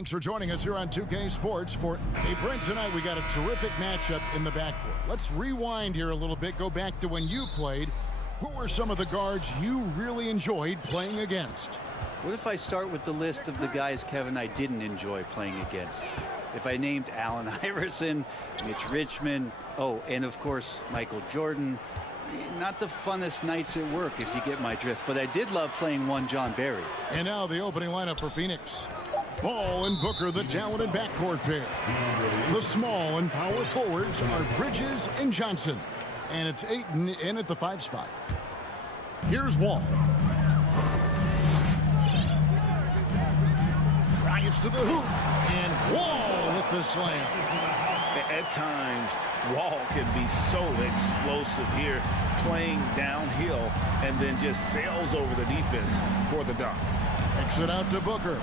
Thanks for joining us here on 2K Sports. For Brent, tonight we got a terrific matchup in the backcourt. Let's rewind here a little bit, go back to when you played. Who were some of the guards you really enjoyed playing against? What if I start with the list of the guys, Kevin, I didn't enjoy playing against? If I named Allen Iverson, Mitch Richmond, and of course, Michael Jordan, not the funnest nights at work if you get my drift, but I did love playing one John Barry. And now the opening lineup for Phoenix. Ball and Booker, the talented backcourt pair. The small and power forwards are Bridges and Johnson. And it's Ayton in at the 5 spot. Here's Wall. Drives to the hoop. And Wall with the slam. At times, Wall can be so explosive here, playing downhill, and then just sails over the defense for the dunk. Kicks it out to Booker.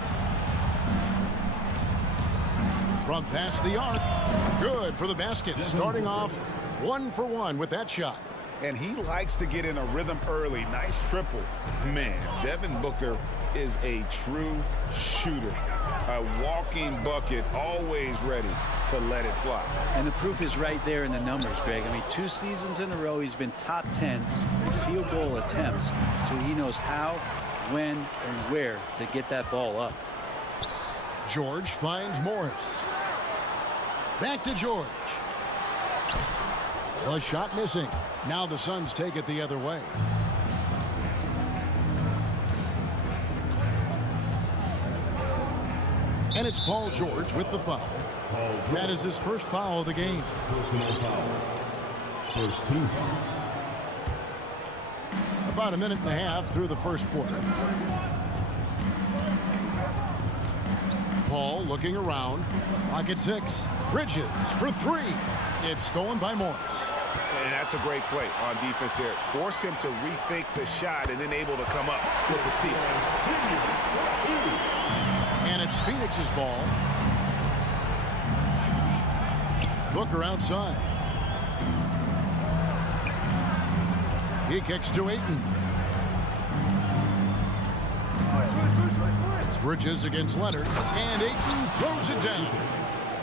From past the arc. Good for the basket. Starting off 1 for 1 with that shot. And he likes to get in a rhythm early. Nice triple. Man, Devin Booker is a true shooter. A walking bucket, always ready to let it fly. And the proof is right there in the numbers, Greg. I mean, 2 seasons in a row, he's been top 10 in field goal attempts. So he knows how, when, and where to get that ball up. George finds Morris. Back to George. A shot missing. Now the Suns take it the other way. And it's Paul George with the foul. That is his first foul of the game. Personal foul. First team foul. About a minute and a half through the first quarter. Paul looking around. Clock at 6. Bridges for 3. It's stolen by Morris. And that's a great play on defense there. Force him to rethink the shot and then able to come up with the steal. And it's Phoenix's ball. Booker outside. He kicks to Ayton. Bridges against Leonard. And Ayton throws it down.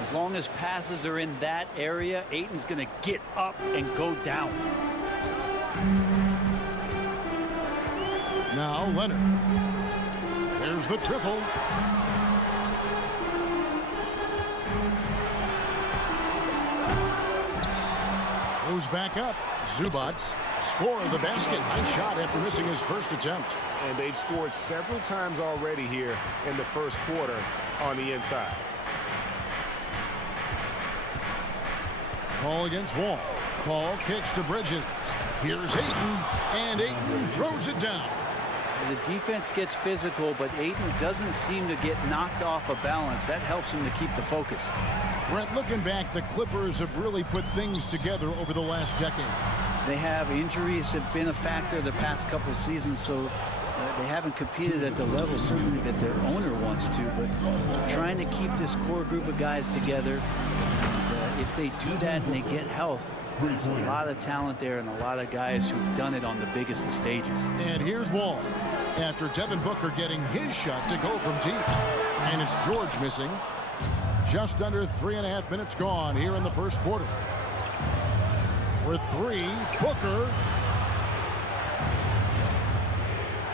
As long as passes are in that area, Ayton's going to get up and go down. Now Leonard. There's the triple. Goes back up. Zubats score the basket. Nice shot after missing his first attempt. And they've scored several times already here in the first quarter on the inside. Paul against Wall. Paul kicks to Bridges. Here's Ayton, and Ayton throws it down. The defense gets physical, but Ayton doesn't seem to get knocked off of balance. That helps him to keep the focus. Brent, looking back, the Clippers have really put things together over the last decade. They have injuries have been a factor the past couple of seasons, so they haven't competed at the level certainly that their owner wants to, but trying to keep this core group of guys together. If they do that and they get health, there's a lot of talent there and a lot of guys who've done it on the biggest of stages. And here's Wall. After Devin Booker getting his shot to go from deep. And it's George missing. Just under 3.5 minutes gone here in the first quarter. With 3, Booker.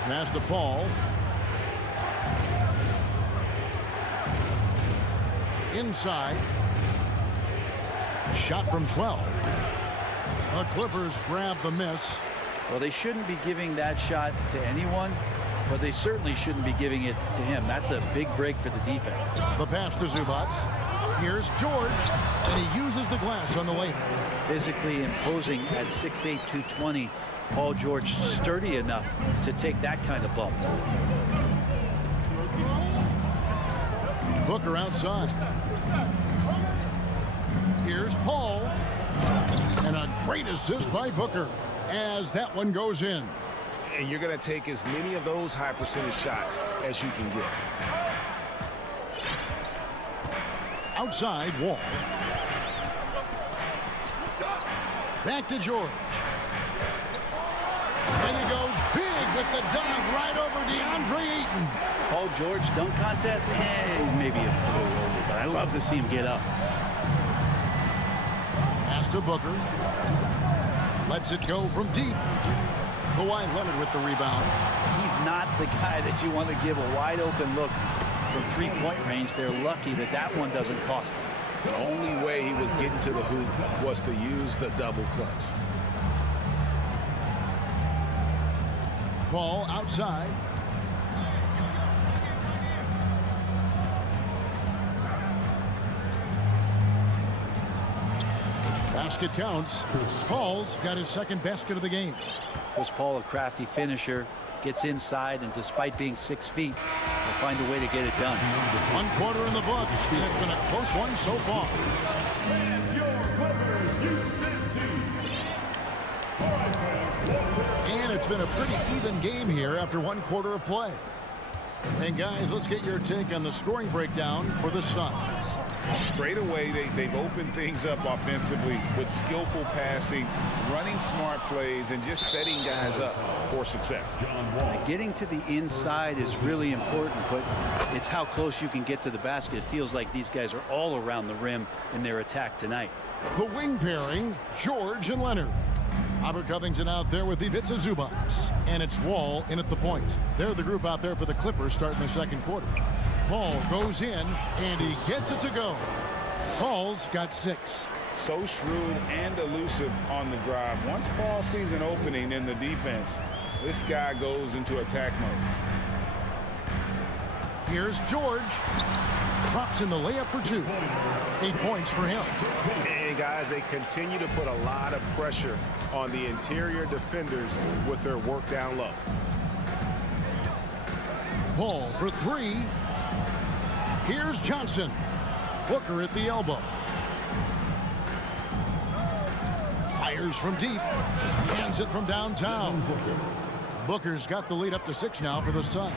Pass to Paul. Inside. Shot from 12. The Clippers grab the miss. Well, they shouldn't be giving that shot to anyone, but they certainly shouldn't be giving it to him. That's a big break for the defense. The pass to Zubats. Here's George, and he uses the glass on the layup. Physically imposing at 6'8", 220. Paul George sturdy enough to take that kind of bump. Booker outside. Here's Paul. And a great assist by Booker as that one goes in. And you're going to take as many of those high percentage shots as you can get. Outside, Wall. Back to George. And he goes big with the dunk right over DeAndre Ayton. Paul George dunk contest, maybe a little over, but I love to see him get up. Pass to Booker. Lets it go from deep. Kawhi Leonard with the rebound. He's not the guy that you want to give a wide open look from three-point range. They're lucky that that one doesn't cost them. The only way he was getting to the hoop was to use the double clutch. Ball outside. Basket counts. Paul's got his second basket of the game. Chris Paul, a crafty finisher, gets inside, and despite being 6 feet, will find a way to get it done. 1 quarter in the books, and it's been a close one so far. And it's been a pretty even game here after 1 quarter of play. And guys, let's get your take on the scoring breakdown for the Suns. Straight away, they've opened things up offensively with skillful passing, running smart plays, and just setting guys up for success. Getting to the inside is really important, but it's how close you can get to the basket. It feels like these guys are all around the rim in their attack tonight. The wing pairing, George and Leonard. Robert Covington out there with Ivica Zubac. And it's Wall in at the point. They're the group out there for the Clippers starting the second quarter. Paul goes in, and he gets it to go. Paul's got 6. So shrewd and elusive on the drive. Once Paul sees an opening in the defense, this guy goes into attack mode. Here's George. Drops in the layup for 2. 8 points for him. And guys, they continue to put a lot of pressure on the interior defenders with their work down low. Paul for 3. Here's Johnson. Booker at the elbow. Fires from deep. Hands it from downtown. Booker's got the lead up to 6 now for the Suns.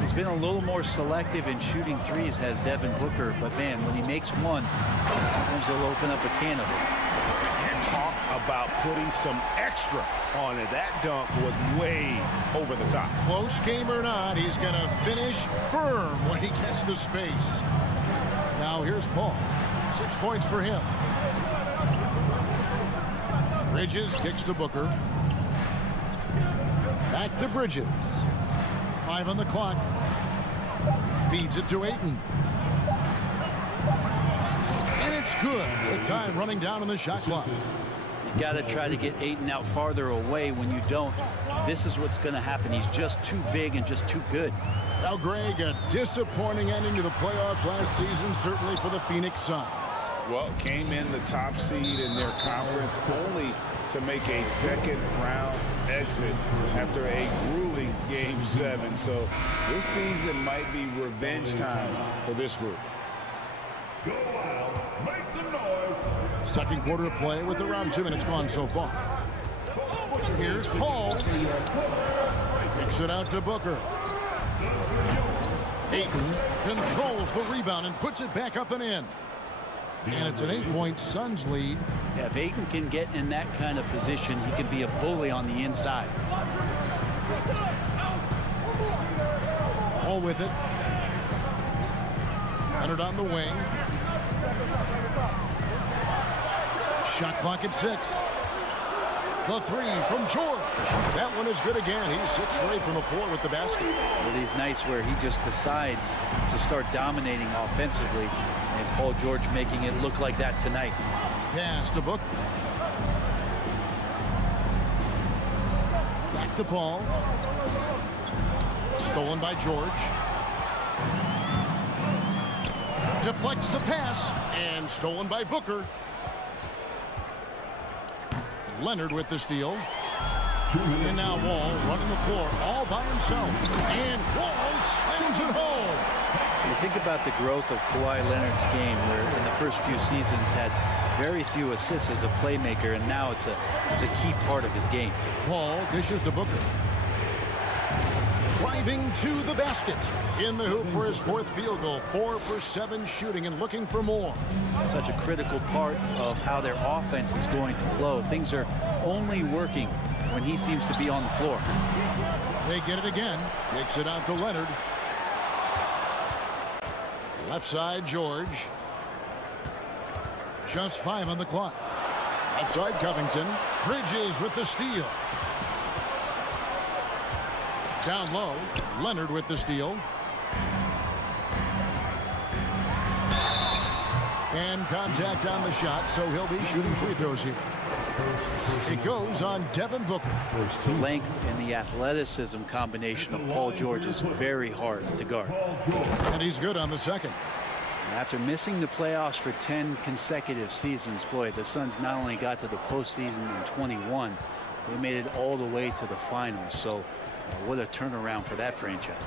He's been a little more selective in shooting threes, has Devin Booker, but man, when he makes one, sometimes he'll open up a can of it. And talk about putting some extra on it. That dunk was way over the top. Close game or not, he's going to finish firm when he gets the space. Now here's Paul. 6 points for him. Bridges kicks to Booker. Back to Bridges. 5 on the clock. Feeds it to Ayton. And it's good. The time running down on the shot clock. You got to try to get Ayton out farther away. When you don't, this is what's going to happen. He's just too big and just too good. Now, Greg, a disappointing ending to the playoffs last season, certainly for the Phoenix Suns. Well, came in the top seed in their conference only to make a second-round exit after a grueling Game 7. So this season might be revenge time for this group. Go out, make some noise. Second quarter of play with around 2 minutes gone so far. Here's Paul. Kicks it out to Booker. Ayton controls the rebound and puts it back up and in. And it's an 8-point Suns lead. Yeah, if Ayton can get in that kind of position, he can be a bully on the inside. All with it. Leonard on the wing. Shot clock at 6. The 3 from George. That one is good again. He's 6 straight from the floor with the basket. Well, these nights where he just decides to start dominating offensively, and Paul George making it look like that tonight. Pass to Booker. Back to Paul. Stolen by George. Deflects the pass and stolen by Booker. Leonard with the steal. And now Wall running the floor all by himself. And Wall slams it home. You think about the growth of Kawhi Leonard's game, where in the first few seasons had very few assists as a playmaker, and now it's a key part of his game. Paul dishes to Booker. Driving to the basket. In the hoop for his 4th field goal. 4 for 7 shooting and looking for more. Such a critical part of how their offense is going to flow. Things are only working when he seems to be on the floor. They get it again. Kicks it out to Leonard. Left side, George. Just 5 on the clock. Left side, Covington. Bridges with the steal. Down low, Leonard with the steal. And contact on the shot, so he'll be shooting free throws here. It goes on Devin Booker. The length and the athleticism combination of Paul George is very hard to guard. And he's good on the second. After missing the playoffs for 10 consecutive seasons, boy, the Suns not only got to the postseason in 21, they made it all the way to the finals. So what a turnaround for that franchise.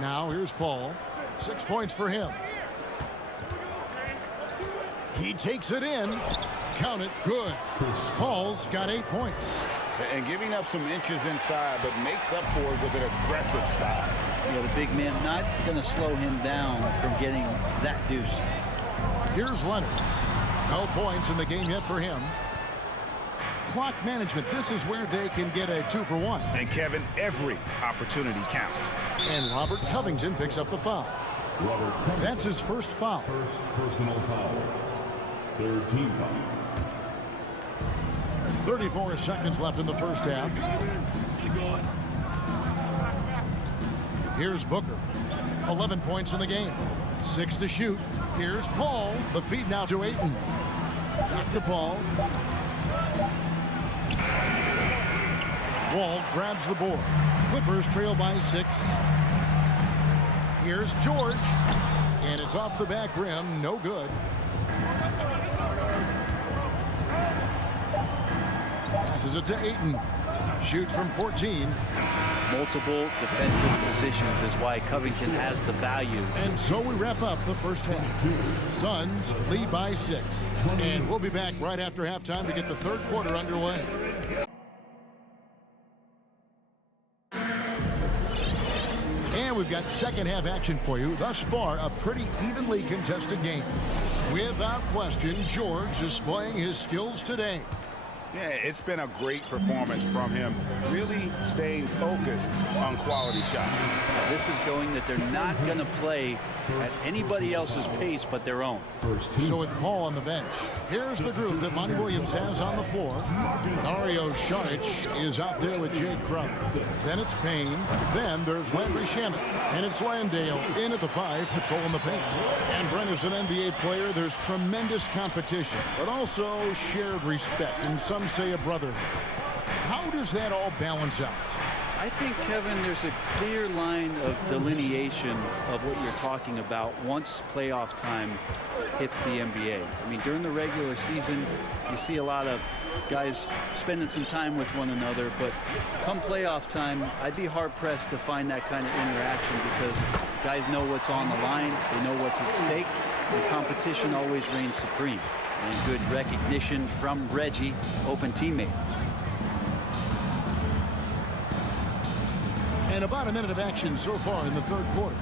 Now here's Paul. 6 points for him. He takes it in. Count it. Good. Paul's got 8 points. And giving up some inches inside, but makes up for it with an aggressive style. Yeah, the big man not going to slow him down from getting that deuce. Here's Leonard. No points in the game yet for him. Clock management. This is where they can get a 2 for 1. And Kevin, every opportunity counts. And Robert Covington picks up the foul. That's his first foul. First personal foul. Third team foul. 34 seconds left in the first half. Here's Booker. 11 points in the game. 6 to shoot. Here's Paul. The feed now to Ayton. Back to Paul. Wall grabs the board. Clippers trail by 6. Here's George. And it's off the back rim. No good. Passes it to Ayton. Shoots from 14. Multiple defensive positions is why Covington has the value. And so we wrap up the first half. Suns lead by 6. And we'll be back right after halftime to get the third quarter underway. And we've got second half action for you. Thus far, a pretty evenly contested game. Without question, George displaying his skills today. Yeah, it's been a great performance from him, really staying focused on quality shots. This is showing that they're not going to play at anybody else's pace but their own. So with Paul on the bench, here's the group that Monty Williams has on the floor. Dario Saric is out there with Jay Crowder. Then it's Payne. Then there's Landry Shamet. And it's Landale in at the 5, patrolling the paint. And Brent is an NBA player. There's tremendous competition, but also shared respect, and some say a brotherhood. How does that all balance out? I think, Kevin, there's a clear line of delineation of what you're talking about once playoff time hits the NBA. I mean, during the regular season, you see a lot of guys spending some time with one another, but come playoff time, I'd be hard-pressed to find that kind of interaction because guys know what's on the line, they know what's at stake, and competition always reigns supreme. And good recognition from Reggie, open teammate. And about a minute of action so far in the third quarter.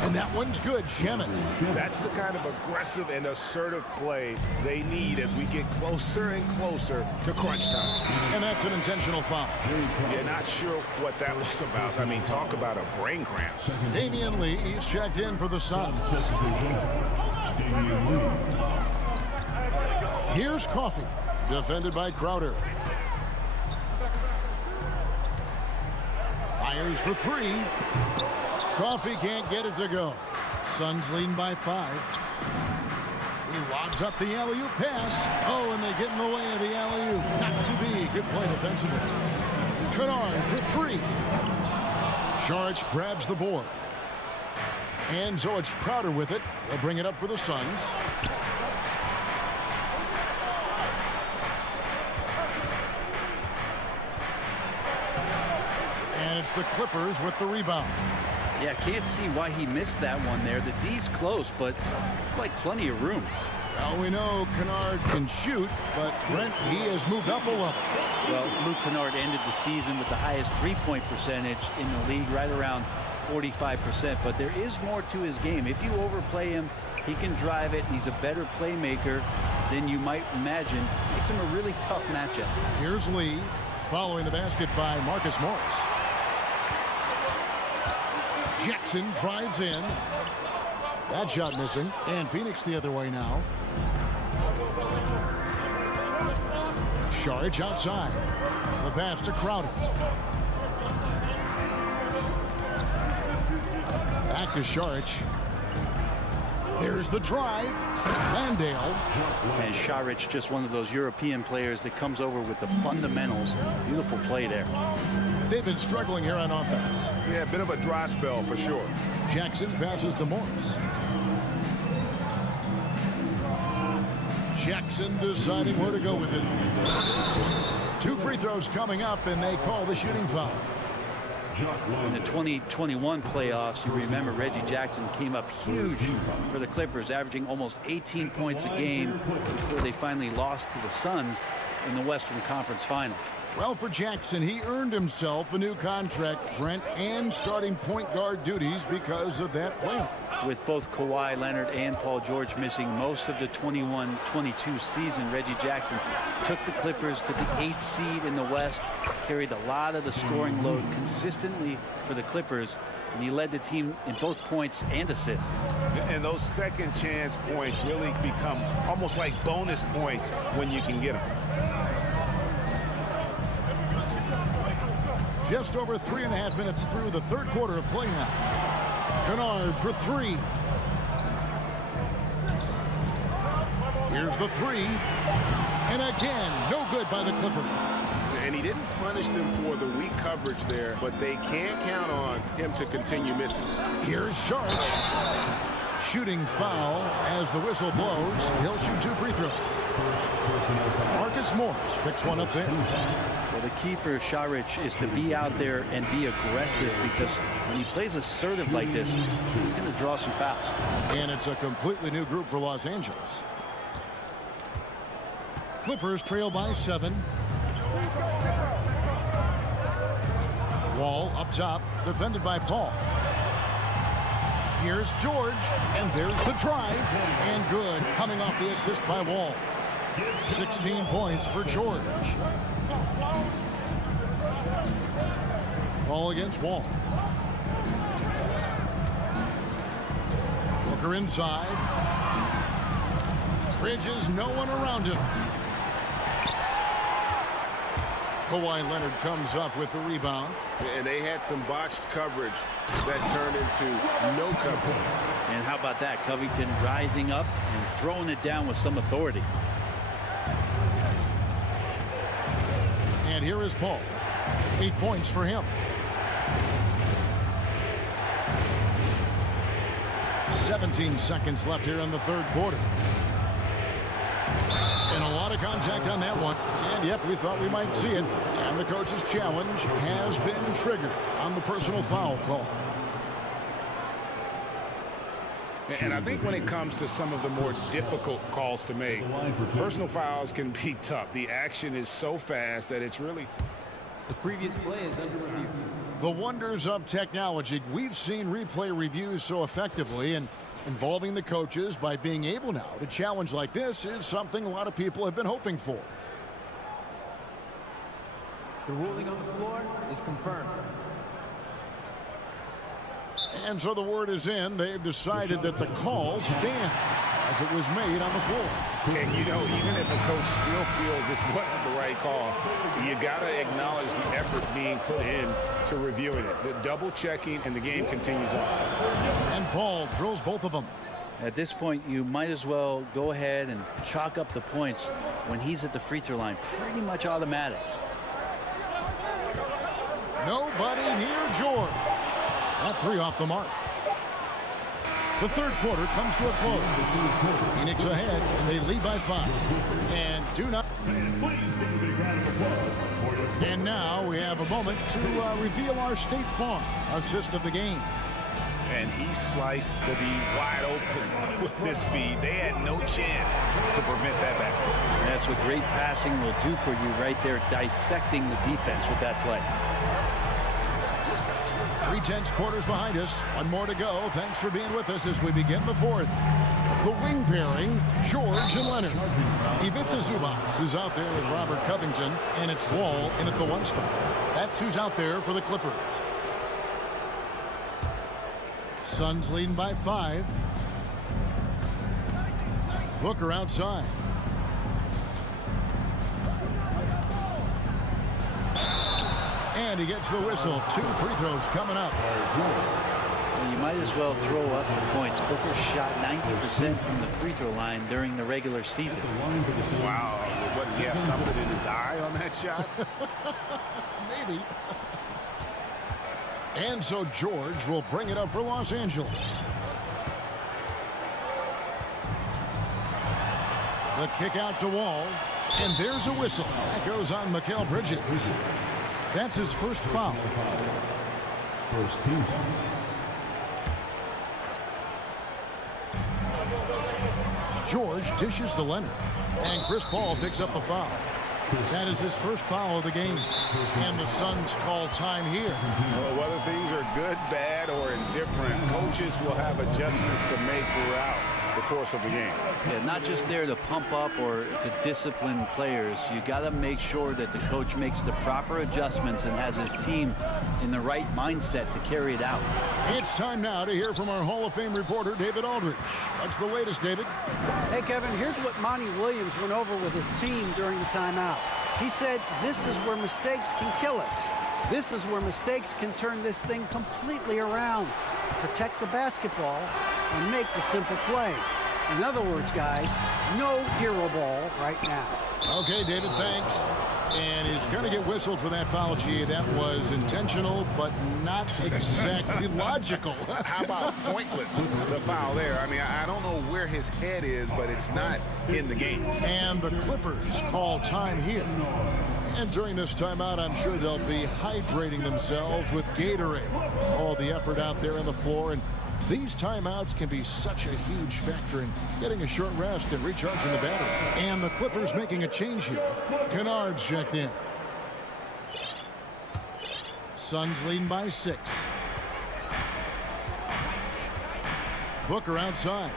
And that one's good. Shamet. That's the kind of aggressive and assertive play they need as we get closer and closer to crunch time. And that's an intentional foul. You're not sure what that was about. I mean, talk about a brain cramp. Damian Lee is checked in for the Suns. Here's Coffey, defended by Crowder. Fires for 3. Coffey can't get it to go. Suns leading by 5. He lobs up the alley-oop pass. Oh, and they get in the way of the alley-oop. Not to be. Good play defensively. Kennard for 3. Saric grabs the board. And so it's Crowder with it. They'll bring it up for the Suns. And it's the Clippers with the rebound. Yeah, can't see why he missed that one there. The D's close, but like plenty of room. Well, we know Kennard can shoot, but Brent, he has moved up a level. Well, Luke Kennard ended the season with the highest three-point percentage in the league, right around 45%. But there is more to his game. If you overplay him, he can drive it. He's a better playmaker than you might imagine. Makes him a really tough matchup. Here's Lee, following the basket by Marcus Morris. Jackson drives in. That shot missing. And Phoenix the other way now. Saric outside. The pass to Crowder. Back to Saric. There's the drive. Landale. And Saric, just one of those European players that comes over with the fundamentals. Beautiful play there. They've been struggling here on offense. Yeah, a bit of a dry spell for sure. Jackson passes to Morris. Jackson deciding where to go with it. 2 free throws coming up, and they call the shooting foul. In the 2021 playoffs, you remember Reggie Jackson came up huge for the Clippers, averaging almost 18 points a game before they finally lost to the Suns in the Western Conference Final. Well, for Jackson, he earned himself a new contract, Brent, and starting point guard duties because of that playoff. With both Kawhi Leonard and Paul George missing most of the 21-22 season, Reggie Jackson took the Clippers to the 8th seed in the West, carried a lot of the scoring load consistently for the Clippers, and he led the team in both points and assists. And those second chance points really become almost like bonus points when you can get them. Just over 3.5 minutes through the third quarter of play now. Kennard for 3. Here's the 3. And again, no good by the Clippers. And he didn't punish them for the weak coverage there, but they can't count on him to continue missing. Here's Sharp. Shooting foul as the whistle blows. He'll shoot 2 free throws. Marcus Morris picks one up there. Well, the key for Saric is to be out there and be aggressive, because when he plays assertive like this, he's going to draw some fouls. And it's a completely new group for Los Angeles. Clippers trail by 7. Wall up top, defended by Paul. Here's George, and there's the drive. And good, coming off the assist by Wall. 16 points for George. Ball against Wall. Booker inside. Bridges, no one around him. Kawhi Leonard comes up with the rebound. And they had some botched coverage that turned into no coverage. And how about that? Covington rising up and throwing it down with some authority. And here is Paul. 8 points for him. 17 seconds left here in the third quarter. And a lot of contact on that one. And yep, we thought we might see it. And the coach's challenge has been triggered on the personal foul call. And I think when it comes to some of the more difficult calls to make, personal fouls can be tough. The action is so fast that it's really The previous play is under review. The wonders of technology. We've seen replay reviews so effectively, and involving the coaches by being able now to challenge like this is something a lot of people have been hoping for. The ruling on the floor is confirmed. And so the word is in. They've decided that the call stands as it was made on the floor. And, you know, even if a coach still feels this wasn't the right call, you got to acknowledge the effort being put in to reviewing it. The double checking, and the game continues on. And Paul drills both of them. At this point, you might as well go ahead and chalk up the points when he's at the free throw line. Pretty much automatic. Nobody near George. That 3 off the mark. The third quarter comes to a close. Phoenix ahead, and they lead by 5. And do not. And now we have a moment to reveal our State Farm assist of the game. And he sliced the D wide open with his feed. They had no chance to prevent that basket. And that's what great passing will do for you right there, dissecting the defense with that play. 3/10 quarters behind us. One more to go. Thanks for being with us as we begin the fourth. The wing pairing, George and Leonard. Ivica Zubac is out there with Robert Covington, and it's Wall in at the 1 spot. That's who's out there for the Clippers. Suns leading by 5. Booker outside. And he gets the whistle. 2 free throws coming up. Well, you might as well throw up the points. Booker shot 90% from the free throw line during the regular season. Wow. What, did he have something in his eye on that shot? Maybe. And so George will bring it up for Los Angeles. The kick out to Wall. And there's a whistle. That goes on Mikal Bridges. That's his first foul. First team. George dishes to Leonard. And Chris Paul picks up the foul. That is his first foul of the game. And the Suns call time here. Well, whether things are good, bad, or indifferent, coaches will have adjustments to make throughout the course of the game. Yeah, not just there to pump up or to discipline players. You got to make sure that the coach makes the proper adjustments and has his team in the right mindset to carry it out. It's time now to hear from our Hall of Fame reporter, David Aldridge. What's the latest, David? Hey, Kevin, here's what Monty Williams went over with his team during the timeout. He said, this is where mistakes can kill us. This is where mistakes can turn this thing completely around. Protect the basketball and make the simple play. In other words, guys, no hero ball right now. Okay, David, thanks. And he's going to get whistled for that foul, G. That was intentional, but not exactly logical. How about pointless, the foul there? I mean, I don't know where his head is, but it's not in the game. And the Clippers call time here. And during this timeout, I'm sure they'll be hydrating themselves with Gatorade. All the effort out there on the floor. And these timeouts can be such a huge factor in getting a short rest and recharging the battery. And the Clippers making a change here. Kennard's checked in. Suns leading by 6. Booker outside.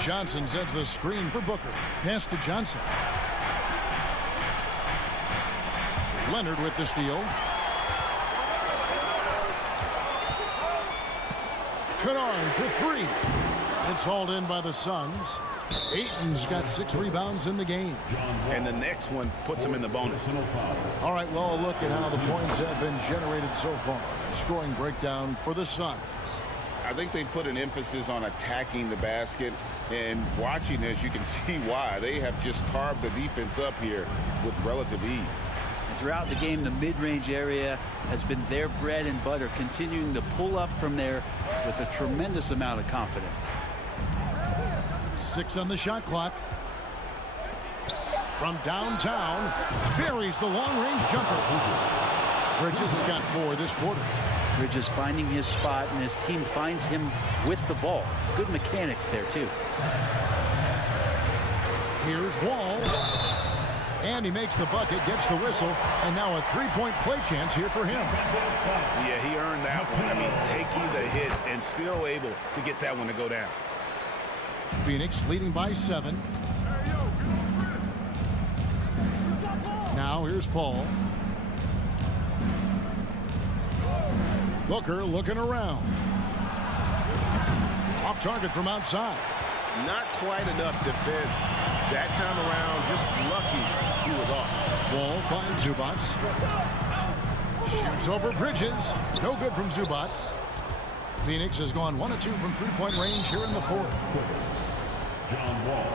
Johnson sets the screen for Booker. Pass to Johnson. Leonard with the steal. Kennard for 3. It's hauled in by the Suns. Ayton's got 6 rebounds in the game. And the next one puts him in the bonus. All right, well, a look at how the points have been generated so far. Scoring breakdown for the Suns. I think they put an emphasis on attacking the basket, and watching this, you can see why. They have just carved the defense up here with relative ease. And throughout the game, the mid-range area has been their bread and butter, continuing to pull up from there with a tremendous amount of confidence. 6 on the shot clock. From downtown, buries the long-range jumper. Bridges has got 4 this quarter. Bridges finding his spot, and his team finds him with the ball. Good mechanics there, too. Here's Wall. And he makes the bucket, gets the whistle, and now a 3-point play chance here for him. Yeah, he earned that one. I mean, taking the hit and still able to get that one to go down. Phoenix leading by 7. Now here's Paul. Booker looking around. Off target from outside. Not quite enough defense that time around. Just lucky he was off. Wall finds Zubats. Shoots over Bridges. No good from Zubats. Phoenix has gone 1 of 2 from 3-point range here in the 4th. John Wall,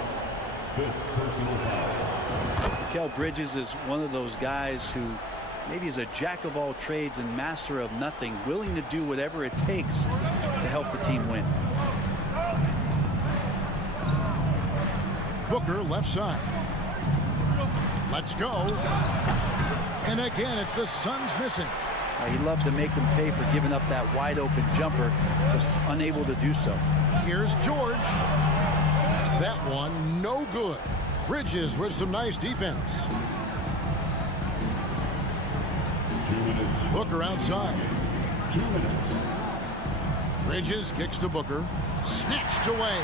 5th personal foul. Mikal Bridges is one of those guys who maybe is a jack of all trades and master of nothing, willing to do whatever it takes to help the team win. Booker left side. Let's go. And again, it's the Suns missing. He'd love to make them pay for giving up that wide open jumper, just unable to do so. Here's George. That one no good. Bridges with some nice defense. 2 minutes. Booker outside. 2 minutes. Bridges kicks to Booker. Snatched away.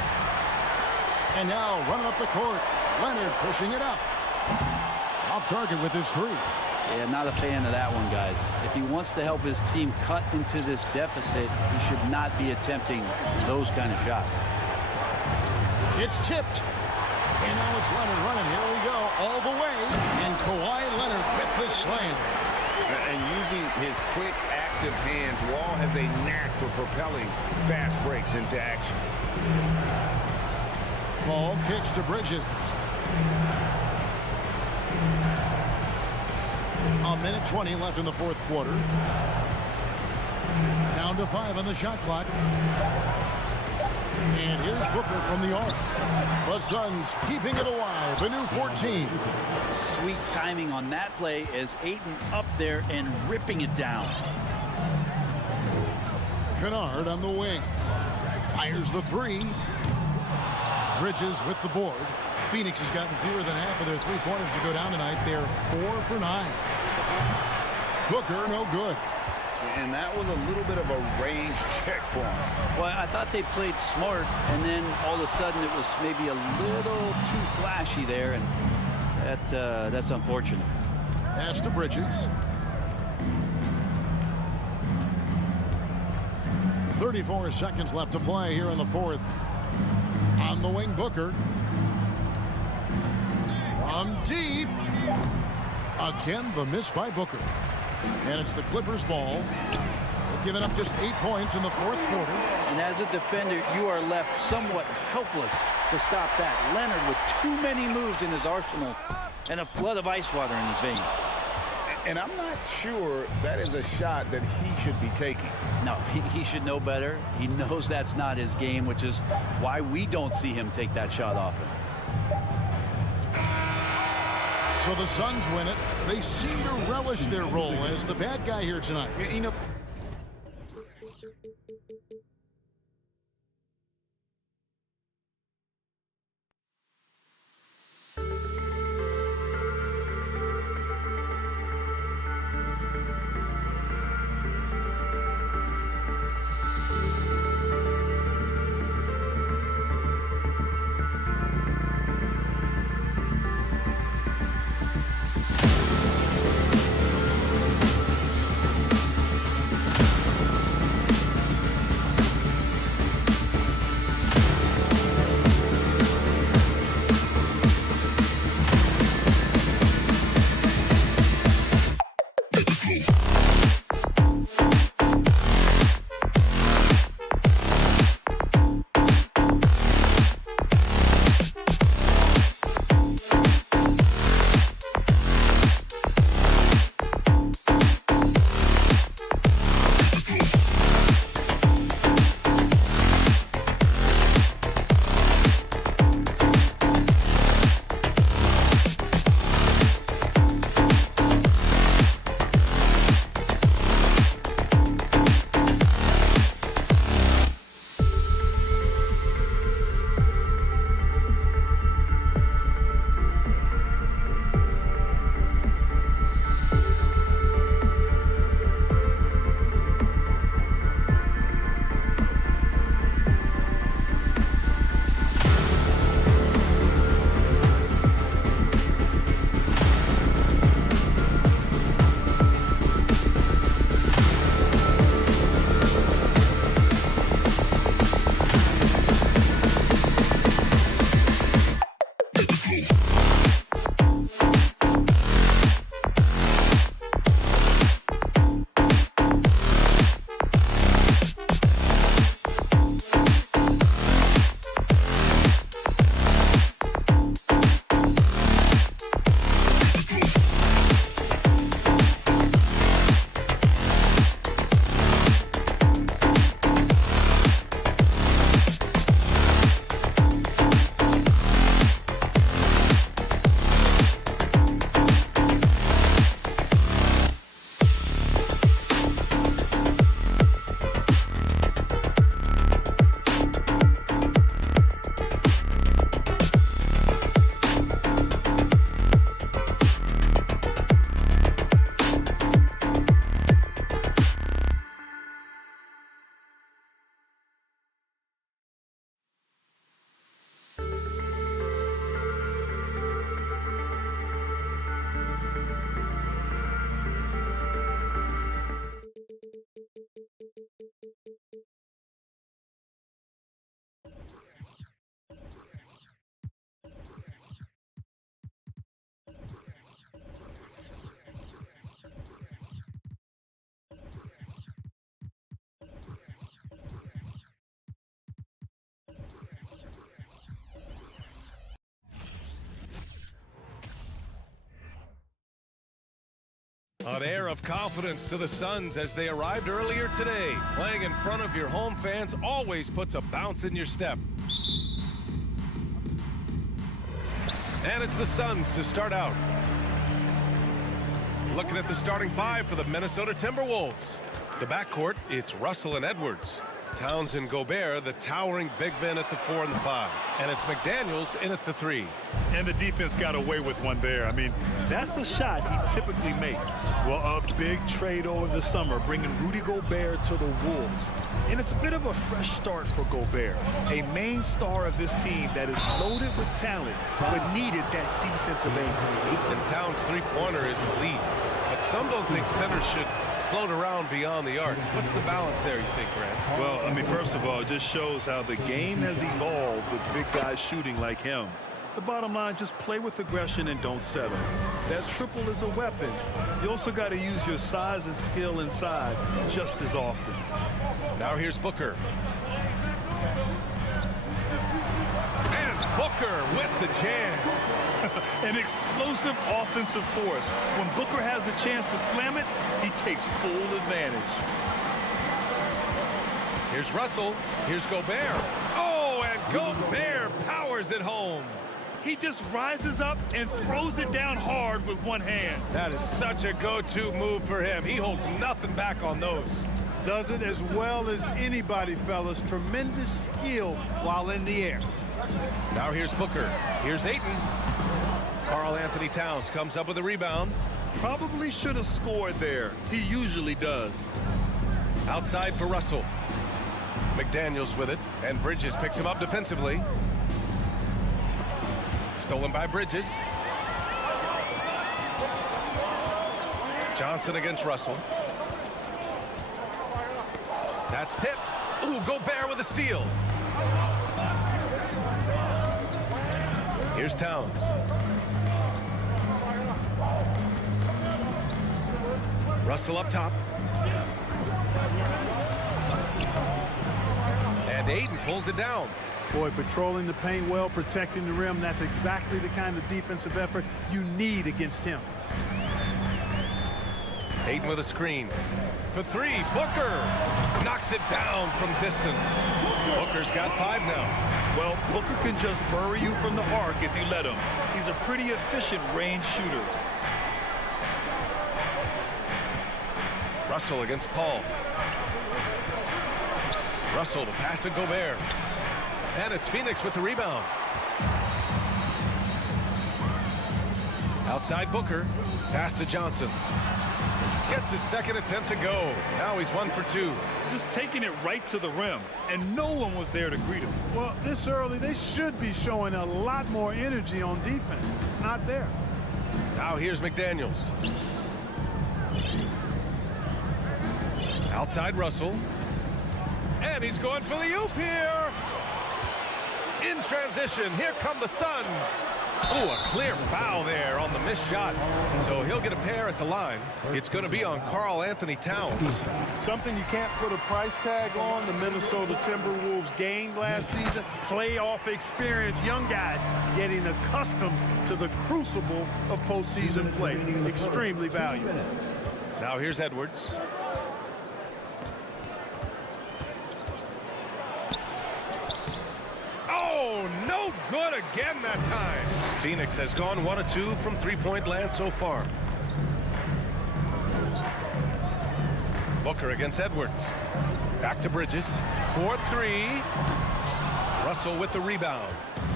And now running up the court. Leonard pushing it up. Off target with his 3. Yeah, not a fan of that one, guys. If he wants to help his team cut into this deficit, he should not be attempting those kind of shots. It's tipped. And now it's Leonard running. Here we go, all the way. And Kawhi Leonard with the slam. And using his quick, active hands, Wall has a knack for propelling fast breaks into action. Ball kicks to Bridges. A minute 20 left in the fourth quarter. Down to 5 on the shot clock. And here's Booker from the arc. The Suns keeping it alive. A new 14. Sweet timing on that play as Ayton up there and ripping it down. Kennard on the wing. Fires the three. Bridges with the board. Phoenix has gotten fewer than half of their three-pointers to go down tonight. They're 4 for 9. Booker, no good. And that was a little bit of a range check for him. Well, I thought they played smart, and then all of a sudden it was maybe a little too flashy there, and that's unfortunate. Pass to Bridges. 34 seconds left to play here in the fourth. On the wing, Booker. From deep. Again, the miss by Booker. And it's the Clippers' ball. They've given up just 8 points in the fourth quarter. And as a defender, you are left somewhat helpless to stop that. Leonard with too many moves in his arsenal and a flood of ice water in his veins. And I'm not sure that is a shot that he should be taking. No, he should know better. He knows that's not his game, which is why we don't see him take that shot often. So the Suns win it. They seem to relish their role as the bad guy here tonight. You know, An air of confidence to the Suns as they arrived earlier today. Playing in front of your home fans always puts a bounce in your step. And it's the Suns to start out. Looking at the starting five for the Minnesota Timberwolves. The backcourt, it's Russell and Edwards. Towns and Gobert, the towering big men at the 4 and the 5. And it's McDaniels in at the 3. And the defense got away with one there. I mean, that's a shot he typically makes. Well, a big trade over the summer, bringing Rudy Gobert to the Wolves. And it's a bit of a fresh start for Gobert, a main star of this team that is loaded with talent, but needed that defensive anchor. And Towns' three-pointer is elite. But some don't think centers should float around beyond the arc. What's the balance there, you think, Grant? Well, I mean, first of all, it just shows how the game has evolved with big guys shooting like him. The bottom line, just play with aggression and don't settle. That triple is a weapon. You also got to use your size and skill inside just as often. Now here's Booker. And Booker with the jam. An explosive offensive force. When Booker has the chance to slam it, he takes full advantage. Here's Russell. Here's Gobert. Oh, and Gobert powers it home. He just rises up and throws it down hard with one hand. That is such a go-to move for him. He holds nothing back on those. Does it as well as anybody, fellas. Tremendous skill while in the air. Now here's Booker. Here's Ayton. Karl Anthony Towns comes up with a rebound. Probably should have scored there. He usually does. Outside for Russell. McDaniels with it, and Bridges picks him up defensively. Stolen by Bridges. Johnson against Russell. That's tipped. Ooh, Gobert with a steal. Here's Towns. Russell up top. And Ayton pulls it down. Boy, patrolling the paint well, protecting the rim. That's exactly the kind of defensive effort you need against him. Ayton with a screen. For three, Booker knocks it down from distance. Booker's got 5 now. Well, Booker can just bury you from the arc if you let him. He's a pretty efficient range shooter. Russell against Paul. Russell to pass to Gobert. And it's Phoenix with the rebound. Outside Booker. Pass to Johnson. Gets his second attempt to go. Now he's 1 for 2. Just taking it right to the rim, and no one was there to greet him. Well, this early, they should be showing a lot more energy on defense. It's not there. Now here's McDaniels. Outside Russell. And he's going for the oop here. In transition, here come the Suns. Oh, a clear foul there on the missed shot. So he'll get a pair at the line. It's going to be on Karl Anthony Towns. Something you can't put a price tag on. The Minnesota Timberwolves gained last season. Playoff experience. Young guys getting accustomed to the crucible of postseason play. Extremely valuable. Now here's Edwards. Oh, no good again that time. Phoenix has gone 1 of 2 from three-point land so far. Booker against Edwards. Back to Bridges. 4-3. Russell with the rebound.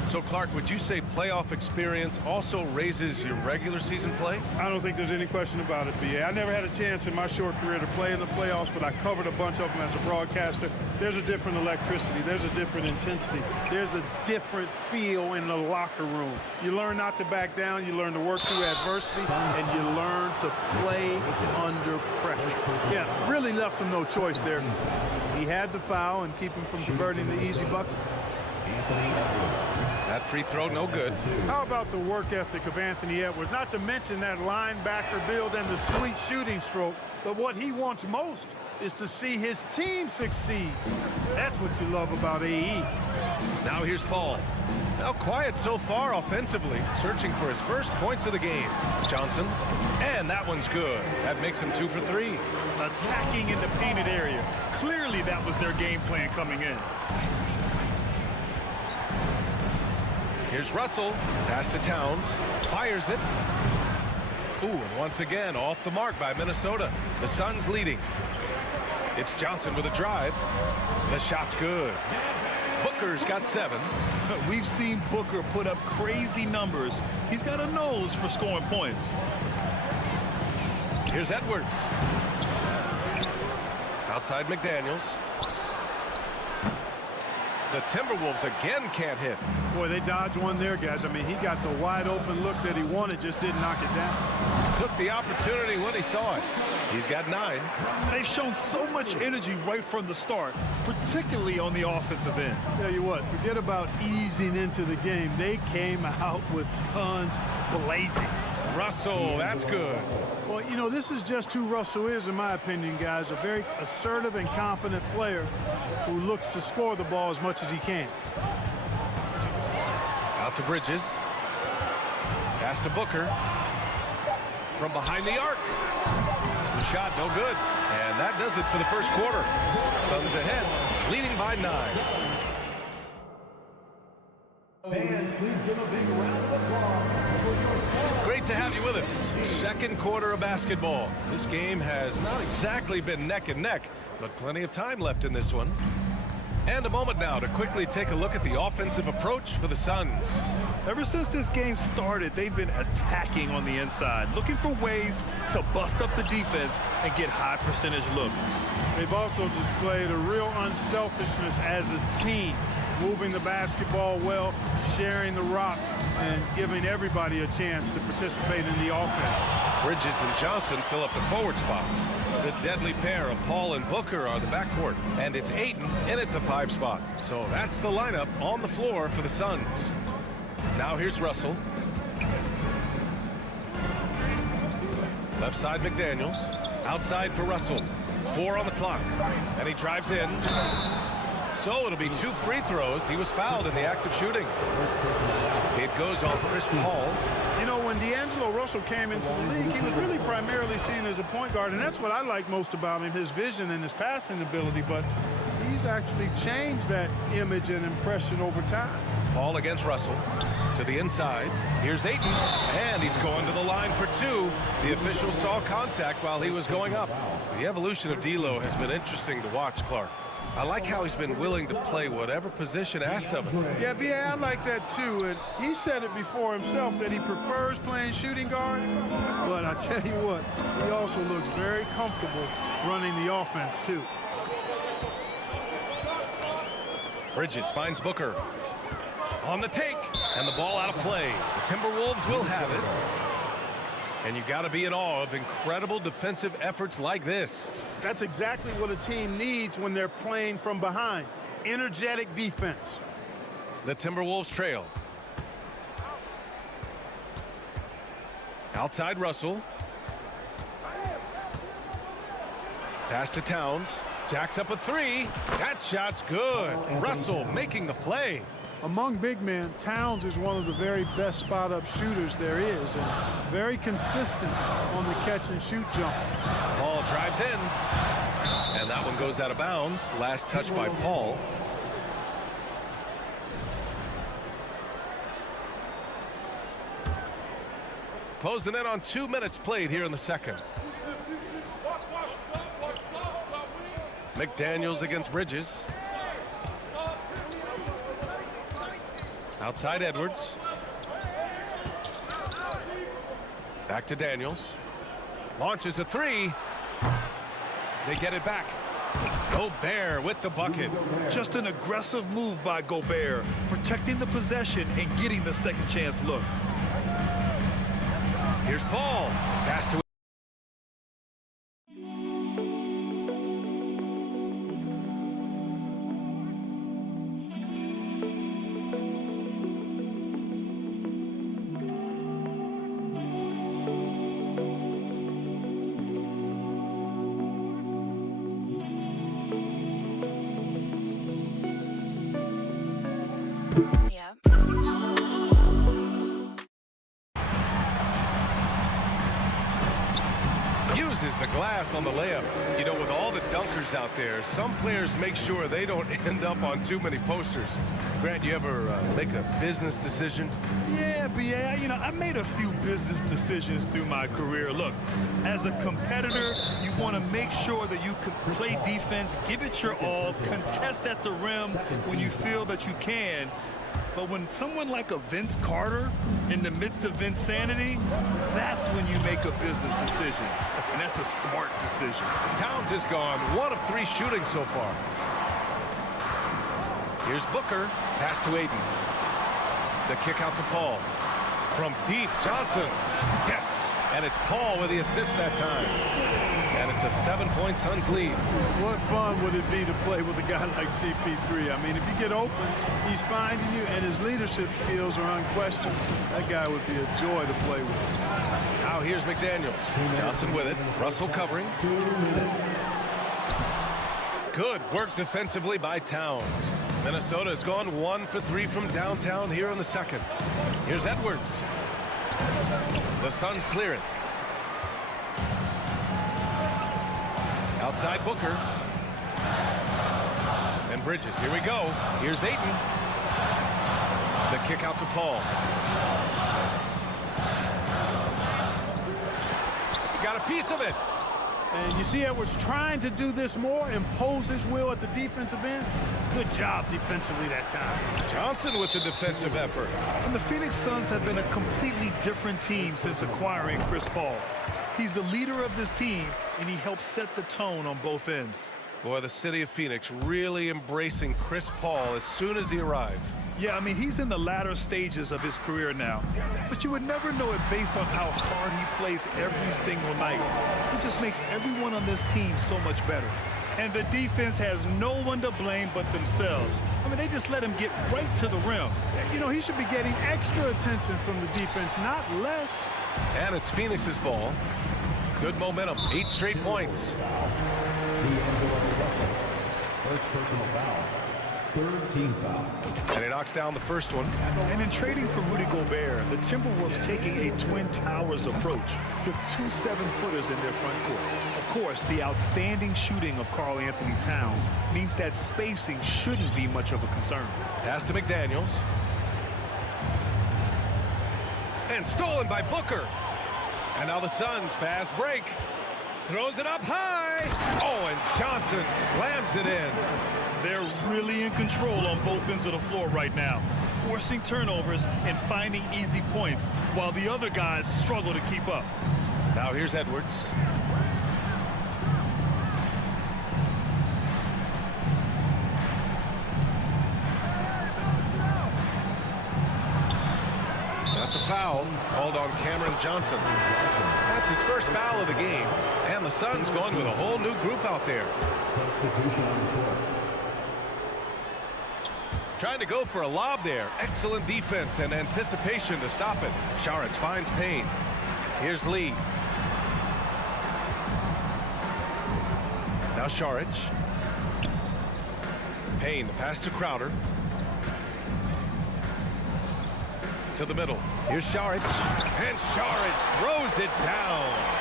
So, Clark, would you say playoff experience also raises your regular season play? I don't think there's any question about it, B.A. I never had a chance in my short career to play in the playoffs, but I covered a bunch of them as a broadcaster. There's a different electricity. There's a different intensity. There's a different feel in the locker room. You learn not to back down. You learn to work through adversity, and you learn to play under pressure. Yeah, really left him no choice there. He had to foul and keep him from converting the easy bucket. That free throw, no good. How about the work ethic of Anthony Edwards? Not to mention that linebacker build and the sweet shooting stroke, but what he wants most is to see his team succeed. That's what you love about AE. Now here's Paul. Now quiet so far offensively, searching for his first points of the game. Johnson, and that one's good. That makes him 2 for 3. Attacking in the painted area. Clearly that was their game plan coming in. Here's Russell. Pass to Towns. Fires it. Ooh, and once again off the mark by Minnesota. The Suns leading. It's Johnson with a drive. The shot's good. Booker's got 7. We've seen Booker put up crazy numbers. He's got a nose for scoring points. Here's Edwards. Outside McDaniels. The Timberwolves again can't hit. Boy, they dodged one there, guys. I mean, he got the wide open look that he wanted, just didn't knock it down. Took the opportunity when he saw it. He's got 9. They've shown so much energy right from the start, particularly on the offensive end. Tell you what, forget about easing into the game. They came out with guns blazing. Russell, that's good. Well, you know, this is just who Russell is, in my opinion, guys. A very assertive and confident player who looks to score the ball as much as he can. Out to Bridges. Pass to Booker. From behind the arc. The shot no good. And that does it for the first quarter. Suns ahead, leading by 9. Fans, please give a big round of applause. Great to have you with us. Second quarter of basketball. This game has not exactly been neck and neck, but plenty of time left in this one. And a moment now to quickly take a look at the offensive approach for the Suns. Ever since this game started, they've been attacking on the inside, looking for ways to bust up the defense and get high percentage looks. They've also displayed a real unselfishness as a team, moving the basketball well, sharing the rock, and giving everybody a chance to participate in the offense. Bridges and Johnson fill up the forward spots. The deadly pair of Paul and Booker are the backcourt, and it's Ayton in at the 5 spot. So that's the lineup on the floor for the Suns. Now here's Russell. Left side McDaniels. Outside for Russell. 4 on the clock. And he drives in. So it'll be 2 free throws. He was fouled in the act of shooting. It goes on Chris Paul. You know, when D'Angelo Russell came into the league, he was really primarily seen as a point guard, and that's what I like most about him, his vision and his passing ability, but he's actually changed that image and impression over time. Paul against Russell. To the inside. Here's Ayton. And he's going to the line for 2. The official saw contact while he was going up. The evolution of D'Lo has been interesting to watch, Clark. I like how he's been willing to play whatever position asked of him. Yeah, B.A., I like that too. And he said it before himself that he prefers playing shooting guard. But I tell you what, he also looks very comfortable running the offense too. Bridges finds Booker. On the take, and the ball out of play. The Timberwolves will have it. And you got to be in awe of incredible defensive efforts like this. That's exactly what a team needs when they're playing from behind. Energetic defense. The Timberwolves trail. Outside Russell. Pass to Towns. Jacks up a 3. That shot's good. Russell making the play. Among big men, Towns is one of the very best spot-up shooters there is, and very consistent on the catch-and-shoot jump. Paul drives in, and that one goes out of bounds. Last touch by Paul. Closing in on 2 minutes played here in the second. McDaniels against Bridges. Outside Edwards. Back to Daniels. Launches a 3. They get it back. Gobert with the bucket. Just an aggressive move by Gobert, protecting the possession and getting the second chance look. Here's Paul. Pass to uses the glass on the layup. You know, with all the dunkers out there, some players make sure they don't end up on too many posters. Grant, you ever make a business decision? Yeah, B.A., you know, I made a few business decisions through my career. Look, as a competitor, you want to make sure that you can play defense, give it your all, contest at the rim when you feel that you can. But when someone like a Vince Carter, in the midst of insanity, that's when you make a business decision. And that's a smart decision. Towns has gone 1 of 3 shooting so far. Here's Booker. Pass to Aiden. The kick out to Paul. From deep, Johnson. Yes. And it's Paul with the assist that time. And it's a 7-point Suns lead. What fun would it be to play with a guy like CP3? I mean, if you get open, he's finding you, and his leadership skills are unquestioned. That guy would be a joy to play with. Now here's McDaniels. Johnson with it. Russell covering. Good work defensively by Towns. Minnesota has gone 1 for 3 from downtown here in the second. Here's Edwards. The Suns clear it. Outside Booker. And Bridges. Here we go. Here's Ayton. The kick out to Paul. He got a piece of it. And you see Edwards trying to do this more, impose his will at the defensive end. Good job defensively that time. Johnson with the defensive effort. And the Phoenix Suns have been a completely different team since acquiring Chris Paul. He's the leader of this team, and he helps set the tone on both ends. Boy, the city of Phoenix really embracing Chris Paul as soon as he arrived. Yeah, I mean, he's in the latter stages of his career now. But you would never know it based on how hard he plays every single night. He just makes everyone on this team so much better. And the defense has no one to blame but themselves. I mean, they just let him get right to the rim. You know, he should be getting extra attention from the defense, not less. And it's Phoenix's ball. Good momentum. 8 straight points. First personal foul. Third team foul. And he knocks down the first one. And in trading for Rudy Gobert, the Timberwolves taking a Twin Towers approach with 2 7-footers in their front court. Of course, the outstanding shooting of Karl Anthony Towns means that spacing shouldn't be much of a concern. Pass to McDaniels. And stolen by Booker. And now the Suns fast break. Throws it up high. Oh, and Johnson slams it in. They're really in control on both ends of the floor right now, forcing turnovers and finding easy points while the other guys struggle to keep up. Now here's Edwards. That's a foul called on Cameron Johnson. That's his first foul of the game. And the Suns going with a whole new group out there. Substitution on the court. Trying to go for a lob there. Excellent defense and anticipation to stop it. Šarić finds Payne. Here's Lee. Now Šarić. Payne, the pass to Crowder. To the middle. Here's Šarić. And Šarić throws it down.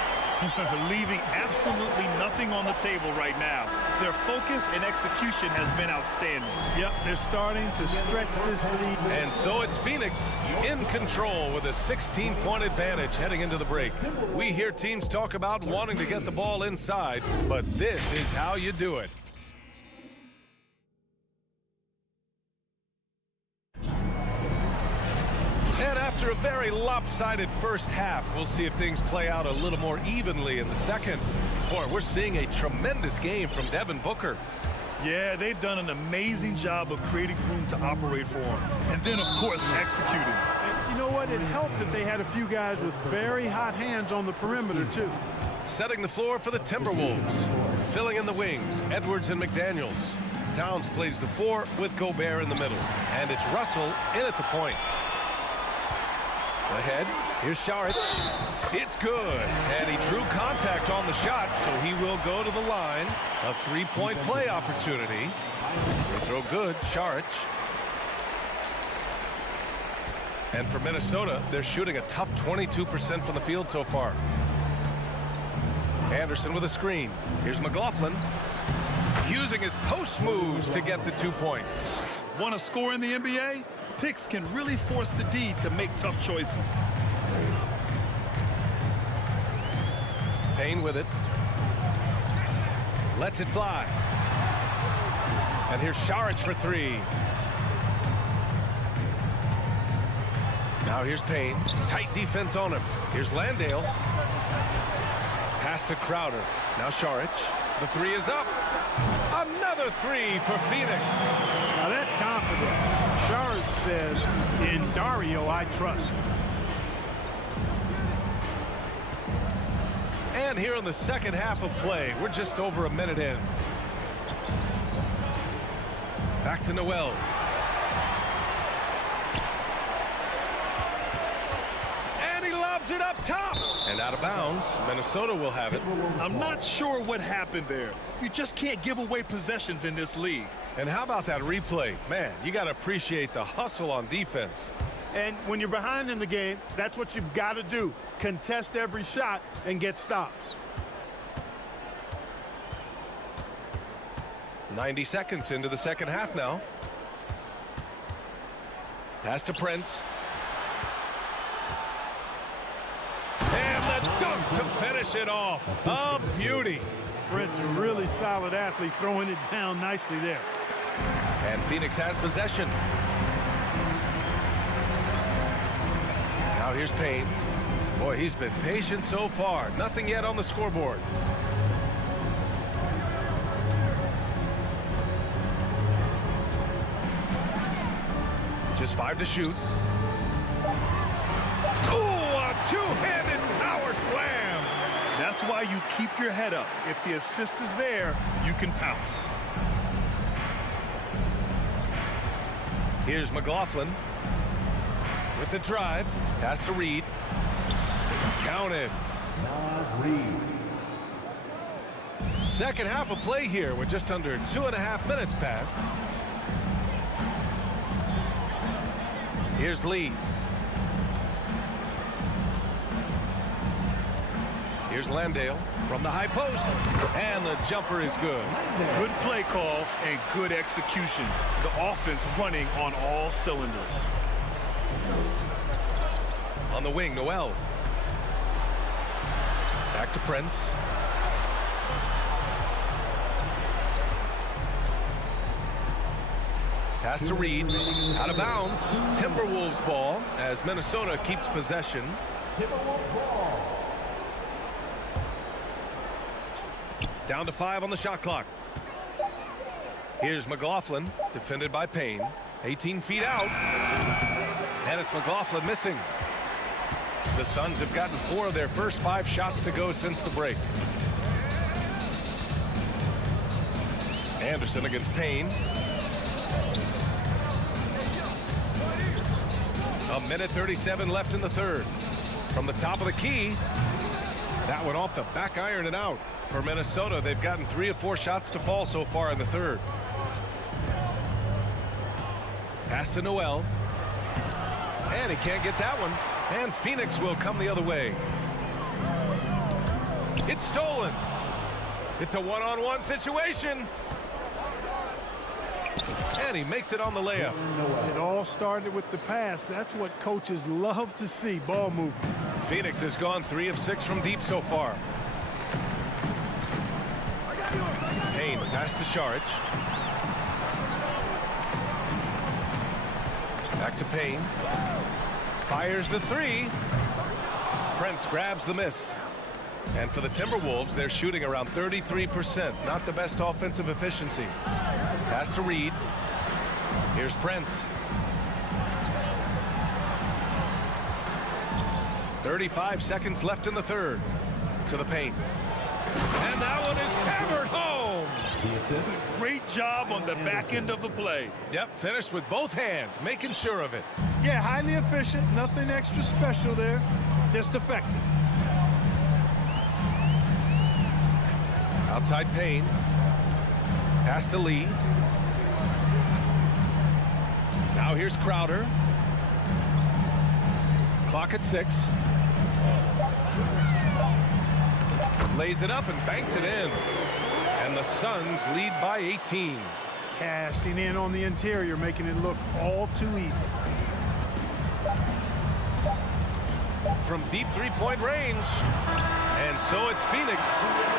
Leaving absolutely nothing on the table right now. Their focus and execution has been outstanding. Yep, they're starting to stretch this lead. And so it's Phoenix in control with a 16-point advantage heading into the break. We hear teams talk about wanting to get the ball inside, but this is how you do it. And after a very lopsided first half, we'll see if things play out a little more evenly in the second. Boy, we're seeing a tremendous game from Devin Booker. Yeah, they've done an amazing job of creating room to operate for him. And then, of course, executing. And you know what? It helped that they had a few guys with very hot hands on the perimeter, too. Setting the floor for the Timberwolves. Filling in the wings, Edwards and McDaniels. Towns plays the 4 with Gobert in the middle. And it's Russell in at the point. Ahead, here's Šarić. It's good. And he drew contact on the shot, so he will go to the line. A 3-point play opportunity. Free throw good, Šarić. And for Minnesota, they're shooting a tough 22% from the field so far. Anderson with a screen. Here's McLaughlin using his post moves to get the 2 points. Want to score in the NBA? Picks can really force the D to make tough choices. Payne with it. Lets it fly. And here's Saric for 3. Now here's Payne. Tight defense on him. Here's Landale. Pass to Crowder. Now Saric. The 3 is up. Another 3 for Phoenix. Now that's confidence. Saric says, in Dario, I trust. And here in the second half of play, we're just over a minute in. Back to Noel. And he lobs it up top. And out of bounds. Minnesota will have it. I'm not sure what happened there. You just can't give away possessions in this league. And how about that replay? Man, you got to appreciate the hustle on defense. And when you're behind in the game, that's what you've got to do. Contest every shot and get stops. 90 seconds into the second half now. Pass to Prince. And the dunk to finish it off. A beauty. Prince, a really solid athlete, throwing it down nicely there. And Phoenix has possession. Now here's Payne. Boy, he's been patient so far. Nothing yet on the scoreboard. Just 5 to shoot. Oh, a two-handed power slam. That's why you keep your head up. If the assist is there, you can pounce. Here's McLaughlin with the drive. Pass to Reed. Counted. Second half of play here with just under 2.5 minutes passed. Here's Lee. Here's Landale from the high post. And the jumper is good. Good play call and good execution. The offense running on all cylinders. On the wing, Noel. Back to Prince. Pass to Reed. Out of bounds. Timberwolves ball as Minnesota keeps possession. Down to 5 on the shot clock. Here's McLaughlin, defended by Payne. 18 feet out. And it's McLaughlin missing. The Suns have gotten 4 of their first 5 shots to go since the break. Anderson against Payne. A minute 37 left in the third. From the top of the key. That one off the back iron and out. For Minnesota, they've gotten 3 of 4 shots to fall so far in the third. Pass to Noel. And he can't get that one. And Phoenix will come the other way. It's stolen. It's a one-on-one situation. And he makes it on the layup. It all started with the pass. That's what coaches love to see, ball movement. Phoenix has gone 3 of 6 from deep so far. Payne pass to Saric. Back to Payne. Fires the 3. Prince grabs the miss. And for the Timberwolves, they're shooting around 33%. Not the best offensive efficiency. Pass to Reed. Here's Prince. 35 seconds left in the third. To the paint. And that one is hammered home. Great job on the back end of the play. Yep, finished with both hands, making sure of it. Yeah, highly efficient. Nothing extra special there. Just effective. Outside Payne. Pass to Lee. Now here's Crowder. Clock at 6. Lays it up and banks it in. And the Suns lead by 18. Cashing in on the interior, making it look all too easy. From deep three-point range. And so it's Phoenix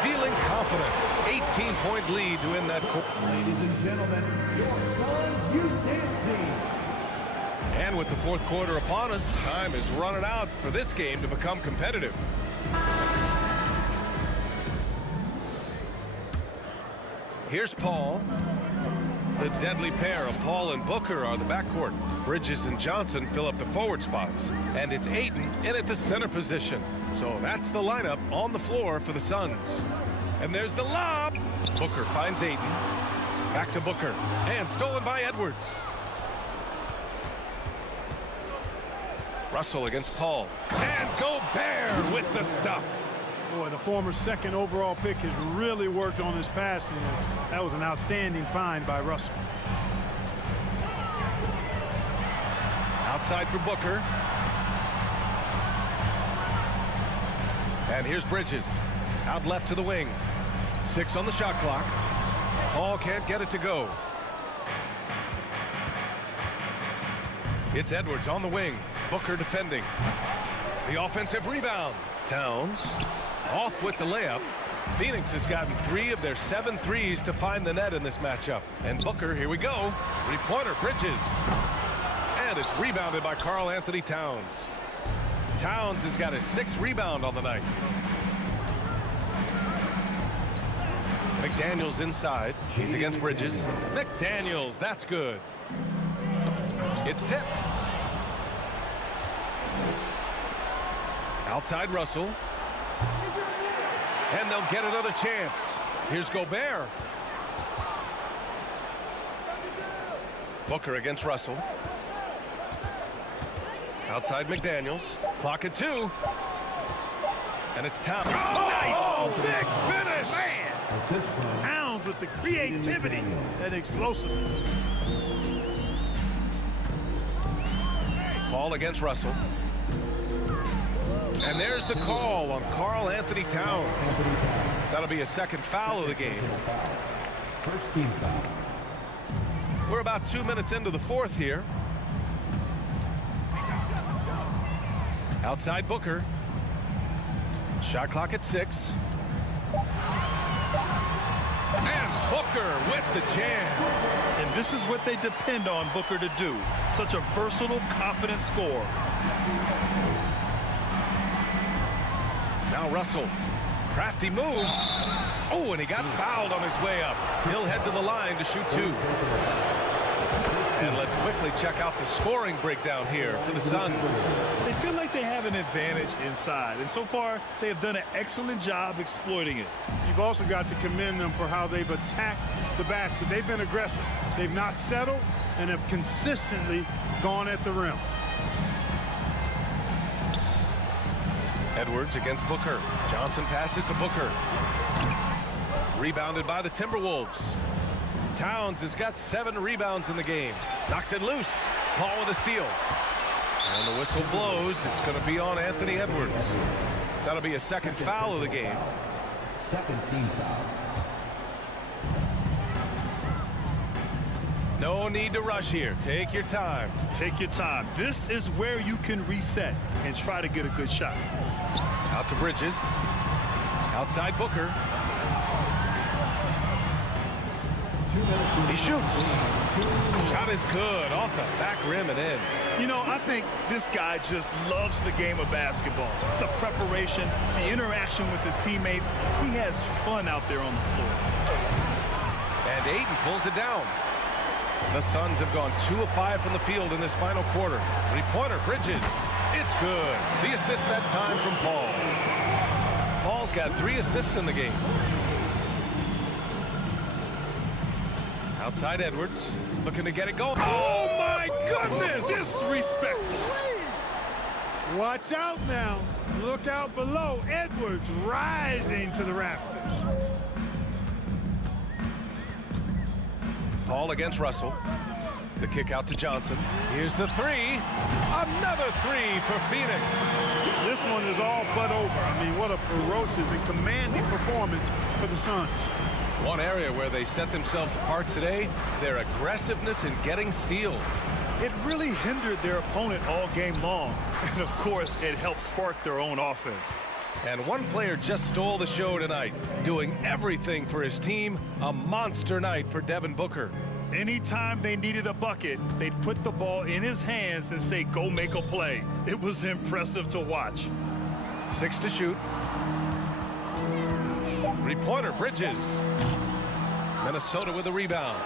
feeling confident. 18-point lead to win that quarter. Ladies and gentlemen, your Suns youth dance team. And with the fourth quarter upon us, time is running out for this game to become competitive. Here's Paul. The deadly pair of Paul and Booker are the backcourt. Bridges and Johnson fill up the forward spots. And it's Ayton in at the center position. So that's the lineup on the floor for the Suns. And there's the lob. Booker finds Ayton. Back to Booker. And stolen by Edwards. Russell against Paul. And Gobert with the stuff. Boy, the former second overall pick has really worked on his passing. That was an outstanding find by Russell. Outside for Booker. And here's Bridges. Out left to the wing. 6 on the shot clock. Paul can't get it to go. It's Edwards on the wing. Booker defending. The offensive rebound. Towns off with the layup. Phoenix has gotten 3 of their 7 threes to find the net in this matchup. And Booker, here we go. Three-pointer, Bridges. And it's rebounded by Karl Anthony Towns. Towns has got his 6th rebound on the night. McDaniels inside. He's against Bridges. McDaniels, that's good. It's tipped. Outside Russell. And they'll get another chance. Here's Gobert. Booker against Russell. Outside McDaniels. Clock at 2. And it's Towns. Oh, nice! Big finish! Man! Towns with the creativity and explosiveness. Ball against Russell. And there's the call on Karl Anthony Towns. That'll be a second foul of the game. First team foul. We're about 2 minutes into the fourth here. Outside Booker. Shot clock at 6. And Booker with the jam. And this is what they depend on Booker to do. Such a versatile, confident scorer. Now Russell. Crafty move. Oh, and he got fouled on his way up. He'll head to the line to shoot 2. And let's quickly check out the scoring breakdown here for the Suns. They feel like they have an advantage inside, and so far they have done an excellent job exploiting it. You've also got to commend them for how they've attacked the basket. They've been aggressive. They've not settled and have consistently gone at the rim. Edwards against Booker. Johnson passes to Booker. Rebounded by the Timberwolves. Towns has got 7 rebounds in the game. Knocks it loose. Paul with a steal. And the whistle blows. It's going to be on Anthony Edwards. That'll be a second foul of the game. Second team foul. No need to rush here. Take your time. Take your time. This is where you can reset and try to get a good shot. Out to Bridges. Outside Booker. He shoots. Shot is good. Off the back rim and in. You know, I think this guy just loves the game of basketball. The preparation, the interaction with his teammates. He has fun out there on the floor. And Ayton pulls it down. The Suns have gone 2 of 5 from the field in this final quarter. Three-pointer, Bridges. It's good. The assist that time from Paul. Paul's got 3 assists in the game. Outside Edwards, looking to get it going. Oh my goodness! Disrespectful. Watch out now. Look out below. Edwards rising to the rafters. Paul against Russell. The kick out to Johnson. Here's the three. Another three for Phoenix. This one is all but over. I mean, what a ferocious and commanding performance for the Suns. One area where they set themselves apart today, their aggressiveness in getting steals. It really hindered their opponent all game long. And, of course, it helped spark their own offense. And one player just stole the show tonight, doing everything for his team. A monster night for Devin Booker. Anytime they needed a bucket, they'd put the ball in his hands and say, go make a play. It was impressive to watch. 6 to shoot. Three-pointer, Bridges. Minnesota with a rebound.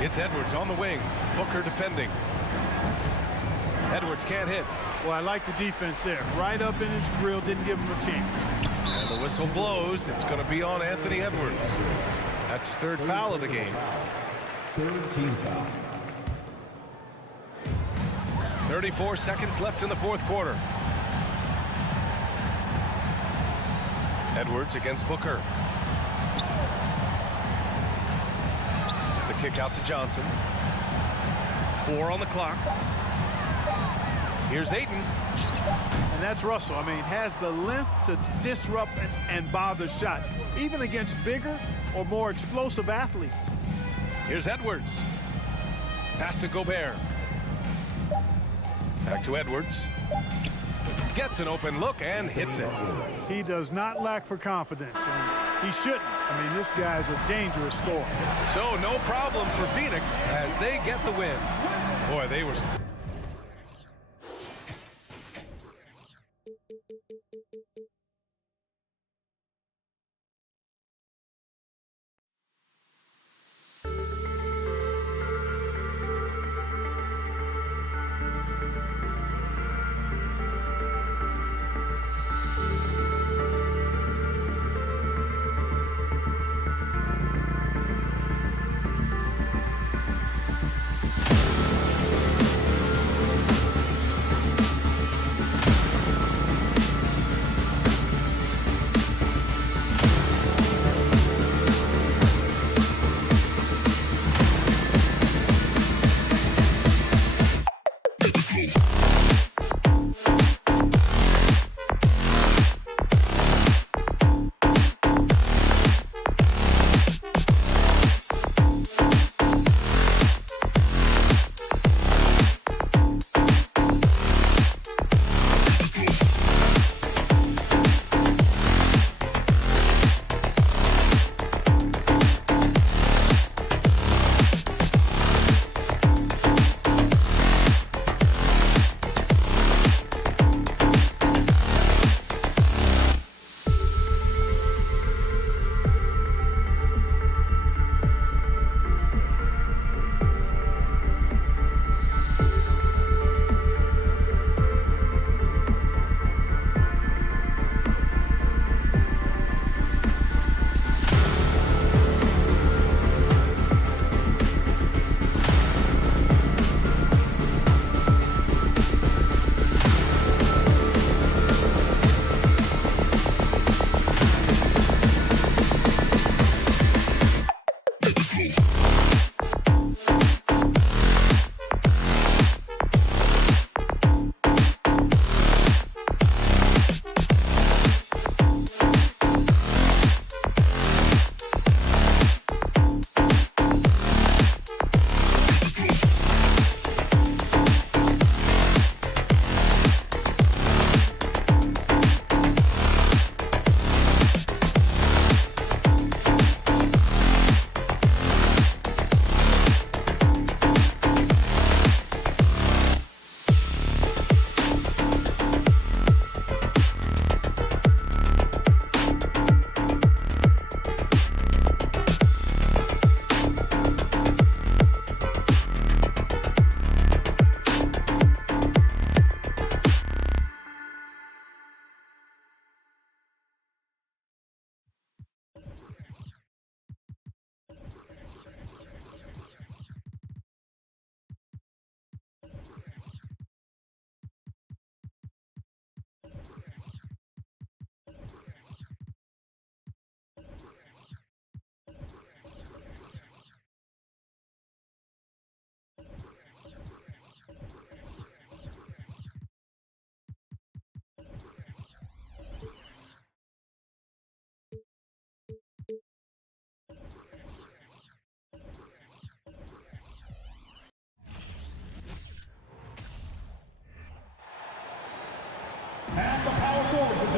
It's Edwards on the wing. Booker defending. Edwards can't hit. Well, I like the defense there. Right up in his grill, didn't give him a chance. And the whistle blows. It's going to be on Anthony Edwards. That's his third foul of the game. Third team foul. 34 seconds left in the fourth quarter. Edwards against Booker. The kick out to Johnson. 4 on the clock. Here's Ayton. And that's Russell. I mean, has the length to disrupt and bother shots, even against bigger or more explosive athletes. Here's Edwards. Pass to Gobert. Back to Edwards. Gets an open look and hits it. He does not lack for confidence, and he shouldn't. I mean, this guy's a dangerous scorer. So no problem for Phoenix as they get the win. Boy, they were...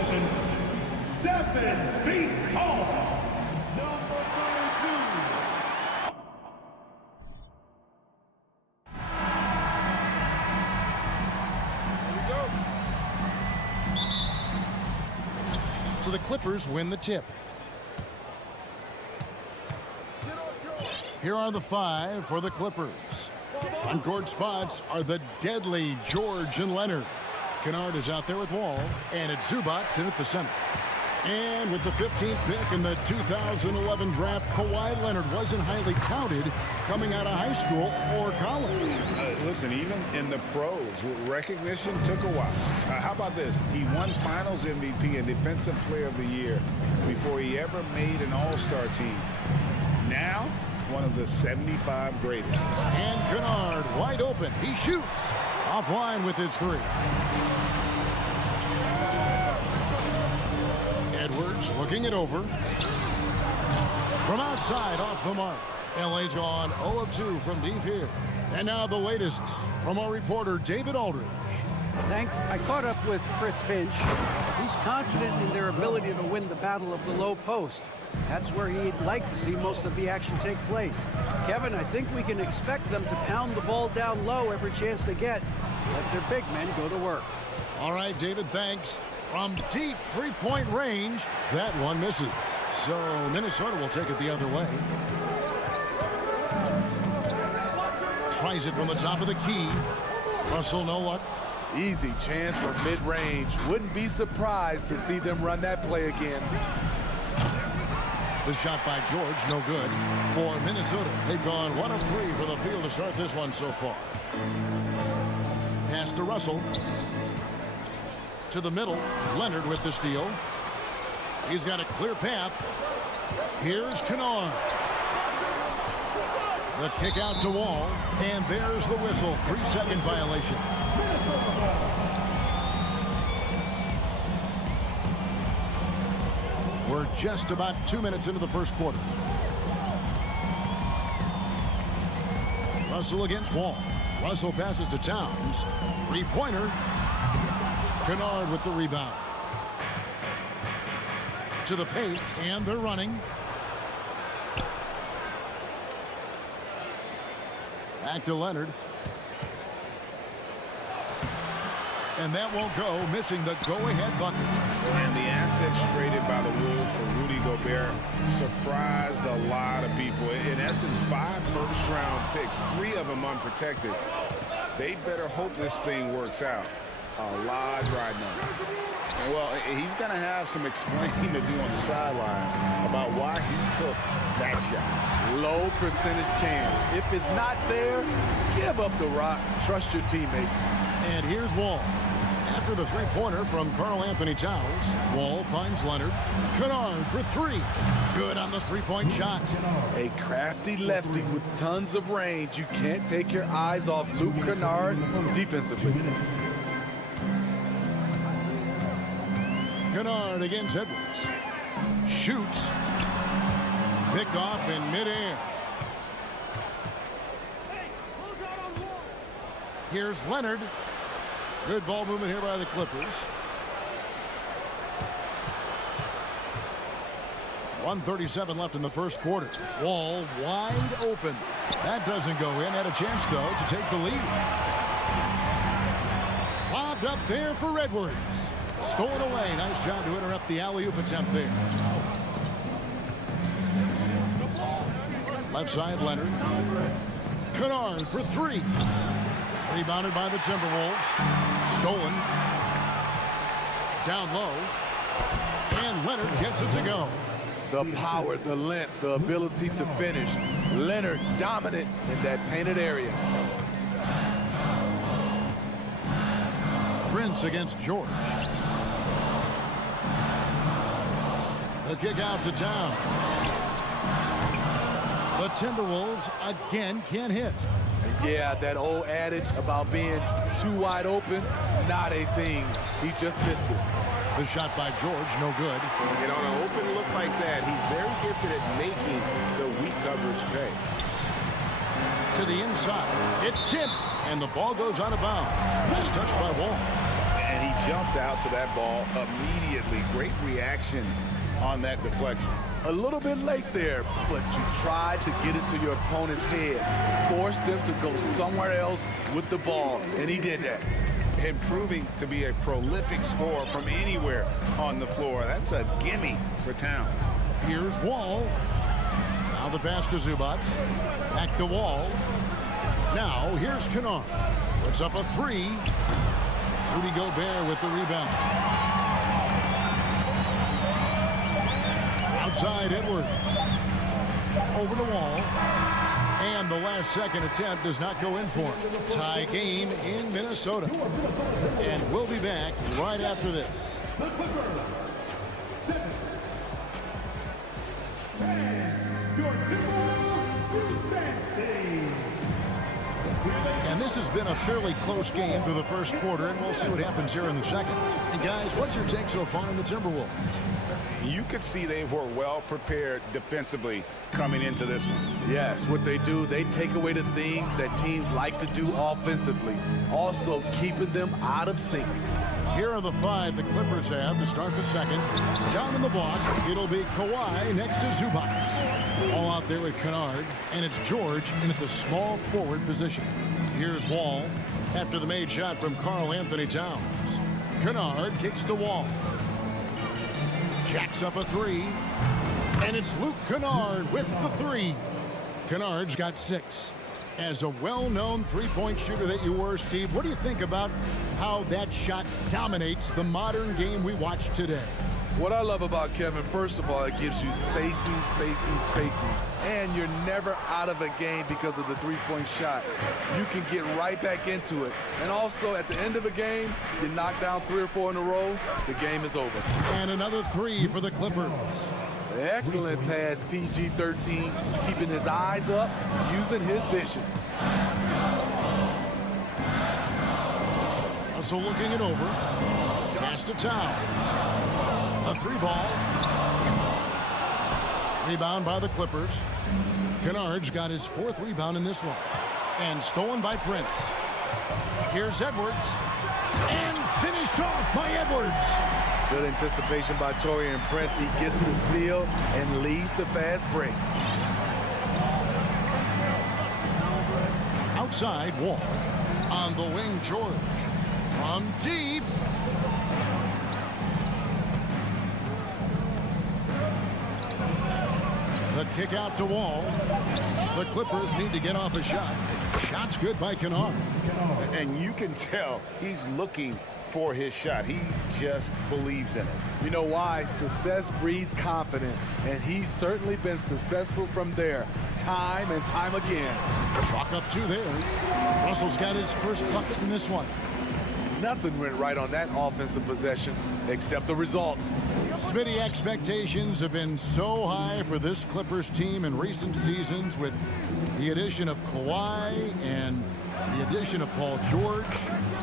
position, 7 feet tall, number 32. So the Clippers win the tip. Here are the 5 for the Clippers. On court spots are the deadly George and Leonard. Kennard is out there with Wall, and it's Zubac in at the center. And with the 15th pick in the 2011 draft, Kawhi Leonard wasn't highly touted coming out of high school or college. Listen, even in the pros, recognition took a while. How about this? He won Finals MVP and Defensive Player of the Year before he ever made an All-Star team. Now, one of the 75 greatest. And Kennard wide open. He shoots. Offline with his 3. Edwards looking it over. From outside, off the mark. LA's gone 0 of 2 from deep here. And now the latest from our reporter, David Aldridge. Thanks. I caught up with Chris Finch. He's confident in their ability to win the battle of the low post. That's where he'd like to see most of the action take place. Kevin, I think we can expect them to pound the ball down low every chance they get. Let their big men go to work. All right, David, thanks. From deep three-point range, that one misses. So Minnesota will take it the other way. Tries it from the top of the key. Russell, no luck. Easy chance for mid-range. Wouldn't be surprised to see them run that play again. The shot by George, no good. For Minnesota, they've gone 1 of 3 for the field to start this one so far. Pass to Russell. To the middle, Leonard with the steal. He's got a clear path. Here's Kennard. The kick out to Wall, and there's the whistle. 3-second violation. We're just about 2 minutes into the first quarter. Russell against Wall. Russell passes to Towns. 3-pointer. Kennard with the rebound. To the paint, and they're running. Back to Leonard. And that won't go, missing the go-ahead bucket. And the assets traded by the Wolves for Rudy Gobert surprised a lot of people. In essence, 5 first-round picks, 3 of them unprotected. They better hope this thing works out. A lot riding on it. Well, he's going to have some explaining to do on the sideline about why he took that shot. Low percentage chance. If it's not there, give up the rock. Trust your teammates. And here's Wall. After the 3-pointer from Karl Anthony Towns, Wall finds Leonard. Kennard for 3. Good on the 3-point shot. A crafty lefty with tons of range. You can't take your eyes off Luke Kennard defensively. Kennard against Edwards. Shoots. Picked off in midair. Here's Leonard. Good ball movement here by the Clippers. 1:37 left in the first quarter. Wall wide open. That doesn't go in. Had a chance, though, to take the lead. Lobbed up there for Edwards. Stolen away. Nice job to interrupt the alley-oop attempt there. Left side, Leonard. Kennard for 3. Rebounded by the Timberwolves. Stolen. Down low. And Leonard gets it to go. The power, the length, the ability to finish. Leonard dominant in that painted area. Prince against George. The kick out to Towns. The Timberwolves again can't hit. And yeah, that old adage about being too wide open, not a thing. He just missed it. The shot by George, no good. And on an open look like that, he's very gifted at making the weak coverage pay. To the inside. It's tipped, and the ball goes out of bounds. Nice touch by Wall. And he jumped out to that ball immediately. Great reaction on that deflection. A little bit late there, but you tried to get it to your opponent's head. Forced them to go somewhere else with the ball, and he did that. Improving to be a prolific scorer from anywhere on the floor. That's a gimme for Towns. Here's Wall. Now the pass to Zubats. Back to Wall. Now here's Kennard. Puts up a three. Rudy Gobert with the rebound. Outside Edwards. Over the Wall. And the last second attempt does not go in for him. Tie game in Minnesota. And we'll be back right after this. And this has been a fairly close game through the first quarter, and we'll see what happens here in the second. And guys, what's your take so far on the Timberwolves? You could see they were well prepared defensively coming into this one. Yes, what they do, they take away the things that teams like to do offensively, also keeping them out of sync. Here are the five the Clippers have to start the second. Down in the block, it'll be Kawhi next to Zubats. All out there with Kennard, and it's George in at the small forward position. Here's Wall after the made shot from Karl Anthony Towns. Kennard kicks to Wall. Jacks up a three, and it's Luke Kennard with the three. Kennard's got 6. As a well-known three-point shooter that you were, Steve, what do you think about how that shot dominates the modern game we watch today? What I love about Kevin, first of all, it gives you spacing, and you're never out of a game because of the three-point shot. You can get right back into it. And also, at the end of a game, you knock down 3 or 4 in a row, the game is over. And another 3 for the Clippers. Excellent pass, PG-13, keeping his eyes up, using his vision. Also looking it over. Pass to Towns. A 3-ball. Rebound by the Clippers. Kennard's got his 4th rebound in this one. And stolen by Prince. Here's Edwards. And finished off by Edwards. Good anticipation by Taurean Prince. He gets the steal and leads the fast break. Outside Wall. On the wing, George. From deep. The kick out to Wall. The Clippers need to get off a shot. Shot's good by Kennard. And you can tell he's looking for his shot. He just believes in it. You know why? Success breeds confidence, and he's certainly been successful from there, time and time again. Chalk up 2 there. Russell's got his first bucket in this one. Nothing went right on that offensive possession except the result. Smitty, expectations have been so high for this Clippers team in recent seasons with the addition of Kawhi and the addition of Paul George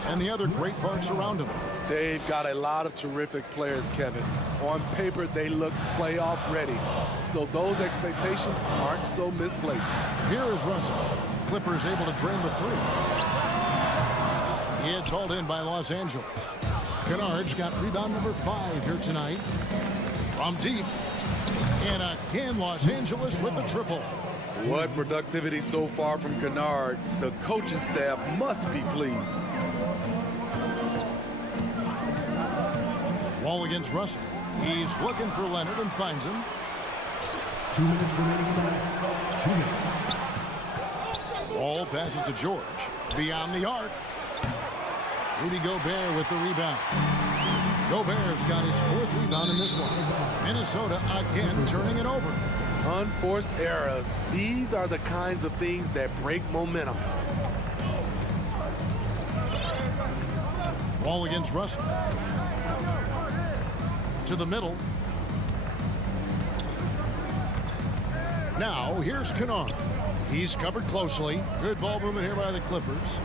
and the other great parts around him. They've got a lot of terrific players, Kevin. On paper, they look playoff ready. So those expectations aren't so misplaced. Here is Russell. Clippers able to drain the 3. It's hauled in by Los Angeles. Kennard's got rebound number 5 here tonight. From deep. And again, Los Angeles with the triple. What productivity so far from Kennard. The coaching staff must be pleased. Wall against Russell. He's looking for Leonard and finds him. 2 minutes remaining. 2 minutes. Wall passes to George. Beyond the arc. Rudy Gobert with the rebound. Gobert's got his 4th rebound in this one. Minnesota again turning it over. Unforced errors. These are the kinds of things that break momentum. Wall against Russell. To the middle. Now here's Kennard. He's covered closely. Good ball movement here by the Clippers.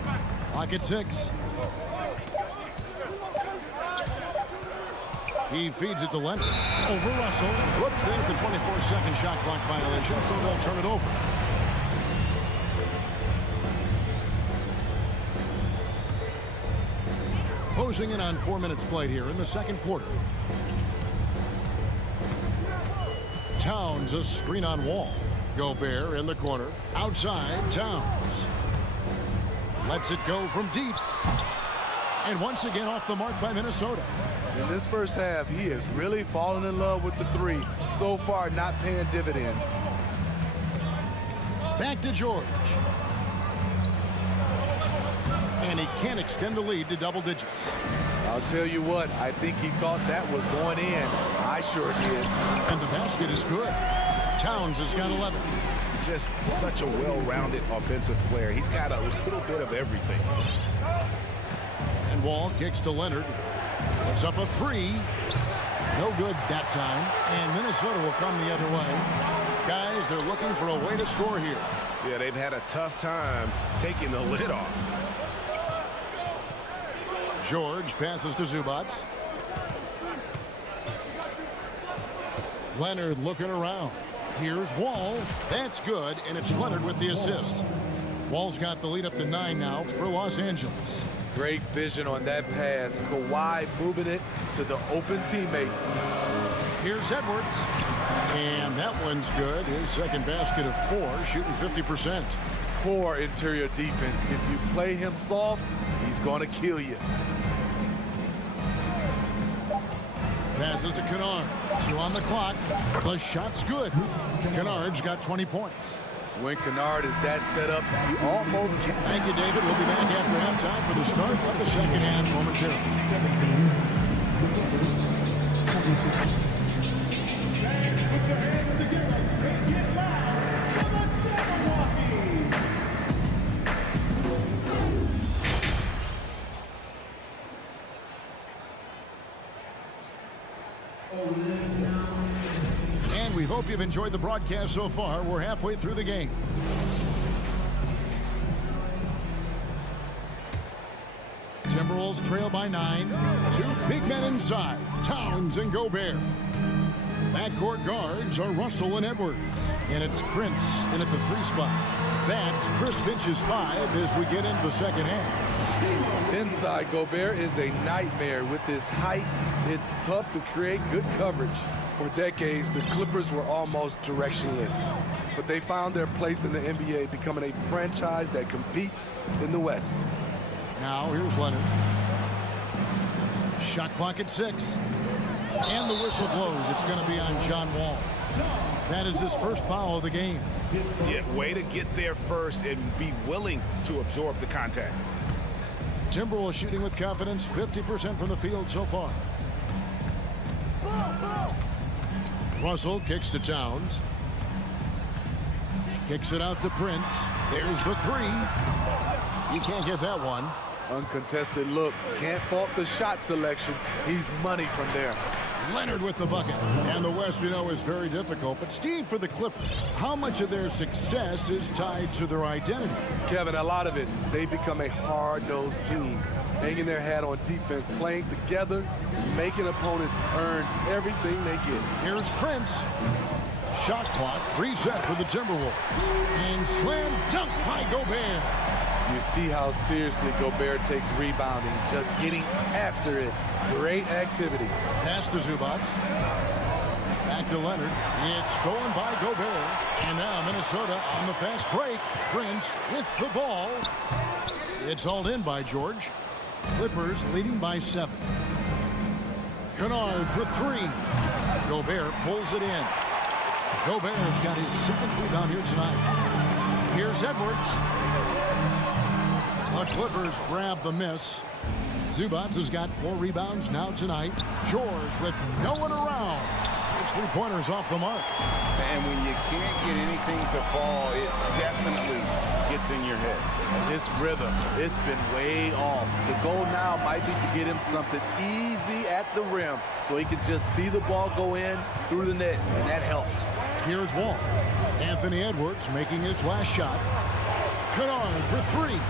Clock at 6. He feeds it to Leonard. Over Russell. Whoops, there's the 24-second shot clock violation, so they'll turn it over. Closing in on 4 minutes played here in the second quarter. Towns a screen on Wall. Gobert in the corner. Outside, Towns. Lets it go from deep. And once again off the mark by Minnesota. In this first half, he has really fallen in love with the three. So far, not paying dividends. Back to George. And he can't extend the lead to double digits. I'll tell you what, I think he thought that was going in. I sure did. And the basket is good. Towns has got 11. Just such a well-rounded offensive player. He's got a little bit of everything. And Wall kicks to Leonard. Puts up a three. No good that time. And Minnesota will come the other way. Guys, they're looking for a way to score here. Yeah, they've had a tough time taking the lid off. George passes to Zubac. Leonard looking around. Here's Wall. That's good, and it's Leonard with the assist. Wall's got the lead up to 9 now for Los Angeles. Great vision on that pass. Kawhi moving it to the open teammate. Here's Edwards. And that one's good. His second basket of 4, shooting 50%. Poor interior defense. If you play him soft, he's going to kill you. Passes to Kennard. 2 on the clock. The shot's good. Kennard's got 20 points. When Kennard is that set up, he almost can't. Thank you, David. We'll be back after halftime for the start of the second half momentarily. And we hope you've enjoyed the broadcast so far. We're halfway through the game. Timberwolves trail by 9. 2 big men inside, Towns and Gobert. Backcourt guards are Russell and Edwards. And it's Prince in at the 3 spot. That's Chris Finch's 5 as we get into the second half. Inside, Gobert is a nightmare. With his height, it's tough to create good coverage. For decades, the Clippers were almost directionless. But they found their place in the NBA, becoming a franchise that competes in the West. Now here's Leonard. Shot clock at 6. And the whistle blows. It's going to be on John Wall. That is his first foul of the game. Yeah, way to get there first and be willing to absorb the contact. Timberwolves shooting with confidence, 50% from the field so far. Russell kicks to Towns. Kicks it out to Prince. There's the 3. He can't get that one. Uncontested look. Can't fault the shot selection. He's money from there. Leonard with the bucket. And the West, we know, is very difficult. But, Steve, for the Clippers, how much of their success is tied to their identity? Kevin, a lot of it. They become a hard-nosed team, hanging their hat on defense, playing together, making opponents earn everything they get. Here's Prince. Shot clock reset for the Timberwolves. And slam dunk by Gobert. You see how seriously Gobert takes rebounding, just getting after it. Great activity. Pass to Zubac. Back to Leonard. It's stolen by Gobert. And now Minnesota on the fast break. Prince with the ball. It's hauled in by George. Clippers leading by 7. Kennard for 3. Gobert pulls it in. Gobert's got his 7th rebound here tonight. Here's Edwards. The Clippers grab the miss. Zubac has got 4 rebounds now tonight. George with no one around. His 3-pointers off the mark. And when you can't get anything to fall, it definitely gets in your head. His rhythm, it's been way off. The goal now might be to get him something easy at the rim so he can just see the ball go in through the net, and that helps. Here's Wall. Anthony Edwards making his last shot. Kennard for 3.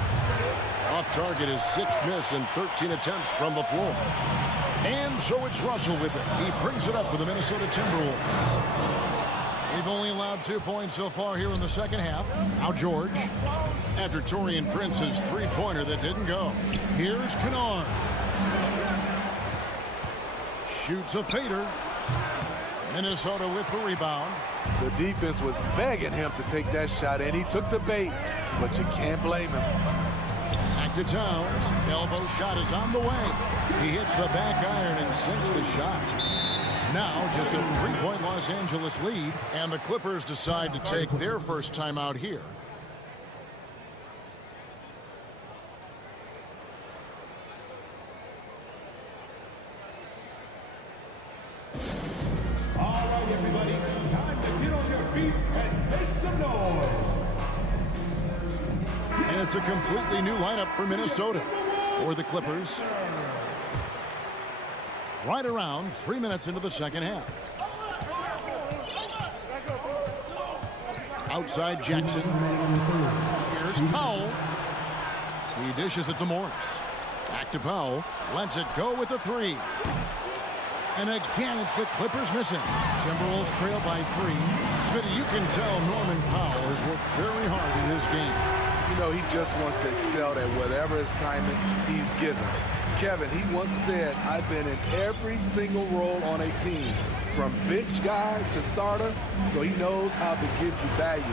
Off target, his 6th miss and 13 attempts from the floor. And so it's Russell with it. He brings it up for the Minnesota Timberwolves. They've only allowed 2 points so far here in the second half. Now George. After Taurean Prince's 3-pointer that didn't go. Here's Kennard. Shoots a fader. Minnesota with the rebound. The defense was begging him to take that shot, and he took the bait, but you can't blame him. Back to Towns. Elbow shot is on the way. He hits the back iron and sinks the shot. Now just a 3-point Los Angeles lead, and the Clippers decide to take their first timeout here. All right, everybody, time to get on your feet and make some noise. And it's a completely new lineup for Minnesota. For the Clippers, right around 3 minutes into the second half. Outside Jackson. Here's Powell. He dishes it to Morris. Back to Powell. Lets it go with the three. And again, it's the Clippers missing. Timberwolves trail by 3. Smitty, you can tell Norman Powell has worked very hard in this game. You know, he just wants to excel at whatever assignment he's given. Kevin, he once said, I've been in every single role on a team, from bench guy to starter, so he knows how to give you value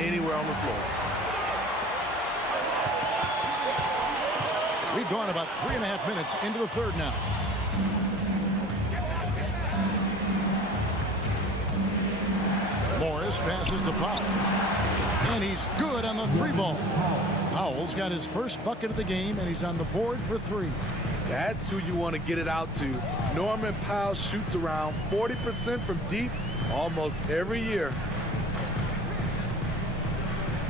anywhere on the floor. We've gone about 3.5 minutes into the third now. Morris passes to Powell. And he's good on the 3-ball. Powell's got his first bucket of the game, and he's on the board for 3. That's who you want to get it out to. Norman Powell shoots around 40% from deep almost every year.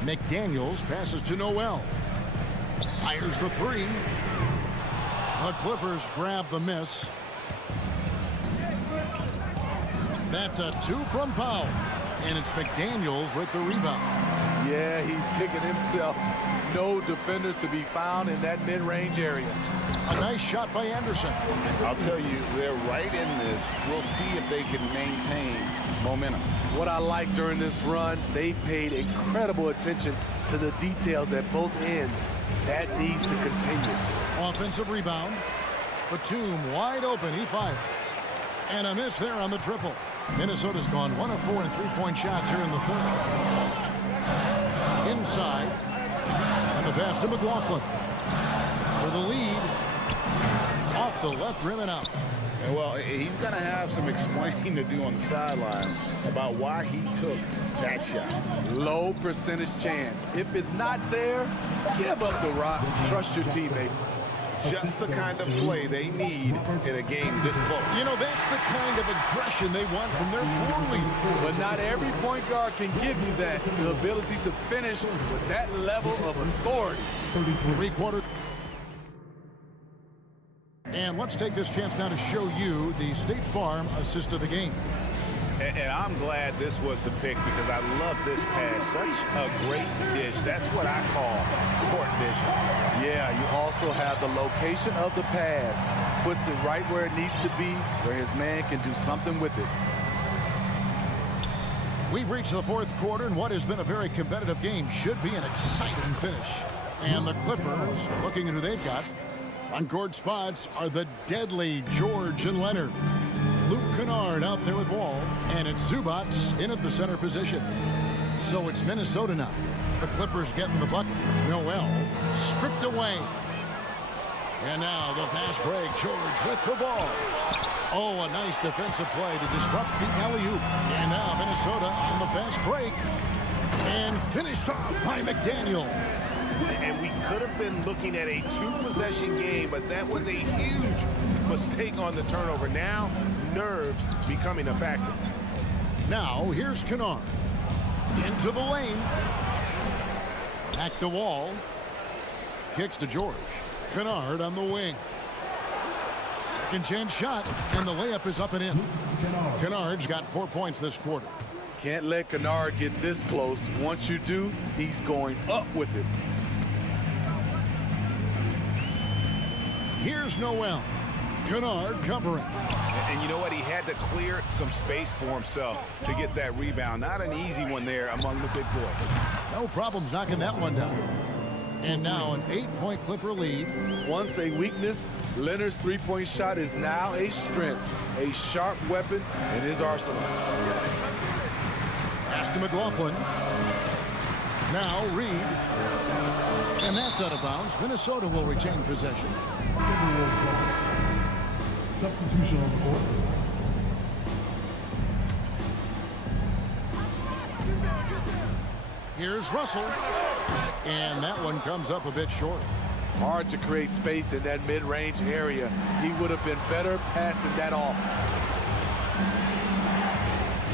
McDaniels passes to Noel. Fires the 3. The Clippers grab the miss. That's a 2 from Powell. And it's McDaniels with the rebound. Yeah, he's kicking himself. No defenders to be found in that mid-range area. A nice shot by Anderson. I'll tell you, they're right in this. We'll see if they can maintain momentum. What I like during this run, they paid incredible attention to the details at both ends. That needs to continue. Offensive rebound. Batum wide open. He fires. And a miss there on the triple. Minnesota's gone 1 of 4 in 3-point shots here in the third. Inside. And the pass to McLaughlin. For the lead. Off the left rim and out. And well, he's going to have some explaining to do on the sideline about why he took that shot. Low percentage chance. If it's not there, give up the rock. Trust your teammates. Just the kind of play they need in a game this close. You know, that's the kind of aggression they want from their floor leader. But not every point guard can give you that. The ability to finish with that level of authority. 3-quarter. And let's take this chance now to show you the State Farm assist of the game. And I'm glad this was the pick because I love this pass. Such a great dish. That's what I call court vision. Yeah, you also have the location of the pass. Puts it right where it needs to be, where his man can do something with it. We've reached the fourth quarter, and what has been a very competitive game should be an exciting finish. And the Clippers, looking at who they've got, on court spots are the deadly George and Leonard. Luke Kennard out there with Wall, and it's Zubac in at the center position. So it's Minnesota now. The Clippers getting the bucket. Noel stripped away. And now the fast break. George with the ball. Oh, a nice defensive play to disrupt the alley-oop. And now Minnesota on the fast break. And finished off by McDaniel. And we could have been looking at a 2-possession game, but that was a huge mistake on the turnover. Now, nerves becoming a factor. Now, here's Kennard. Into the lane. Back to Wall. Kicks to George. Kennard on the wing. Second chance shot, and the layup is up and in. Kennard's got 4 points this quarter. Can't let Kennard get this close. Once you do, he's going up with it. Here's Noel. Kennard covering. And you know what? He had to clear some space for himself to get that rebound. Not an easy one there among the big boys. No problems knocking that one down. And now an 8-point Clipper lead. Once a weakness, Leonard's three-point shot is now a strength, a sharp weapon in his arsenal. Pass to McLaughlin. Now Reed. And that's out of bounds. Minnesota will retain possession. Substitution on the court. Here's Russell. And that one comes up a bit short. Hard to create space in that mid-range area. He would have been better passing that off.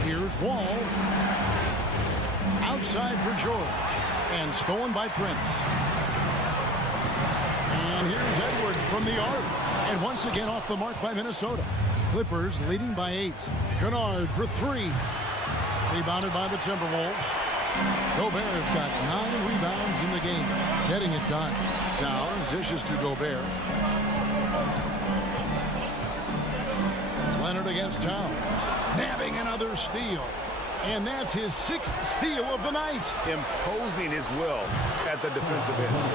Here's Wall. Outside for George. And stolen by Prince. And here's Edwards from the arc. And once again off the mark by Minnesota. Clippers leading by 8. Kennard for 3. Rebounded by the Timberwolves. Gobert's got 9 rebounds in the game. Getting it done. Towns dishes to Gobert. Leonard against Towns. Nabbing another steal. And that's his 6th steal of the night. Imposing his will at the defensive end.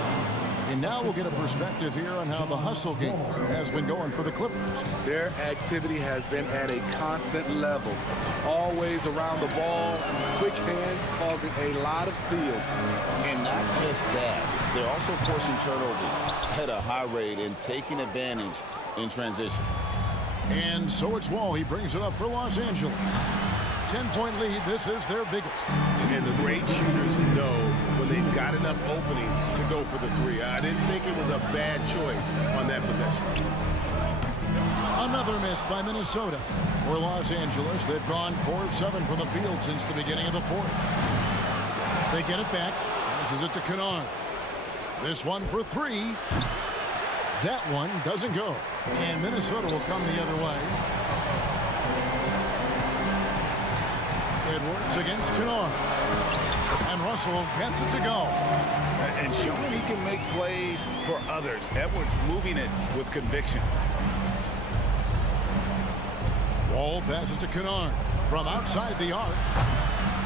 And now we'll get a perspective here on how the hustle game has been going for the Clippers. Their activity has been at a constant level. Always around the ball, quick hands causing a lot of steals. And not just that, they're also forcing turnovers at a high rate and taking advantage in transition. And so it's Wall. He brings it up for Los Angeles. 10-point lead. This is their biggest. And the great shooters know when they've got enough opening to go for the 3. I didn't think it was a bad choice on that possession. Another miss by Minnesota. For Los Angeles, they've gone 4 of 7 from the field since the beginning of the 4th. They get it back. Passes it to Kennard. This one for 3. That one doesn't go. And Minnesota will come the other way. Edwards against Kennard. And Russell gets it to go. And showing he can make plays for others. Edwards moving it with conviction. Wall passes to Kennard from outside the arc.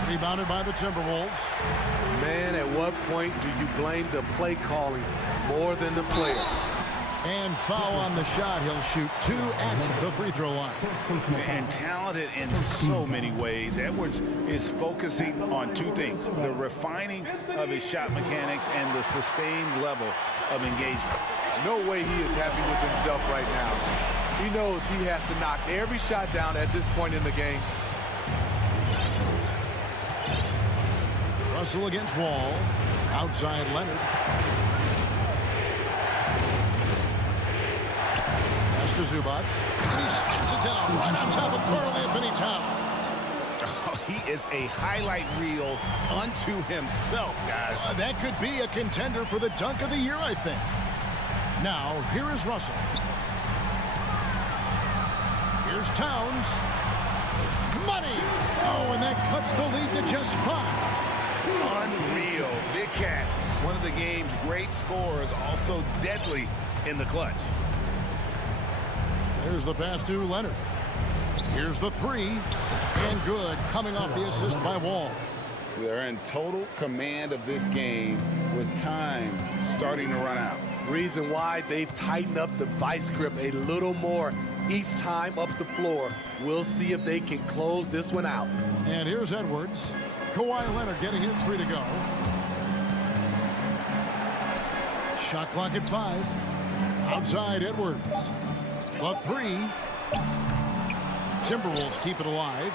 Rebounded by the Timberwolves. Man, at what point do you blame the play calling more than the player? And foul on the shot. He'll shoot 2 at the free throw line. And talented in so many ways. Edwards is focusing on 2 things. The refining of his shot mechanics and the sustained level of engagement. No way he is happy with himself right now. He knows he has to knock every shot down at this point in the game. Russell against Wall. Outside Leonard. To Zubac. He slaps it down right on top of Carl Anthony Towns. Oh, he is a highlight reel unto himself, guys. That could be a contender for the dunk of the year, I think. Now, here is Russell. Here's Towns. Money! Oh, and that cuts the lead to just 5. Unreal. Big Cat, one of the game's great scorers, also deadly in the clutch. Here's the pass to Leonard. Here's the 3. And good, coming off the assist by Wall. They're in total command of this game with time starting to run out. Reason why they've tightened up the vice grip a little more each time up the floor. We'll see if they can close this one out. And here's Edwards. Kawhi Leonard getting his 3 to go. Shot clock at 5. Outside Edwards. The 3. Timberwolves keep it alive.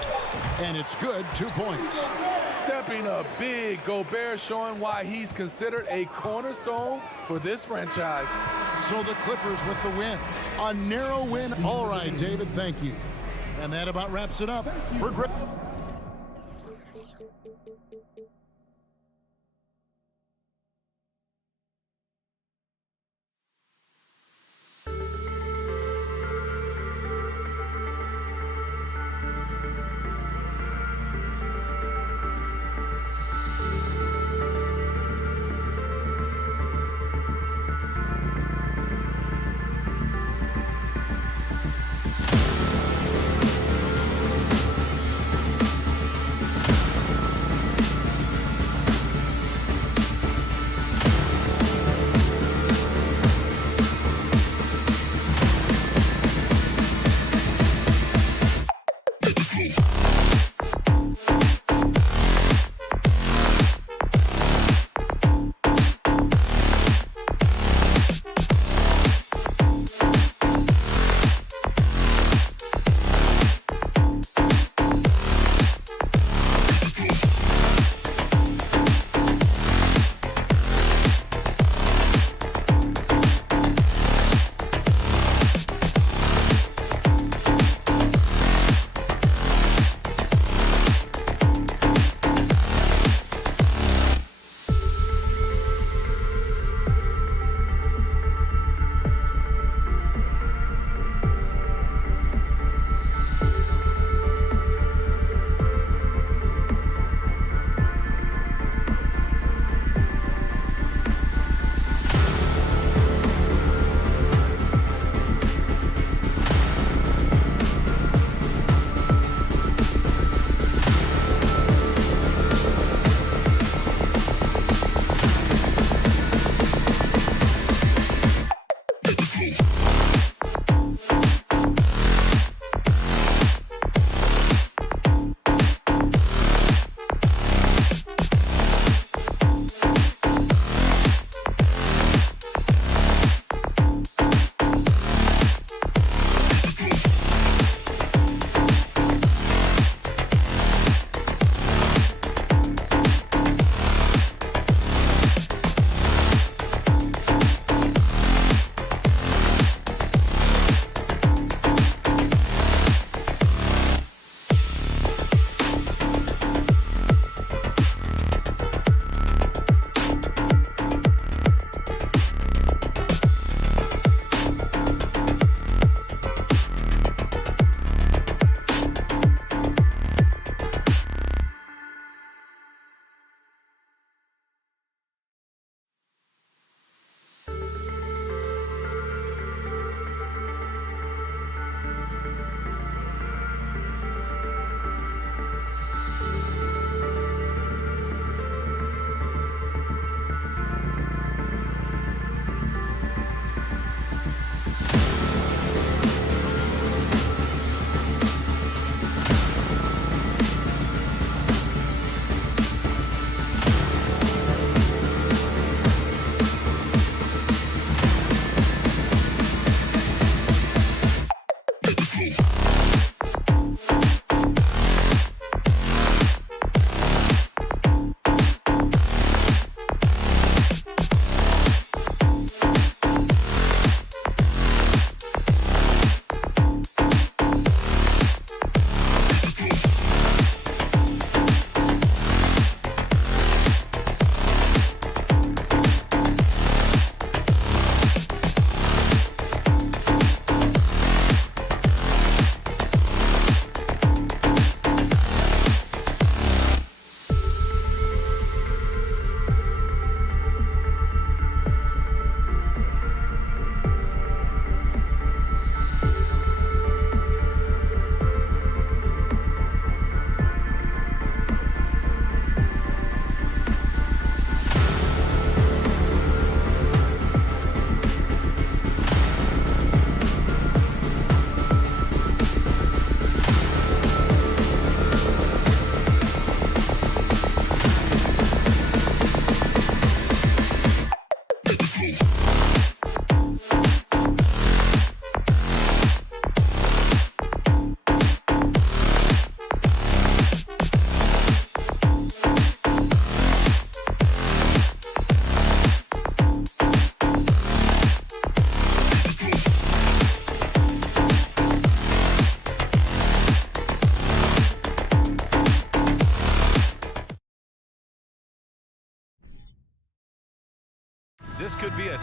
And it's good. 2 points. Stepping up big. Gobert showing why he's considered a cornerstone for this franchise. So the Clippers with the win. A narrow win. All right, David, thank you. And that about wraps it up for Greg.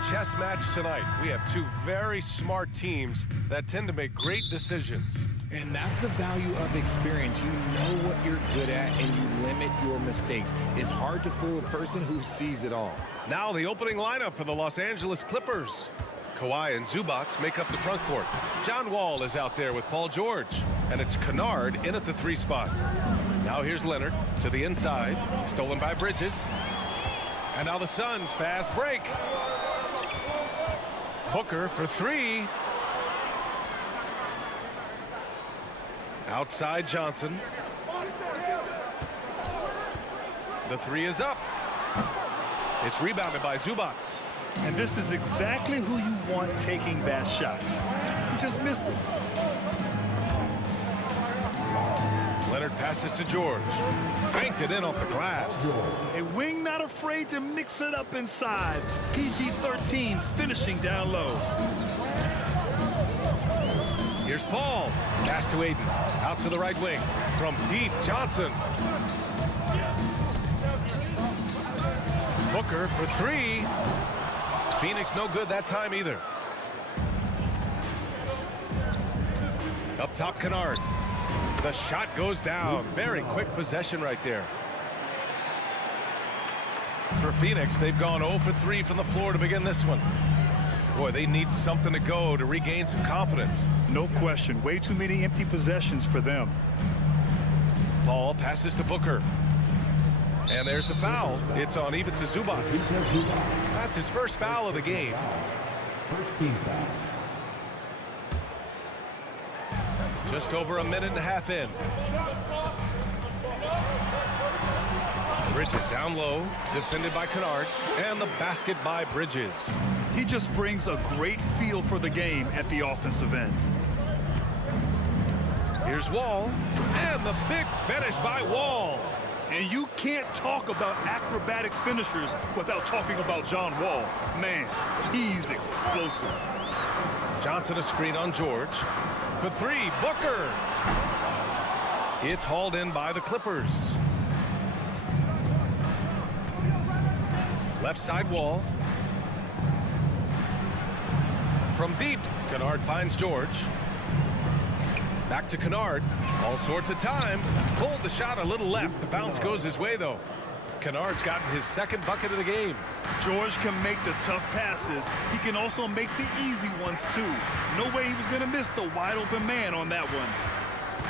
chess match tonight. We have two very smart teams that tend to make great decisions. And that's the value of experience. You know what you're good at, and you limit your mistakes. It's hard to fool a person who sees it all. Now the opening lineup for the Los Angeles Clippers. Kawhi and Zubats make up the front court. John Wall is out there with Paul George. And it's Kennard in at the 3 spot. Now here's Leonard to the inside. Stolen by Bridges. And now the Suns fast break. Booker for 3. Outside Johnson. The 3 is up. It's rebounded by Zubats. And this is exactly who you want taking that shot. You just missed it. Leonard passes to George. Banked it in off the glass. A wing not afraid to mix it up inside. PG-13 finishing down low. Here's Paul. Pass to Aiden. Out to the right wing. From deep, Johnson. Booker for 3. Phoenix no good that time either. Up top, Kennard. The shot goes down. Very quick possession right there. For Phoenix, they've gone 0 for 3 from the floor to begin this one. Boy, they need something to go to regain some confidence. No question. Way too many empty possessions for them. Paul passes to Booker. And there's the foul. It's on Ivica Zubats. That's his first foul of the game. First team foul. Just over a minute and a half in. Bridges down low, defended by Kennard, and the basket by Bridges. He just brings a great feel for the game at the offensive end. Here's Wall, and the big finish by Wall. And you can't talk about acrobatic finishers without talking about John Wall. Man, he's explosive. Johnson a screen on George. For 3, Booker. It's hauled in by the Clippers. Left side Wall. From deep, Kennard finds George. Back to Kennard. All sorts of time. Pulled the shot a little left. The bounce goes his way, though. Kennard's gotten his second bucket of the game. George can make the tough passes. He can also make the easy ones, too. No way he was going to miss the wide-open man on that one.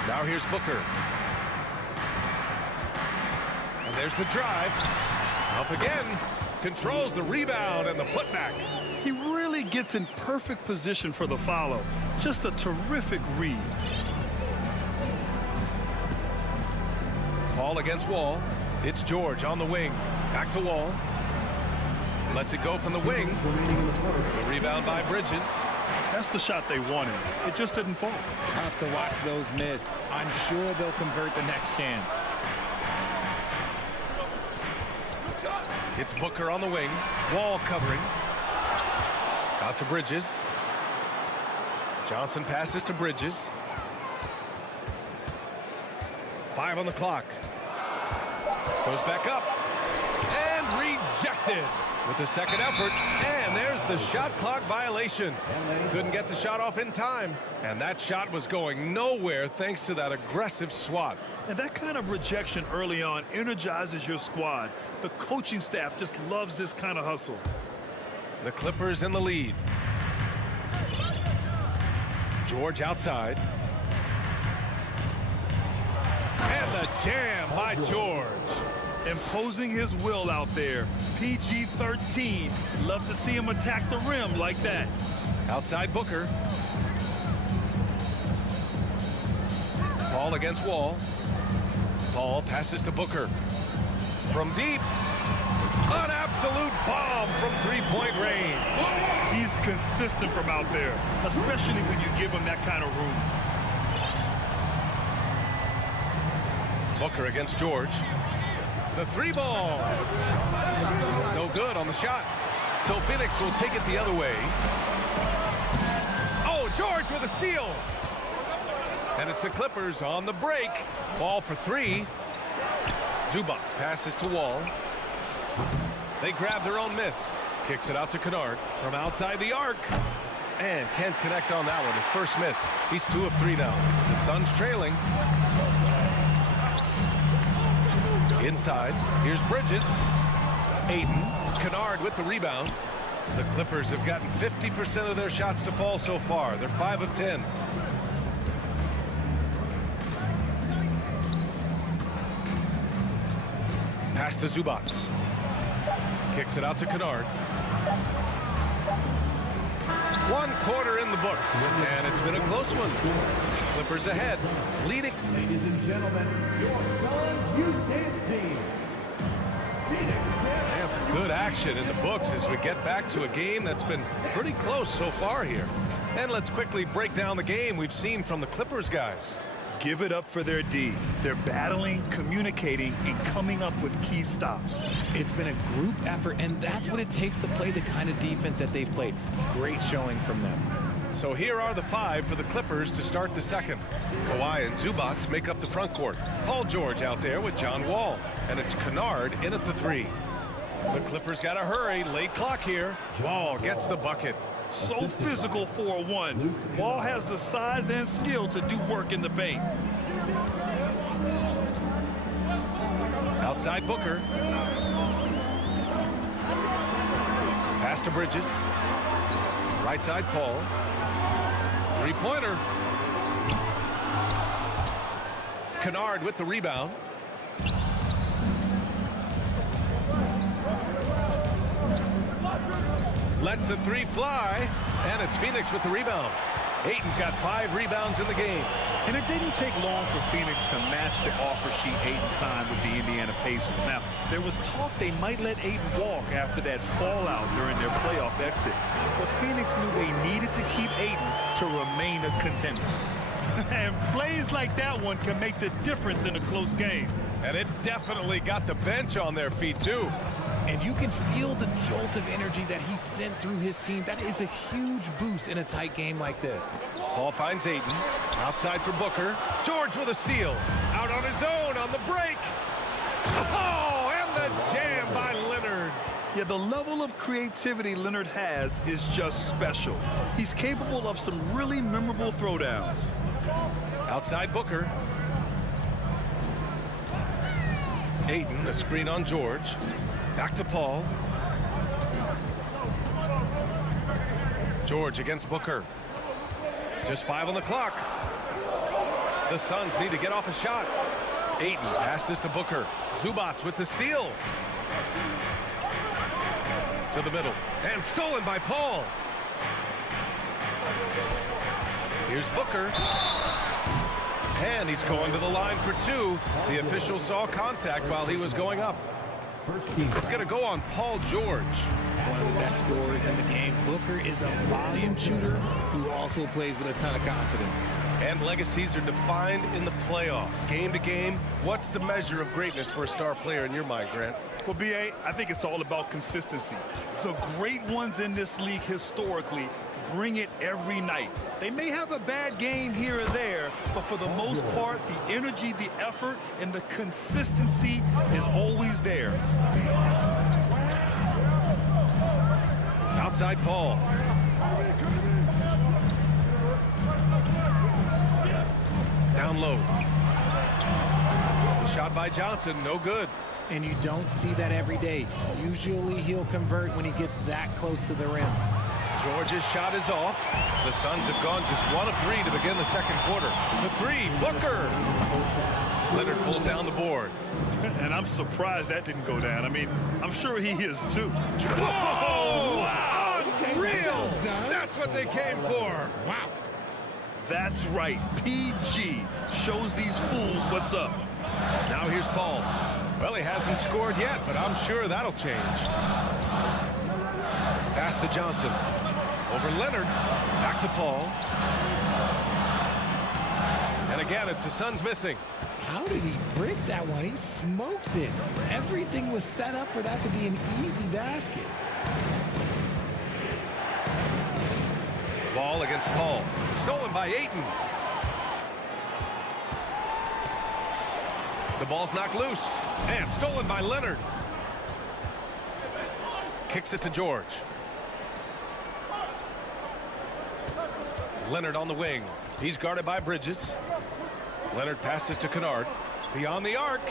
Now here's Booker. And there's the drive. Up again. Controls the rebound and the putback. He really gets in perfect position for the follow. Just a terrific read. Paul against Wall. It's George on the wing. Back to Wall. Lets it go from the wing. The rebound by Bridges. That's the shot they wanted. It just didn't fall. Tough to watch those miss. I'm sure they'll convert the next chance. It's Booker on the wing. Wall covering. Out to Bridges. Johnson passes to Bridges. 5 on the clock. Goes back up. And rejected with the second effort. And there's the shot clock violation. Couldn't get the shot off in time. And that shot was going nowhere thanks to that aggressive swat. And that kind of rejection early on energizes your squad. The coaching staff just loves this kind of hustle. The Clippers in the lead. George outside. And the jam by George. Imposing his will out there. PG-13. Love to see him attack the rim like that. Outside Booker. Paul against Wall. Paul passes to Booker. From deep. An absolute bomb from three-point range. He's consistent from out there, especially when you give him that kind of room. Booker against George. The 3-ball. No good on the shot. So Phoenix will take it the other way. Oh, George with a steal. And it's the Clippers on the break. Ball for 3. Zubats passes to Wall. They grab their own miss. Kicks it out to Kennard from outside the arc. And can't connect on that one. His first miss. He's 2 of 3 now. The Suns trailing. Inside. Here's Bridges. Ayton. Kennard with the rebound. The Clippers have gotten 50% of their shots to fall so far. They're 5 of 10. Pass to Zubac. Kicks it out to Kennard. 1 quarter in the books, and it's been a close one. Clippers ahead, leading. Ladies and gentlemen, your Suns Youth Dance Team. And some good action in the books as we get back to a game that's been pretty close so far here. And let's quickly break down the game we've seen from the Clippers guys. Give it up for their D. They're battling, communicating, and coming up with key stops. It's been a group effort, and that's what it takes to play the kind of defense that they've played. Great showing from them. So here are the 5 for the Clippers to start the second. Kawhi and Zubac make up the front court. Paul George out there with John Wall. And it's Kennard in at the 3. The Clippers got to hurry. Late clock here. Wall gets the bucket. So physical for a 1. Wall has the size and skill to do work in the paint. Outside Booker. Pass to Bridges. Right side Paul. 3-pointer. Kennard with the rebound. Lets the 3 fly, and it's Phoenix with the rebound. Ayton's got 5 rebounds in the game. And it didn't take long for Phoenix to match the offer sheet Ayton signed with the Indiana Pacers. Now, there was talk they might let Ayton walk after that fallout during their playoff exit. But Phoenix knew they needed to keep Ayton to remain a contender. And plays like that one can make the difference in a close game. And it definitely got the bench on their feet, too. And you can feel the jolt of energy that he sent through his team. That is a huge boost in a tight game like this. Paul finds Ayton. Outside for Booker. George with a steal. Out on his own on the break. Oh, and the jam by Leonard. Yeah, the level of creativity Leonard has is just special. He's capable of some really memorable throwdowns. Outside Booker. Ayton, a screen on George. Back to Paul. George against Booker. Just 5 on the clock. The Suns need to get off a shot. Ayton passes to Booker. Zubac with the steal. To the middle. And stolen by Paul. Here's Booker. And he's going to the line for 2. The official saw contact while he was going up. It's going to go on Paul George. One of the best scorers in the game. Booker is a volume shooter who also plays with a ton of confidence. And legacies are defined in the playoffs. Game to game, what's the measure of greatness for a star player in your mind, Grant? Well, B.A., I think it's all about consistency. The great ones in this league historically bring it every night. They may have a bad game here or there, but for the most part, the energy, the effort, and the consistency is always there. Outside Paul. Down low. Shot by Johnson, no good. And you don't see that every day. Usually he'll convert when he gets that close to the rim. George's shot is off. The Suns have gone just 1 of 3 to begin the second quarter. The 3, Booker. Leonard pulls down the board. And I'm surprised that didn't go down. I mean, I'm sure he is too. Whoa! Wow! Unreal! That's what they came for. Wow. That's right. PG shows these fools what's up. Now here's Paul. Well, he hasn't scored yet, but I'm sure that'll change. Pass to Johnson. Over Leonard. Back to Paul. And again, it's the Suns missing. How did he break that one? He smoked it. Everything was set up for that to be an easy basket. Ball against Paul. Stolen by Ayton. The ball's knocked loose. And stolen by Leonard. kicks it to George. Leonard on the wing. He's guarded by Bridges. Leonard passes to Kennard. Beyond the arc.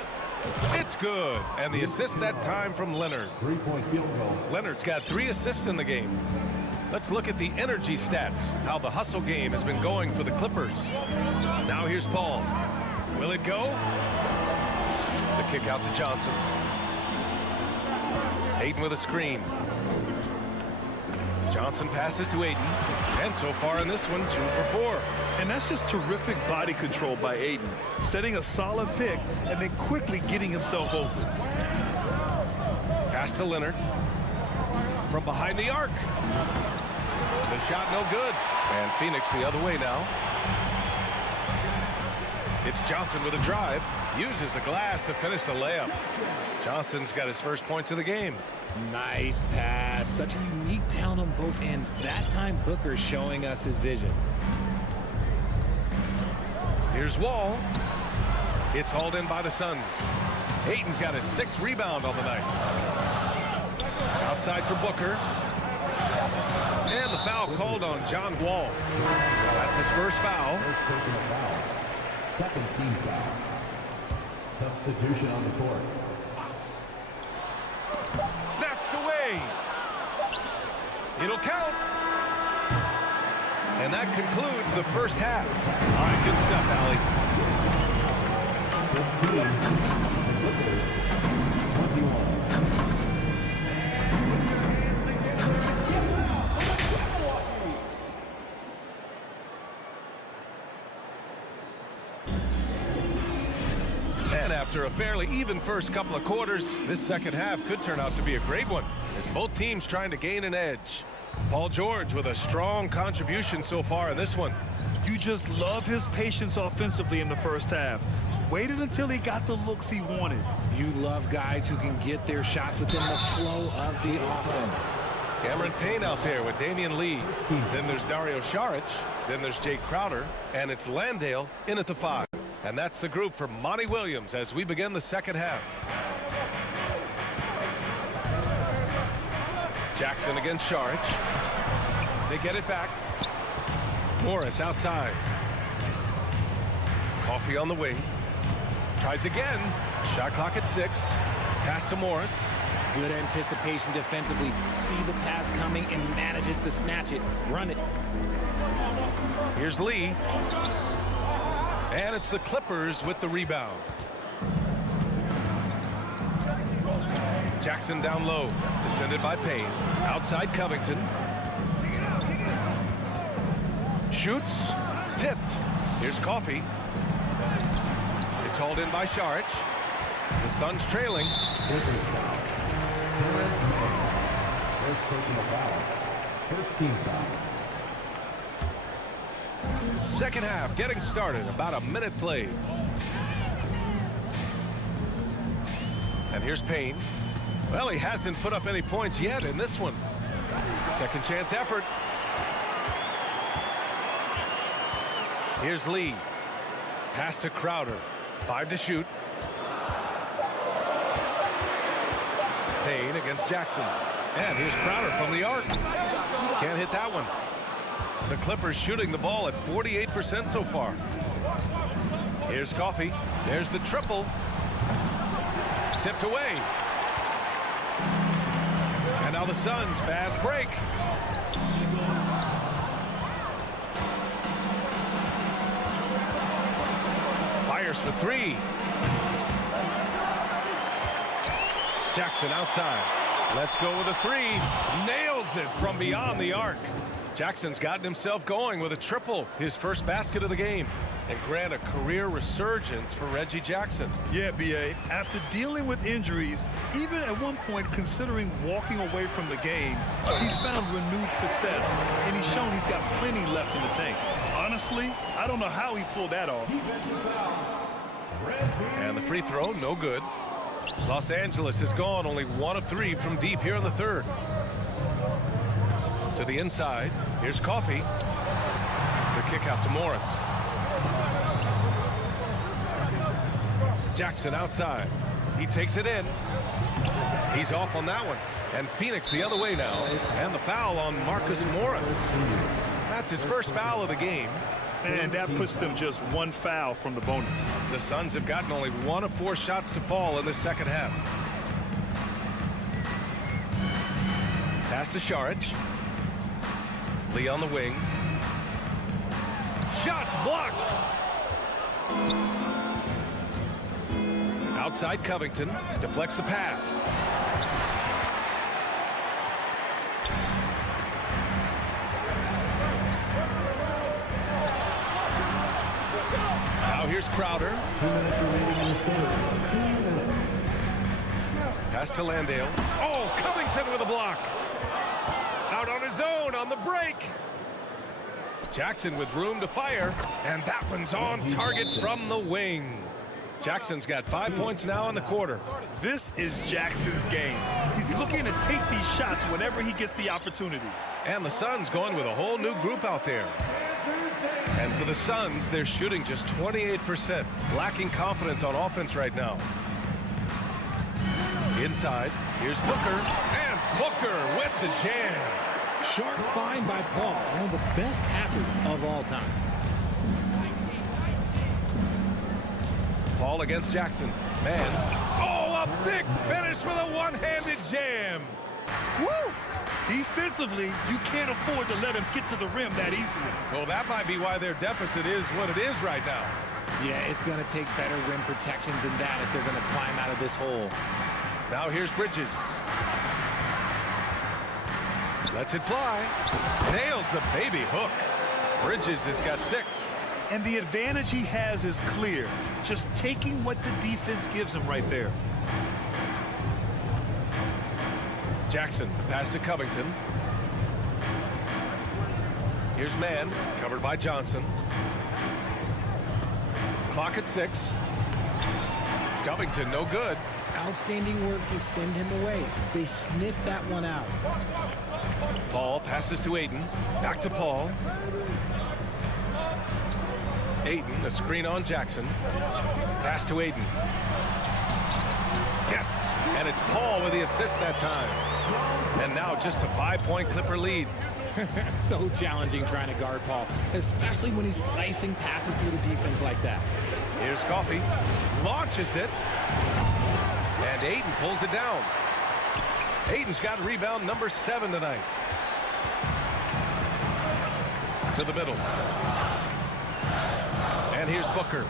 It's good. And the assist that time from Leonard. 3-point field goal. Leonard's got 3 assists in the game. Let's look at the energy stats, how the hustle game has been going for the Clippers. Now here's Paul. Will it go? The kick out to Johnson. Ayton with a screen. Johnson passes to Ayton. And so far in this one, 2 for 4. And that's just terrific body control by Ayton. Setting a solid pick and then quickly getting himself open. Pass to Leonard. From behind the arc. The shot no good. And Phoenix the other way now. It's Johnson with a drive. Uses the glass to finish the layup. Johnson's got his first points of the game. Nice pass. Such a unique talent on both ends. That time Booker showing us his vision. Here's Wall. It's hauled in by the Suns. Ayton's got his 6th rebound on the night. Outside for Booker. And the foul called on John Wall. That's his first foul. First personal foul. Second team foul. Substitution on the court. Snatched away. It'll count. And that concludes the first half. All right, good stuff, Allie. 21. And after a fairly even first couple of quarters, this second half could turn out to be a great one, as both teams trying to gain an edge. Paul George with a strong contribution so far in this one. You just love his patience offensively in the first half. Waited until he got the looks he wanted. You love guys who can get their shots within the flow of the offense. Cameron Payne out there with Damian Lee. Then there's Dario Saric. Then there's Jay Crowder. And it's Landale in at the 5. And that's the group for Monty Williams as we begin the second half. Jackson against Saric. They get it back. Morris outside. Coffee on the wing. Tries again. Shot clock at 6. Pass to Morris. Good anticipation defensively. See the pass coming and manages to snatch it. Run it. Here's Lee. And it's the Clippers with the rebound. Jackson down low. Defended by Payne. Outside Covington. Shoots. Tipped. Here's Coffee. It's hauled in by Saric. The Suns trailing. First personal foul. First team foul. Second half getting started. About a minute played. And here's Payne. Well, he hasn't put up any points yet in this one. Second chance effort. Here's Lee. Pass to Crowder. 5 to shoot. Payne against Jackson. And here's Crowder from the arc. Can't hit that one. The Clippers shooting the ball at 48% so far. Here's Coffee. There's the triple. Tipped away. And now the Suns fast break. Fires for 3. Jackson outside. Let's go with a 3. Nails it from beyond the arc. Jackson's gotten himself going with a triple, his first basket of the game. And grant a career resurgence for Reggie Jackson. Yeah, B.A. After dealing with injuries, even at one point considering walking away from the game, he's found renewed success, and he's shown he's got plenty left in the tank. Honestly, I don't know how he pulled that off. And the free throw, no good. Los Angeles has gone only 1 of 3 from deep here in the third. To the inside, here's Coffee. The kick out to Morris. Jackson outside. He takes it in. He's off on that one. And Phoenix the other way now. And the foul on Marcus Morris. That's his first foul of the game. And that puts them just one foul from the bonus. The Suns have gotten only 1 of 4 shots to fall in the second half. Pass to Šarić. Lee on the wing. Shots blocked. Outside Covington. Deflects the pass. Now here's Crowder. 2 minutes remaining in the third. 2 minutes. Pass to Landale. Oh, Covington with a block. Out on his own on the break. Jackson with room to fire. And that one's on target from the wing. Jackson's got 5 points now in the quarter. This is Jackson's game. He's looking to take these shots whenever he gets the opportunity. And the Suns going with a whole new group out there. And for the Suns, they're shooting just 28%, lacking confidence on offense right now. Inside, here's Booker, and Booker with the jam. Sharp find by Paul, one of the best passes of all time. Paul against Jackson. Man. Oh, a big finish with a one-handed jam. Woo! Defensively, you can't afford to let him get to the rim that easily. Well, that might be why their deficit is what it is right now. Yeah, it's going to take better rim protection than that if they're going to climb out of this hole. Now here's Bridges. Lets it fly. Nails the baby hook. Bridges has got 6. And the advantage he has is clear. Just taking what the defense gives him right there. Jackson, pass to Covington. Here's Mann, covered by Johnson. Clock at 6. Covington, no good. Outstanding work to send him away. They sniffed that one out. Paul passes to Ayton. Back to Paul. Ayton, the screen on Jackson. Pass to Ayton. Yes, and it's Paul with the assist that time. And now just a 5-point Clipper lead. So challenging trying to guard Paul, especially when he's slicing passes through the defense like that. Here's Coffey. Launches it. And Ayton pulls it down. Ayton's got rebound number 7 tonight. To the middle. And here's Booker.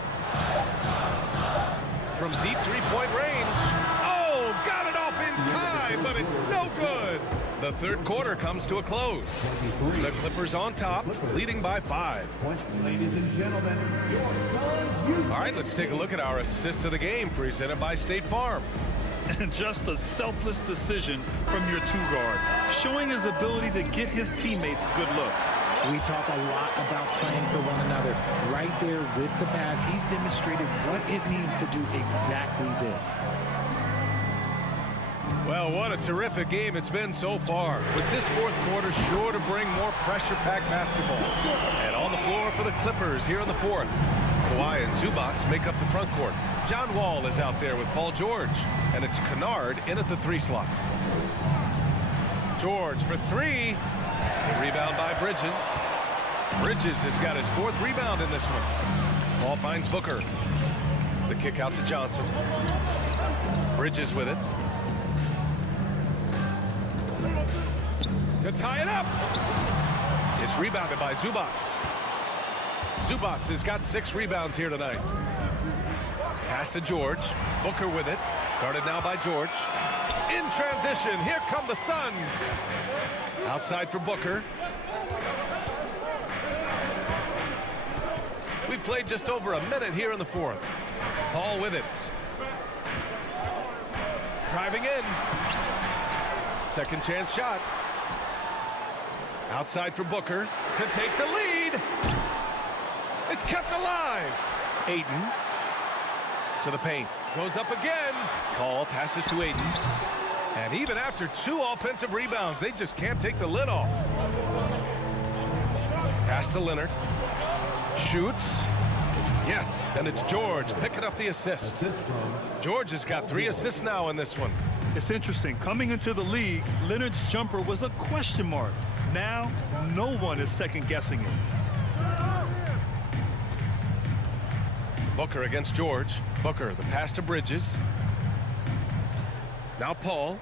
From deep 3-point range. Oh, got it off in time, but it's no good. The third quarter comes to a close. The Clippers on top, leading by 5. Ladies and gentlemen, all right, let's take a look at our assist of the game presented by State Farm. And just a selfless decision from your 2-guard, showing his ability to get his teammates good looks. We talk a lot about playing for one another. Right there with the pass, he's demonstrated what it means to do exactly this. Well, what a terrific game it's been so far. With this fourth quarter sure to bring more pressure-packed basketball. And on the floor for the Clippers here in the fourth. Kawhi and Zubac make up the front court. John Wall is out there with Paul George. And it's Kennard in at the 3 slot. George for 3. The rebound by Bridges. Bridges has got his 4th rebound in this one. Ball finds Booker. The kick out to Johnson. Bridges with it. To tie it up. It's rebounded by Zubac. Zubac has got 6 rebounds here tonight. Pass to George. Booker with it. Guarded now by George. In transition, here come the Suns. Outside for Booker. We've played just over a minute here in the fourth. Paul with it. Driving in. Second chance shot. Outside for Booker to take the lead. It's kept alive. Ayton to the paint. Goes up again. Paul passes to Ayton. And even after 2 offensive rebounds, they just can't take the lid off. Pass to Leonard. Shoots. Yes, and it's George picking up the assist. George has got 3 assists now in this one. It's interesting. Coming into the league, Leonard's jumper was a question mark. Now, no one is second-guessing it. Booker against George. Booker, the pass to Bridges. Now Paul.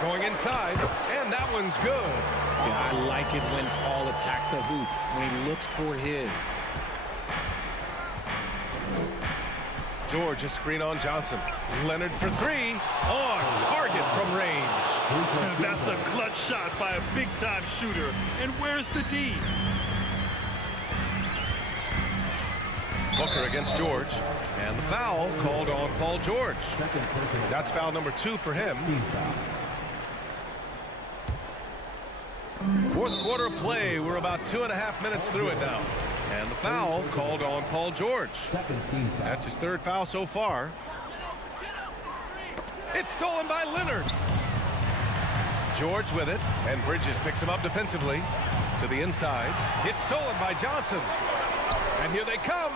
Going inside, and that one's good. See, I like it when Paul attacks the hoop, when he looks for his. George, a screen on Johnson. Leonard for three. On target from range. That's a clutch shot by a big-time shooter. And where's the D? Booker against George. And the foul called on Paul George. That's foul number 2 for him. Fourth quarter of play. We're about 2.5 minutes through it now. And the foul called on Paul George. That's his 3rd foul so far. It's stolen by Leonard. George with it, and Bridges picks him up defensively to the inside. It's stolen by Johnson. And here they come.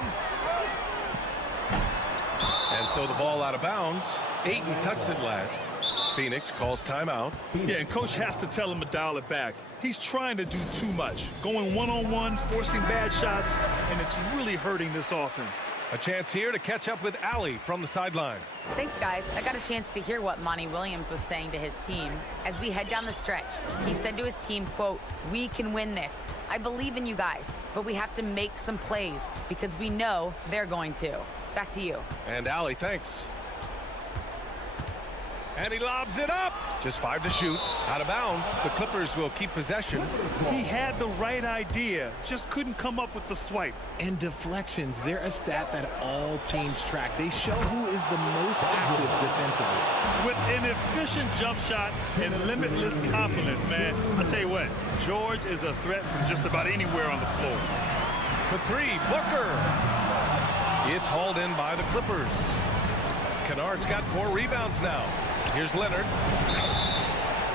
And so the ball out of bounds. Ayton touched it last. Phoenix calls timeout. Yeah, and coach has to tell him to dial it back. He's trying to do too much, going one-on-one, forcing bad shots, and it's really hurting this offense. A chance here to catch up with Allie from the sideline. Thanks, guys. I got a chance to hear what Monty Williams was saying to his team. As we head down the stretch, he said to his team, quote, "We can win this. I believe in you guys, but we have to make some plays because we know they're going to." Back to you. And Allie, thanks. And he lobs it up. Just 5 to shoot. Out of bounds. The Clippers will keep possession. He had the right idea, just couldn't come up with the swipe. And deflections, they're a stat that all teams track. They show who is the most active defensively. With an efficient jump shot and limitless confidence, man. I'll tell you what, George is a threat from just about anywhere on the floor. For 3, Booker. It's hauled in by the Clippers. Kennard's got 4 rebounds now. Here's Leonard.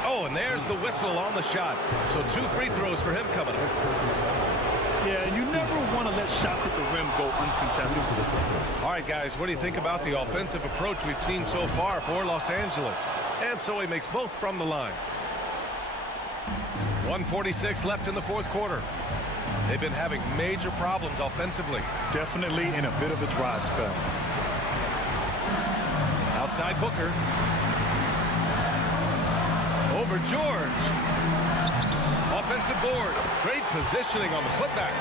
Oh, and there's the whistle on the shot. So 2 free throws for him coming up. Yeah, you never want to let shots at the rim go uncontested. All right, guys, what do you think about the offensive approach we've seen so far for Los Angeles? And so he makes both from the line. 1:46 left in the 4th quarter. They've been having major problems offensively. Definitely in a bit of a dry spell. Outside Booker. Over George. Offensive board. Great positioning on the putback.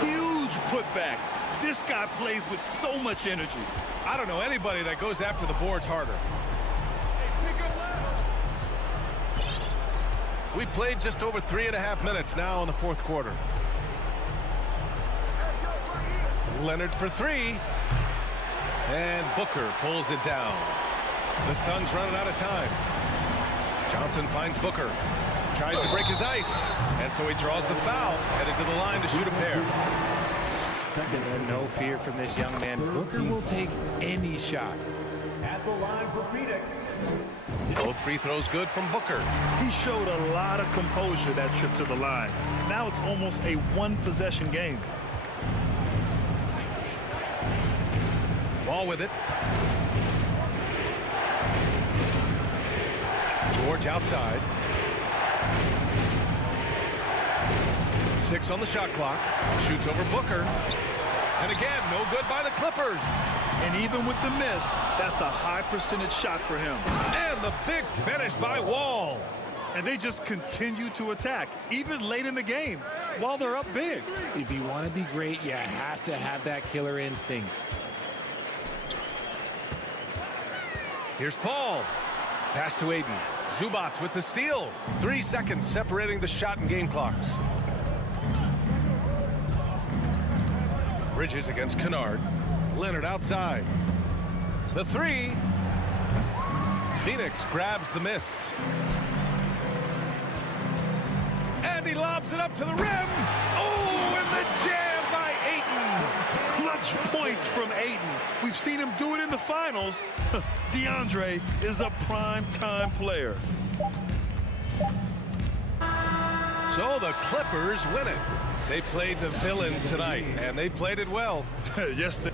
Huge putback. This guy plays with so much energy. I don't know anybody that goes after the boards harder. We played just over 3.5 minutes now in the 4th quarter. Leonard for 3. And Booker pulls it down. The Suns running out of time. Johnson finds Booker. Tries to break his ice. And so he draws the foul. Headed to the line to shoot a pair. No fear from this young man. Booker will take any shot. At the line for Phoenix. Both free throws good from Booker. He showed a lot of composure that trip to the line. Now it's almost a 1-possession game. Ball with it. George outside. 6 on the shot clock. Shoots over Booker. And again, no good by the Clippers. And even with the miss, that's a high percentage shot for him. And the big finish by Wall. And they just continue to attack, even late in the game, while they're up big. If you want to be great, you have to have that killer instinct. Here's Paul. Pass to Ayton. Zubac with the steal. 3 seconds separating the shot and game clocks. Bridges against Kennard. Leonard outside. The 3. Phoenix grabs the miss. And he lobs it up to the rim. Oh, and the jam by Ayton. Clutch points from Ayton. We've seen him do it in the finals. DeAndre is a prime-time player. So the Clippers win it. They played the villain tonight, and they played it well. Yes, they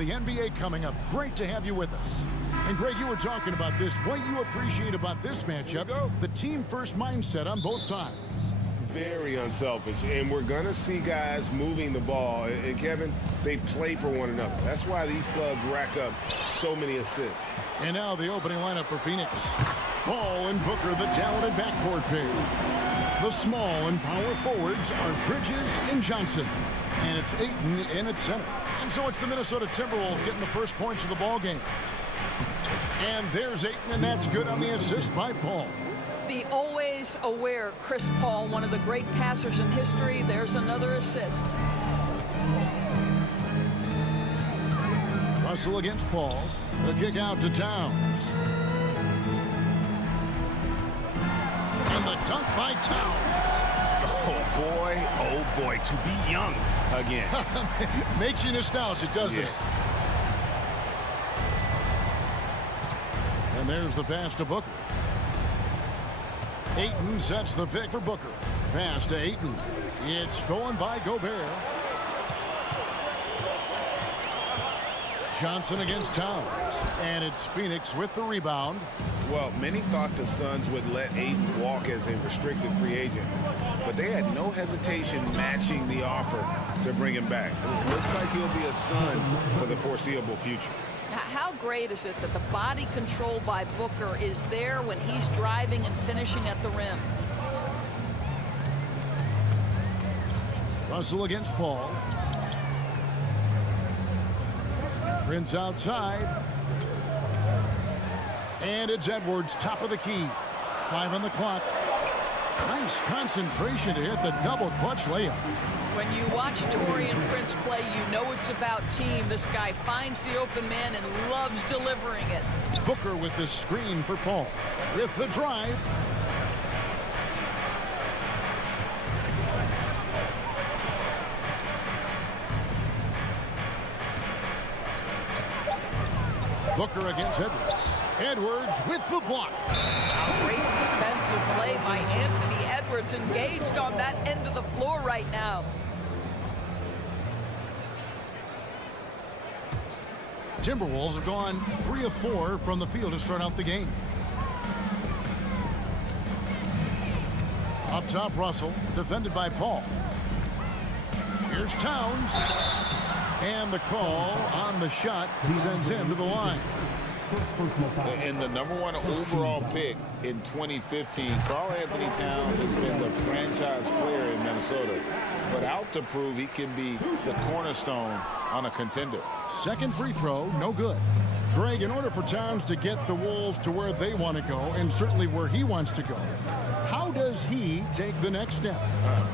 the NBA coming up. Great to have you with us. And Greg, you were talking about this. What you appreciate about this matchup, the team-first mindset on both sides. Very unselfish, and we're going to see guys moving the ball. And Kevin, they play for one another. That's why these clubs rack up so many assists. And now the opening lineup for Phoenix. Paul and Booker, the talented backcourt pair. The small and power forwards are Bridges and Johnson. And it's Ayton in at center. And so it's the Minnesota Timberwolves getting the first points of the ball game. And there's Ayton, and that's good on the assist by Paul. The always aware Chris Paul, one of the great passers in history. There's another assist. Russell against Paul. The kick out to Towns. And the dunk by Towns. Oh boy, to be young again. Makes you nostalgic, doesn't it? And there's the pass to Booker. Ayton sets the pick for Booker. Pass to Ayton. It's stolen by Gobert. Johnson against Towns. And it's Phoenix with the rebound. Well, many thought the Suns would let Ayton walk as a restricted free agent, but they had no hesitation matching the offer to bring him back. It looks like he'll be a Sun for the foreseeable future. How great is it that the body control by Booker is there when he's driving and finishing at the rim? Russell against Paul. Prince outside. And it's Edwards, top of the key. 5 on the clock. Nice concentration to hit the double clutch layup. When you watch Taurean Prince play, you know it's about team. This guy finds the open man and loves delivering it. Booker with the screen for Paul. With the drive. Booker against Edwards. Edwards with the block. Great defensive play by Anthony Edwards, engaged on that end of the floor right now. Timberwolves have gone 3 of 4 from the field to start out the game. Up top, Russell, defended by Paul. Here's Towns. And the call on the shot sends him to the line. And the #1 overall pick in 2015, Karl Anthony Towns has been the franchise player in Minnesota, but out to prove he can be the cornerstone on a contender. Second free throw, no good. Greg, in order for Towns to get the Wolves to where they want to go, and certainly where he wants to go, how does he take the next step?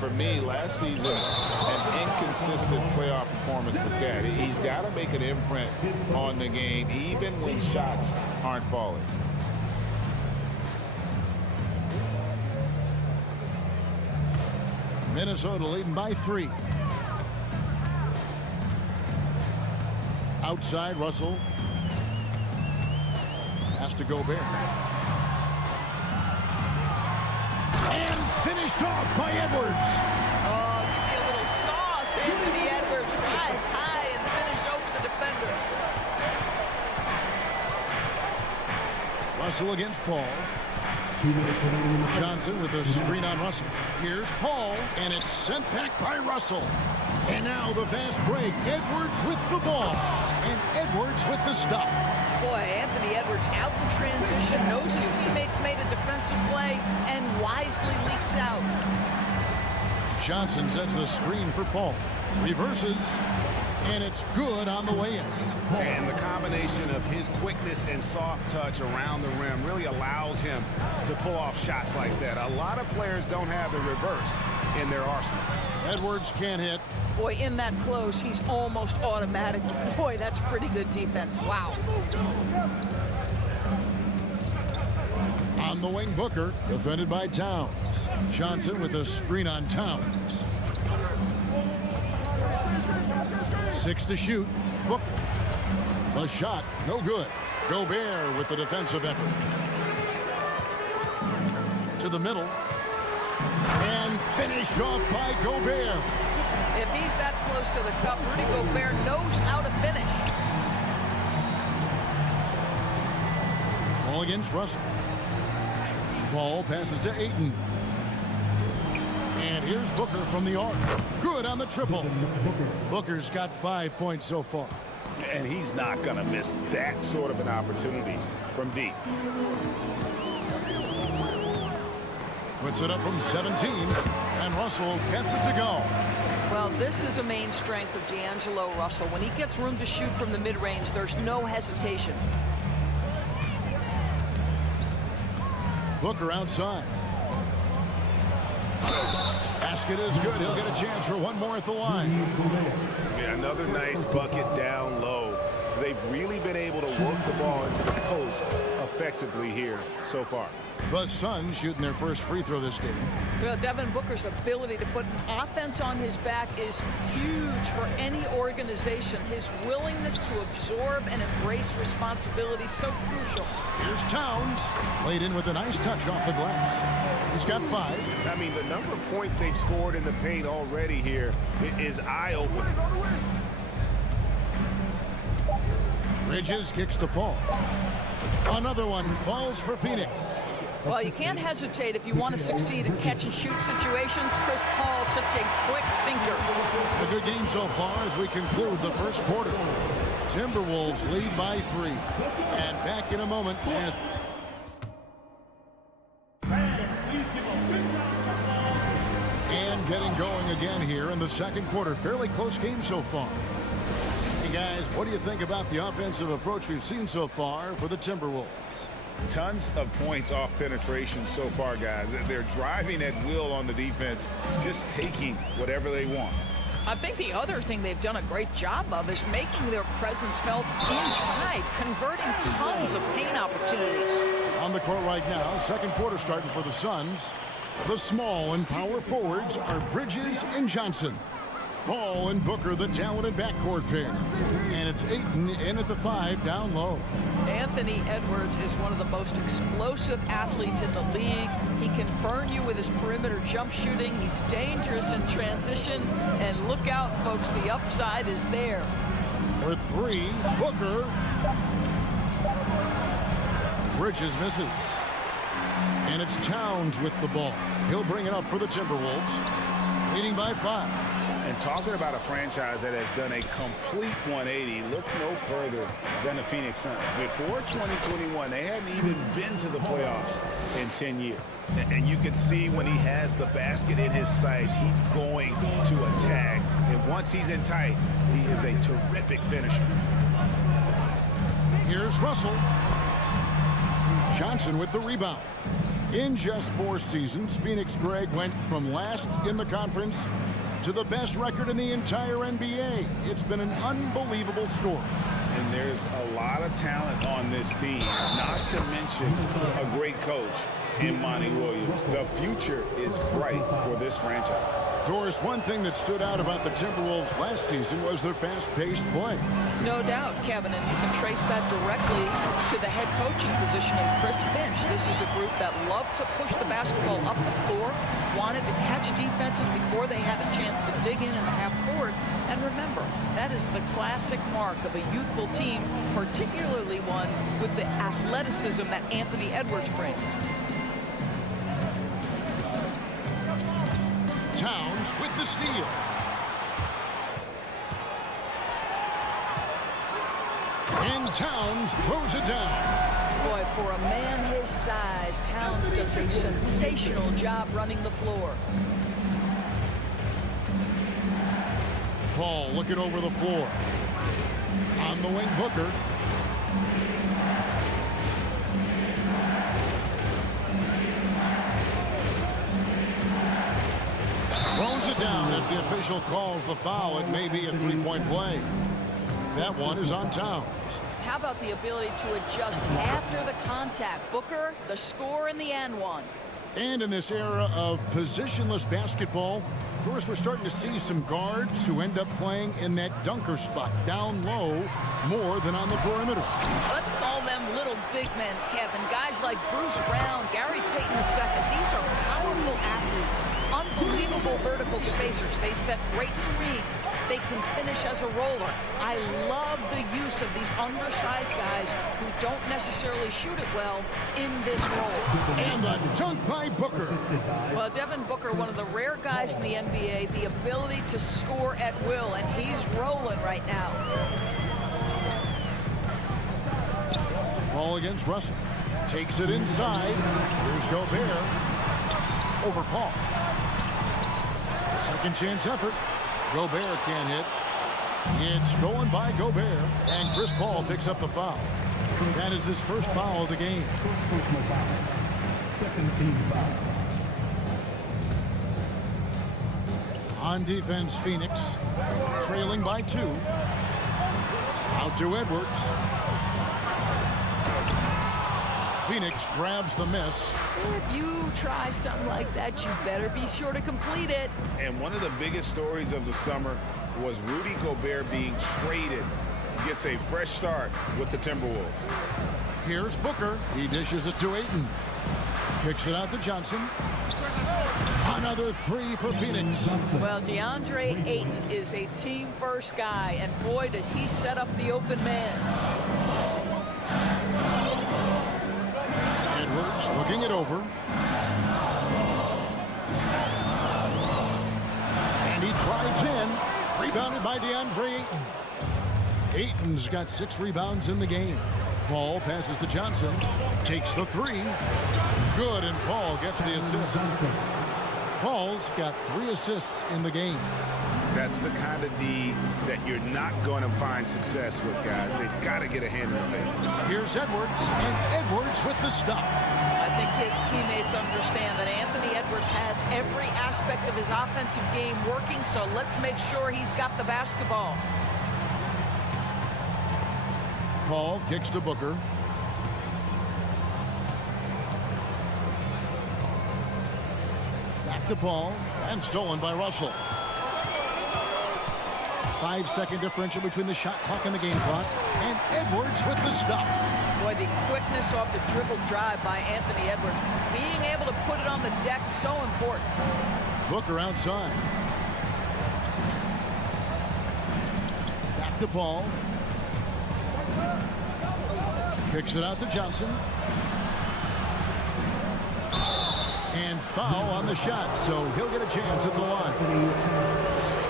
For me, last season, an inconsistent playoff performance for Cat. He's got to make an imprint on the game, even when shots aren't falling. Minnesota leading by 3. Outside, Russell. Has to Gobert. And finished off by Edwards. Oh, give me a little sauce. Anthony Edwards rise high and finish over the defender. Russell against Paul. Johnson with a screen on Russell. Here's Paul, and it's sent back by Russell. And now the fast break. Edwards with the ball. And Edwards with the stuff. Boy, Anthony Edwards out in transition, knows his teammates made a defensive play, and wisely leaks out. Johnson sets the screen for Paul. Reverses, and it's good on the way in. And the combination of his quickness and soft touch around the rim really allows him to pull off shots like that. A lot of players don't have the reverse in their arsenal. Edwards can't hit. Boy, in that close, he's almost automatic. Boy, that's pretty good defense. Wow. On the wing, Booker, defended by Towns. Johnson with a screen on Towns. 6 to shoot. Booker. The shot, no good. Gobert with the defensive effort. To the middle. And finished off by Gobert. If he's that close to the cup, Rudy Gobert knows how to finish. Ball against Russell. Ball passes to Ayton. And here's Booker from the arc. Good on the triple. Booker's got 5 points so far. And he's not going to miss that sort of an opportunity from deep. Puts it up from 17. And Russell gets it to go. Well, this is a main strength of D'Angelo Russell. When he gets room to shoot from the mid-range, there's no hesitation. Booker outside. Basket is good. He'll get a chance for one more at the line. Yeah, another nice bucket down low. They've really been able to work the ball into the post effectively here so far. The Suns shooting their first free throw this game. Well, Devin Booker's ability to put an offense on his back is huge for any organization. His willingness to absorb and embrace responsibility so crucial. Here's Towns. Laid in with a nice touch off the glass. He's got 5. I mean, the number of points they've scored in the paint already here is eye-opening. Bridges kicks to Paul. Another one falls for Phoenix. Well, you can't hesitate if you want to succeed in catch-and-shoot situations. Chris Paul, such a quick thinker. A good game so far as we conclude the first quarter. Timberwolves lead by 3. And back in a moment as... And getting going again here in the second quarter. Fairly close game so far. Hey guys, what do you think about the offensive approach we've seen so far for the Timberwolves? Tons of points off penetration so far, guys. They're driving at will on the defense, just taking whatever they want. I think the other thing they've done a great job of is making their presence felt inside, converting tons of paint opportunities. On the court right now, second quarter starting for the Suns. The small and power forwards are Bridges and Johnson. Paul and Booker, the talented backcourt pair. And it's Ayton in at the 5 down low. Anthony Edwards is one of the most explosive athletes in the league. He can burn you with his perimeter jump shooting. He's dangerous in transition. And look out, folks, the upside is there. For 3, Booker. Bridges misses. And it's Towns with the ball. He'll bring it up for the Timberwolves. Leading by 5. And talking about a franchise that has done a complete 180, look no further than the Phoenix Suns. Before 2021, they hadn't even been to the playoffs in 10 years. And you can see when he has the basket in his sights, he's going to attack. And once he's in tight, he is a terrific finisher. Here's Russell. Johnson with the rebound. In just 4 seasons, Phoenix, Greg, went from last in the conference to the best record in the entire NBA. It's been an unbelievable story. And there's a lot of talent on this team, not to mention a great coach in Monty Williams. The future is bright for this franchise. Doris, one thing that stood out about the Timberwolves last season was their fast-paced play. No doubt, Kevin, and you can trace that directly to the head coaching position in Chris Finch. This is a group that loved to push the basketball up the floor, wanted to catch defenses before they had a chance to dig in the half court. And remember, that is the classic mark of a youthful team, particularly one with the athleticism that Anthony Edwards brings. Towns with the steal. And Towns throws it down. Boy, for a man his size, Towns does a sensational job running the floor. Paul looking over the floor. On the wing, Booker. Throws it down as the official calls the foul. It may be a three-point play. That one is on Towns. How about the ability to adjust after the contact? Booker, the score in the and one. And in this era of positionless basketball, of course, we're starting to see some guards who end up playing in that dunker spot down low more than on the perimeter. Let's call them little big men, Kevin. Guys like Bruce Brown, Gary Payton II. These are powerful athletes unbelievable vertical spacers. They set great screens. They can finish as a roller. I love the use of these undersized guys who don't necessarily shoot it well in this role. And the dunk by Booker. Well, Devin Booker, one of the rare guys in the NBA, the ability to score at will, and he's rolling right now. Ball against Russell. Takes it inside. Here's Gobert. Over Paul. A second chance effort. Gobert can't hit. It's stolen by Gobert. And Chris Paul picks up the foul. That is his first foul of the game. Second team foul. On defense, Phoenix. Trailing by 2. Out to Edwards. Phoenix grabs the miss. If you try something like that, you better be sure to complete it. And one of the biggest stories of the summer was Rudy Gobert being traded. Gets a fresh start with the Timberwolves. Here's Booker. He dishes it to Ayton. Kicks it out to Johnson. Another 3 for Phoenix. Well, DeAndre Ayton is a team-first guy, and boy, does he set up the open man. Edwards looking it over. And he drives in. Rebounded by DeAndre Ayton. Ayton's got 6 rebounds in the game. Paul passes to Johnson. Takes the 3. Good, and Paul gets the assist. Paul's got 3 assists in the game. That's the kind of D that you're not going to find success with, guys. They've got to get a hand in the face. Here's Edwards, and Edwards with the stuff. I think his teammates understand that Anthony Edwards has every aspect of his offensive game working, so let's make sure he's got the basketball. Paul kicks to Booker. Back to Paul, and stolen by Russell. 5-second differential between the shot clock and the game clock. And Edwards with the stuff. Boy, the quickness off the dribble drive by Anthony Edwards. Being able to put it on the deck, so important. Booker outside. Back to Paul. Kicks it out to Johnson. And foul on the shot, so he'll get a chance at the line.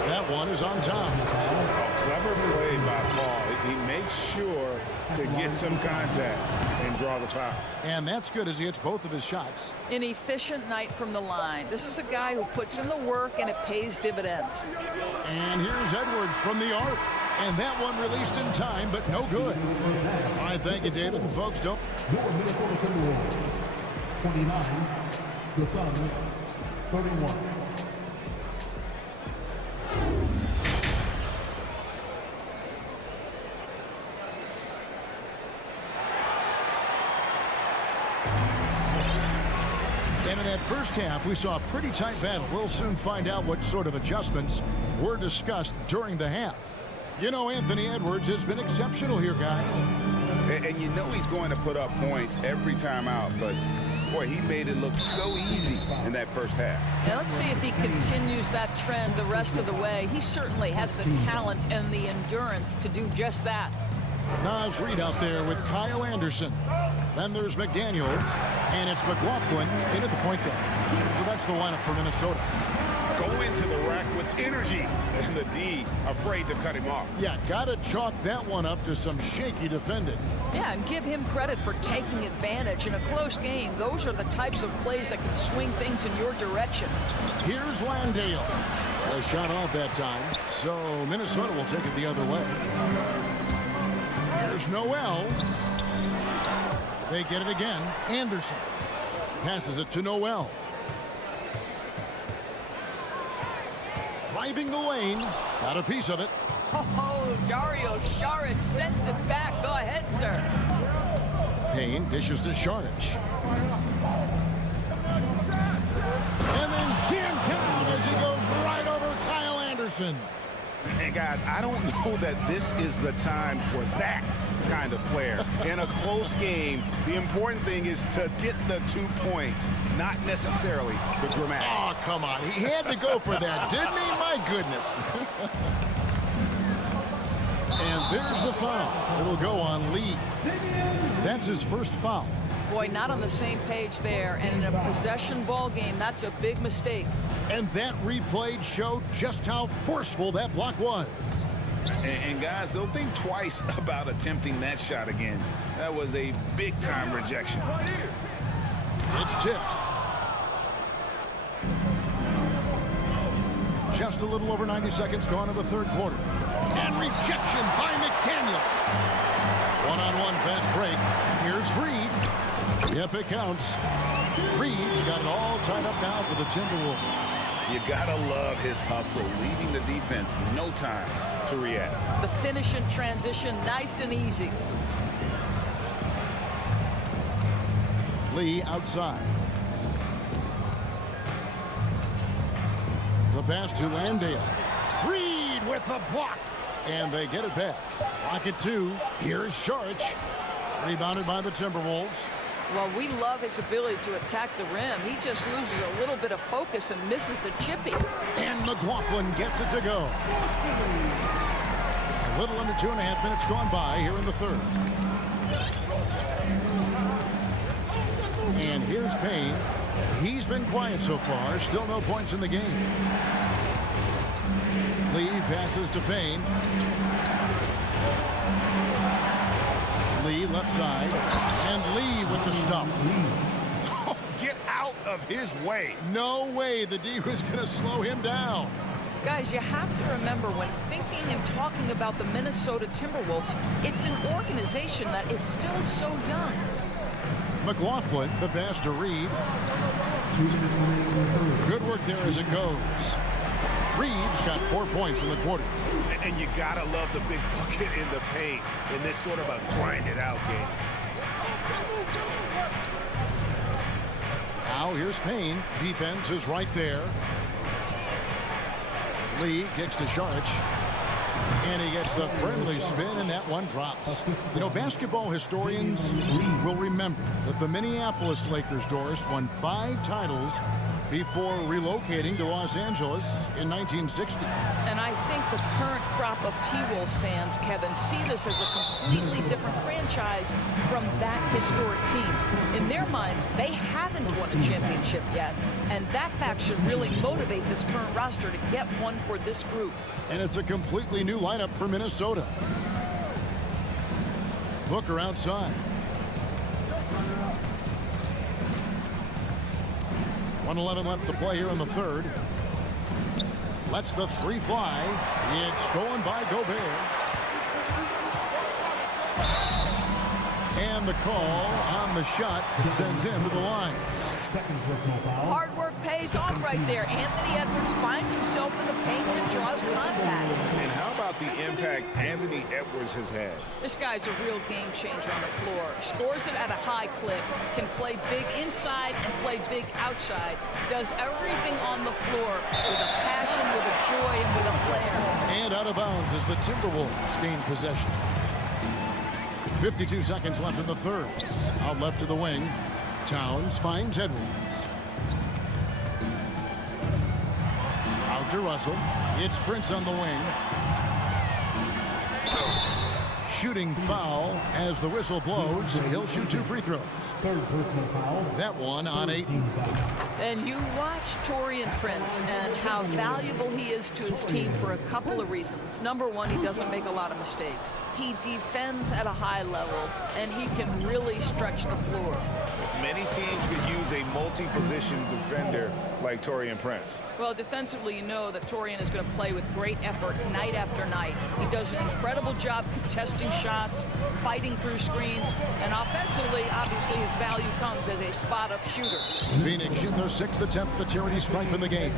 That one is on top. Clever play by Paul. He makes sure to get some contact and draw the foul. And that's good as he hits both of his shots. An efficient night from the line. This is a guy who puts in the work and it pays dividends. And here's Edwards from the arc. And that one released in time, but no good. All right, thank you, David. And folks, don't. 29. The Suns, 31. And in that first half, we saw a pretty tight battle. We'll soon find out what sort of adjustments were discussed during the half. You know, Anthony Edwards has been exceptional here, guys. And you know he's going to put up points every time out, but boy, he made it look so easy in that first half. Now let's see if he continues that trend the rest of the way. He certainly has the talent and the endurance to do just that. Naz Reid out there with Kyle Anderson. Then there's McDaniels, and it's McLaughlin in at the point guard. So that's the lineup for Minnesota. Go into the rack with energy, and the D afraid to cut him off. Yeah, gotta chalk that one up to some shaky defending. Yeah, and give him credit for taking advantage in a close game. Those are the types of plays that can swing things in your direction. Here's Landale. A shot off that time, so Minnesota will take it the other way. Here's Noel. They get it again. Anderson passes it to Noel. Driving the lane. Got a piece of it. Oh, Dario Saric sends it back. Go ahead, sir. Payne dishes to Saric. And then can't count as he goes right over Kyle Anderson. And guys, I don't know that this is the time for that kind of flair In a close game, the important thing is to get the 2 points, not necessarily the dramatics. Oh, come on. He had to go for that, didn't he? My goodness. And there's the foul. It'll go on Lee. That's his first foul. Boy, not on the same page there. And in a possession ball game, that's a big mistake. And that replay showed just how forceful that block was. And guys, they'll think twice about attempting that shot again. That was a big-time rejection. It's tipped. Just a little over 90 seconds gone in the third quarter. And rejection by McDaniel. One-on-one fast break. Here's Reed. Yep, it counts. Reed's got it all tied up now for the Timberwolves. You gotta love his hustle, leaving the defense no time to react. The finish in transition, nice and easy. Lee outside. The pass to Landale. Reed with the block. And they get it back. Rocket 2. Here's Sharch. Rebounded by the Timberwolves. Well, we love his ability to attack the rim. He just loses a little bit of focus and misses the chippy. And McLaughlin gets it to go. A little under 2.5 minutes gone by here in the third. And here's Payne. He's been quiet so far. Still no points in the game. Lee passes to Payne. Lee left side. And Lee with the stuff. Oh, get out of his way. No way the D was going to slow him down. Guys, you have to remember when thinking and talking about the Minnesota Timberwolves, it's an organization that is still so young. McLaughlin, the pass to Reed. Good work there as it goes. Reed's got 4 points in the quarter. And you gotta love the big bucket in the paint in this sort of a grinded out game. Now here's Payne. Defense is right there. Lee kicks to Sharch. And he gets the friendly spin, and that one drops. You know, basketball historians will remember that the Minneapolis Lakers, Doris, won 5 titles before relocating to Los Angeles in 1960. And I think the current crop of T-Wolves fans, Kevin, see this as a completely different franchise from that historic team. In their minds, they haven't won a championship yet, and that fact should really motivate this current roster to get one for this group. And it's a completely new lineup for Minnesota. Booker outside. 1:11 left to play here in the third. Lets the three fly. It's stolen by Gobert. And the call on the shot that sends him to the line. Second personal foul. Hard work pays off right there. Anthony Edwards finds himself in the paint and draws contact. And how about the impact Anthony Edwards has had? This guy's a real game changer on the floor. Scores it at a high clip, can play big inside and play big outside. Does everything on the floor with a passion, with a joy, and with a flair. And out of bounds as the Timberwolves gain possession. 52 seconds left in the third. Out left to the wing. Towns finds Edwards. Out to Russell. It's Prince on the wing. Shooting foul as the whistle blows. He'll shoot 2 free throws. Third personal foul. That one on 8. And you watch Taurean Prince and how valuable he is to his team for a couple of reasons. Number one, he doesn't make a lot of mistakes. He defends at a high level, and he can really stretch the floor. Many teams could use a multi-position defender like Taurean Prince. Well, defensively, you know that Taurean is going to play with great effort night after night. He does an incredible job contesting shots, fighting through screens, and offensively, obviously, his value comes as a spot-up shooter. Phoenix in their 6th attempt at the charity stripe in the game.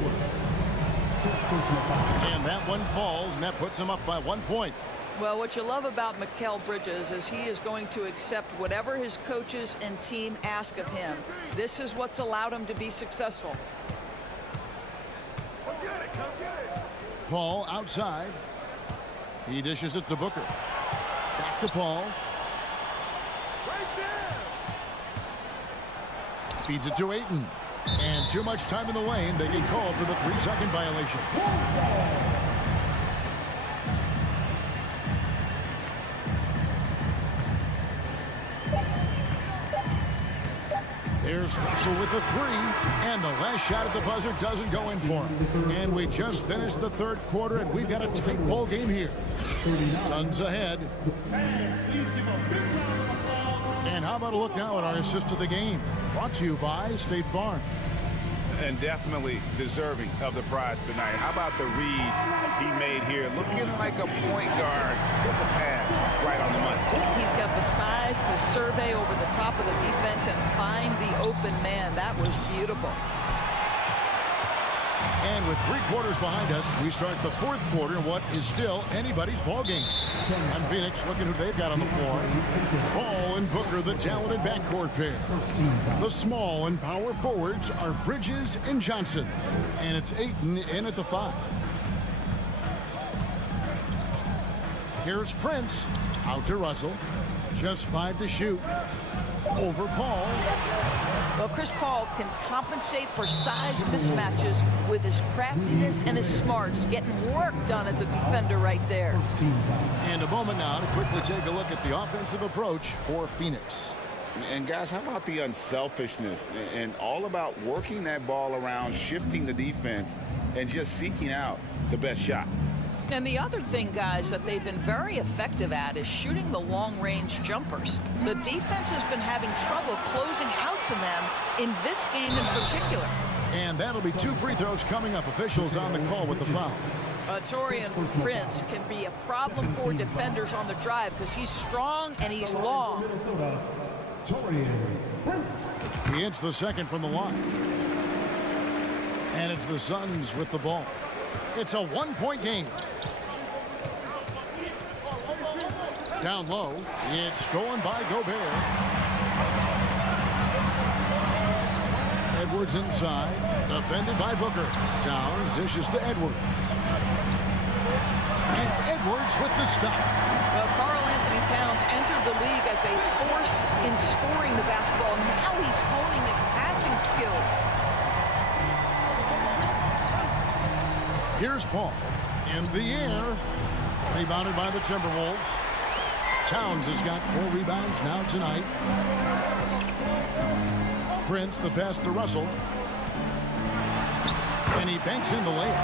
And that one falls, and that puts him up by 1 point. Well, what you love about Mikal Bridges is he is going to accept whatever his coaches and team ask of him. This is what's allowed him to be successful. Paul outside. He dishes it to Booker. Back to Paul. Feeds it to Ayton. And too much time in the lane. They get called for the 3-second violation. Here's Russell with the 3, and the last shot at the buzzer doesn't go in for him. And we just finished the third quarter, and we've got a tight ball game here. Suns ahead. And how about a look now at our assist of the game? Brought to you by State Farm. And definitely deserving of the prize tonight. How about the read he made here? Looking like a point guard with the pass right on the money. He's got the size to survey over the top of the defense and find the open man. That was beautiful. And with 3 quarters behind us, we start the fourth quarter in what is still anybody's ball game. And Phoenix looking who they've got on the floor. Paul and Booker, the talented backcourt pair. The small and power forwards are Bridges and Johnson. And it's Ayton in at the 5. Here's Prince. Out to Russell. Just 5 to shoot. Over Paul. Well, Chris Paul can compensate for size mismatches with his craftiness and his smarts, getting work done as a defender right there. And a moment now to quickly take a look at the offensive approach for Phoenix. And guys, how about the unselfishness and all about working that ball around, shifting the defense, and just seeking out the best shot? And the other thing, guys, that they've been very effective at is shooting the long-range jumpers. The defense has been having trouble closing out to them in this game in particular. And that'll be 2 free throws coming up. Officials on the call with the foul. Taurean Prince can be a problem for defenders on the drive because he's strong and he's long. He hits the second from the line. And it's the Suns with the ball. It's a 1-point game. Down low, it's stolen by Gobert. Edwards inside, defended by Booker. Towns dishes to Edwards. And Edwards with the stop. Well, Karl Anthony Towns entered the league as a force in scoring the basketball. Now he's honing his passing skills. Here's Paul in the air, rebounded by the Timberwolves. Towns has got 4 rebounds now tonight. Prince, the pass to Russell. And he banks in the layup.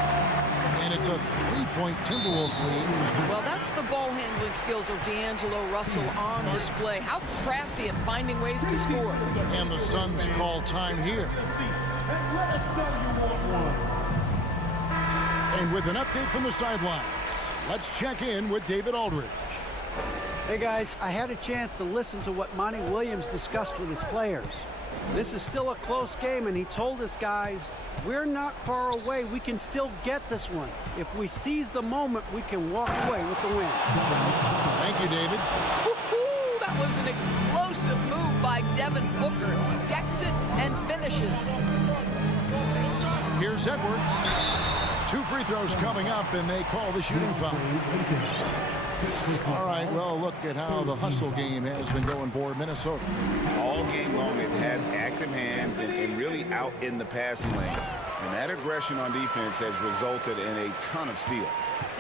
And it's a 3-point Timberwolves lead. Well, that's the ball handling skills of D'Angelo Russell on display. How crafty at finding ways to score. And the Suns call time here. And with an update from the sidelines, let's check in with David Aldridge. Hey guys, I had a chance to listen to what Monty Williams discussed with his players. This is still a close game, and he told his guys, we're not far away. We can still get this one. If we seize the moment, we can walk away with the win. Thank you, David. Woo-hoo, that was an explosive move by Devin Booker. Decks it and finishes. Here's Edwards. 2 free throws coming up, and they call the shooting foul. All right, well, look at how the hustle game has been going for Minnesota. All game long, they've had active hands and really out in the passing lanes. And that aggression on defense has resulted in a ton of steals.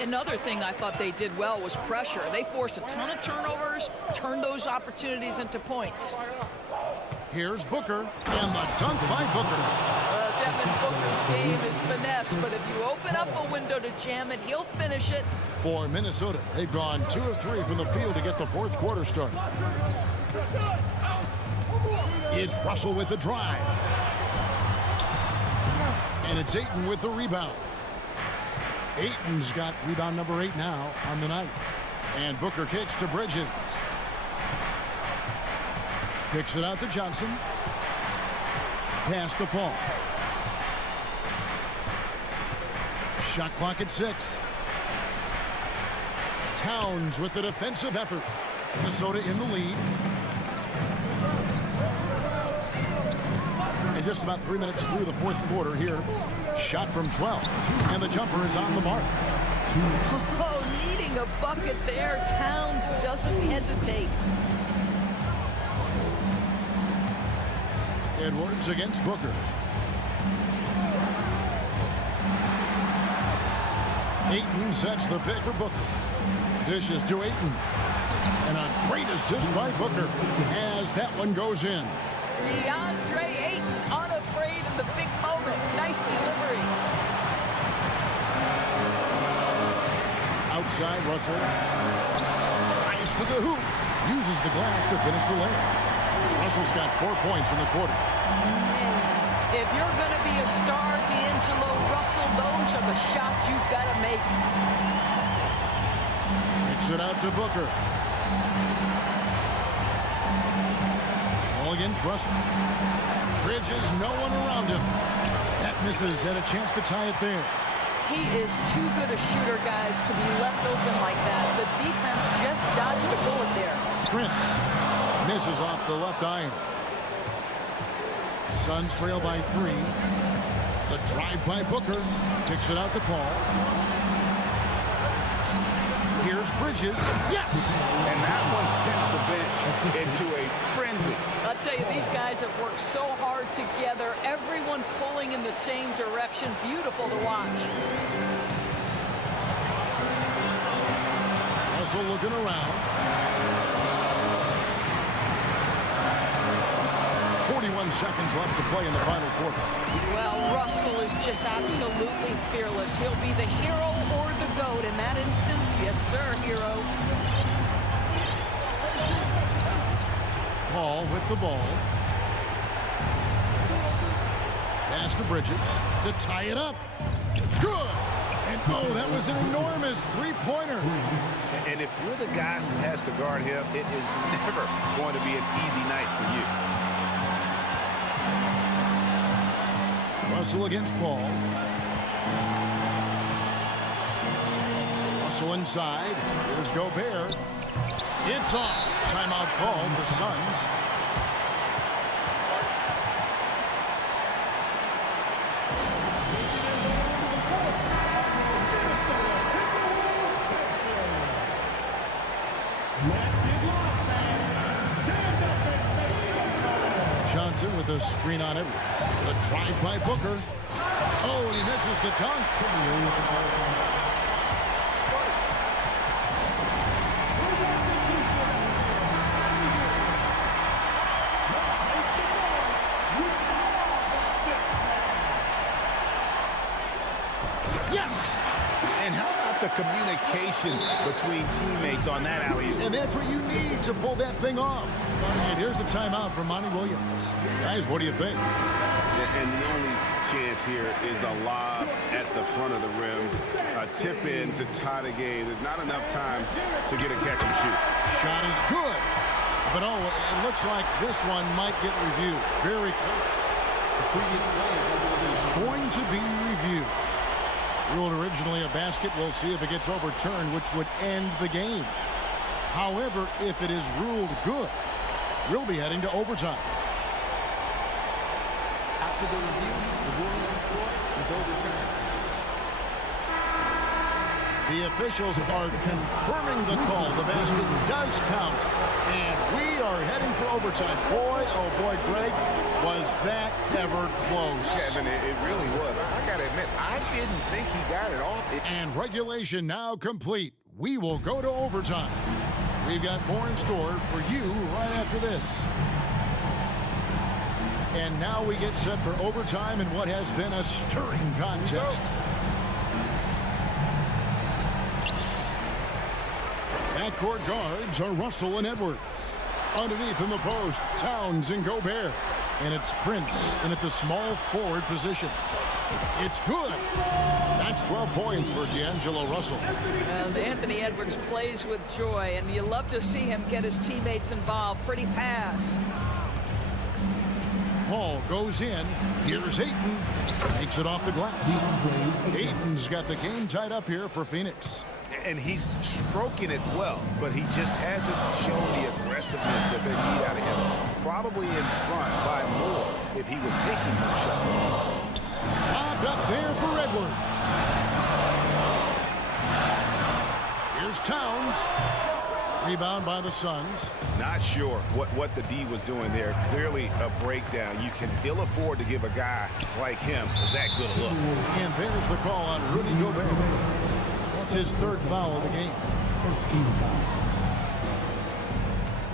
Another thing I thought they did well was pressure. They forced a ton of turnovers, turned those opportunities into points. Here's Booker, and the dunk by Booker. Devin Booker's game is finesse, but if you open up a window to jam it, he'll finish it. For Minnesota, they've gone 2 of 3 from the field to get the fourth quarter started. It's Russell with the drive. And it's Ayton with the rebound. Ayton's got rebound number 8 now on the night. And Booker kicks to Bridges. Kicks it out to Johnson. Pass to Paul. Shot clock at 6. Towns with the defensive effort. Minnesota in the lead. And just about 3 minutes through the fourth quarter here. Shot from 12. And the jumper is on the mark. Oh, needing a bucket there. Towns doesn't hesitate. Edwards against Booker. Ayton sets the pick for Booker. Dishes to Ayton. And a great assist by Booker as that one goes in. DeAndre Ayton, unafraid in the big moment. Nice delivery. Outside, Russell. Eyes for the hoop. Uses the glass to finish the layup. Russell's got 4 points in the quarter. If you're going to be a star, D'Angelo Russell, those are the shots you've got to make. Kicks it out to Booker. All against Russell. Bridges, no one around him. That misses, had a chance to tie it there. He is too good a shooter, guys, to be left open like that. The defense just dodged a bullet there. Prince misses off the left iron. Suns trail by 3. The drive by Booker. Kicks it out to Paul. Here's Bridges. Yes! And that one sends the bench into a frenzy. I'll tell you, these guys have worked so hard together. Everyone pulling in the same direction. Beautiful to watch. Russell looking around. 41 seconds left to play in the final quarter. Well, Russell is just absolutely fearless. He'll be the hero or the GOAT. In that instance, yes, sir, hero. Paul with the ball. Pass to Bridges to tie it up. Good! And oh, that was an enormous three-pointer. And if you're the guy who has to guard him, it is never going to be an easy night for you. Russell against Paul. Russell inside. Here's Gobert. It's on. Timeout called. The Suns. Johnson with a screen on Edwards. The drive by Booker. Oh, and he misses the dunk. Yes! And how about the communication between teammates on that alley-oop? And that's what you need to pull that thing off. And here's a timeout from Monty Williams. Guys, what do you think? And the only chance here is a lob at the front of the rim. A tip in to tie the game. There's not enough time to get a catch and shoot. Shot is good. But oh, it looks like this one might get reviewed. Very close. The previous play is going to be reviewed. Ruled originally a basket. We'll see if it gets overturned, which would end the game. However, if it is ruled good, we'll be heading to overtime. After the review, the ruling on the floor is overturned. The officials are confirming the call. The basket does count. And we are heading for overtime. Boy, oh boy, Greg, was that ever close. Kevin, it really was. I got to admit, I didn't think he got it off. And regulation now complete. We will go to overtime. We've got more in store for you right after this. And now we get set for overtime in what has been a stirring contest. Backcourt guards are Russell and Edwards. Underneath in the post, Towns and Gobert. And it's Prince in at the small forward position. It's good. That's 12 points for D'Angelo Russell. And Anthony Edwards plays with joy, and you love to see him get his teammates involved. Pretty pass. Paul goes in. Here's Ayton. Takes it off the glass. Ayton's got the game tied up here for Phoenix. And he's stroking it well, but he just hasn't shown the aggressiveness that they need out of him. Probably in front by more if he was taking more shots. Popped up there for Edwards. Here's Towns. Rebound by the Suns. Not sure what the D was doing there. Clearly a breakdown. You can ill afford to give a guy like him that good a look. And there's the call on Rudy Gobert. That's his third foul of the game. First team foul.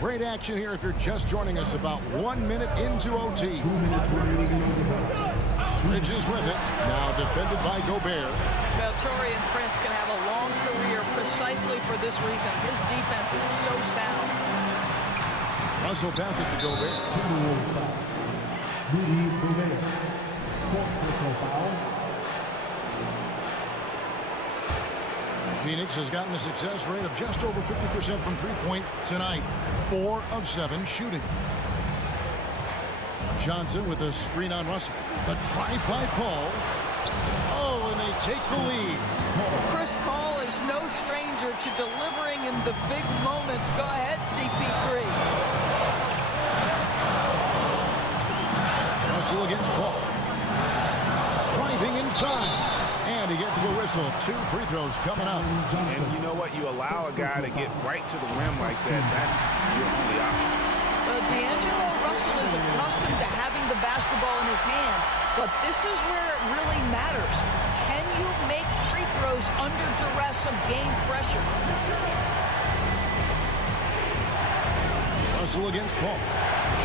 Great action here if you're just joining us, about 1 minute into OT. 2 minutes remaining in overtime. Bridges with it. Now defended by Gobert. Well, Taurean Prince can have a long career precisely for this reason. His defense is so sound. Russell passes to Gobert. Rudy Gobert. Fourth personal foul. Phoenix has gotten a success rate of just over 50% from three-point tonight. 4 of 7 shooting. Johnson with a screen on Russell. The drive by Paul. Oh, and they take the lead. Chris Paul is no stranger to delivering in the big moments. Go ahead, CP3. Russell against Paul. Driving inside. And he gets the whistle. 2 free throws coming up. And you know what? You allow a guy to get right to the rim like that. That's your only option. Well, D'Angelo Russell is accustomed to having the basketball in his hand, but this is where it really matters. Can you make free throws under duress of game pressure? Russell against Paul.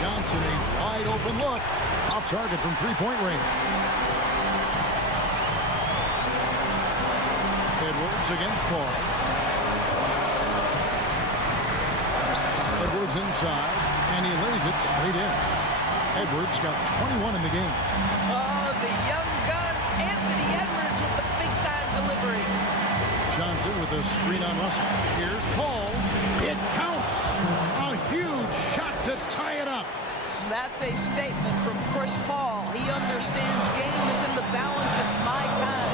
Johnson, a wide open look. Off target from three-point range. Edwards against Paul. Edwards inside, and he lays it straight in. Edwards got 21 in the game. Oh, the young gun, Anthony Edwards with the big-time delivery. Johnson with a screen on Russell. Here's Paul. It counts. A huge shot to tie it up. That's a statement from Chris Paul. He understands game is in the balance. It's my time.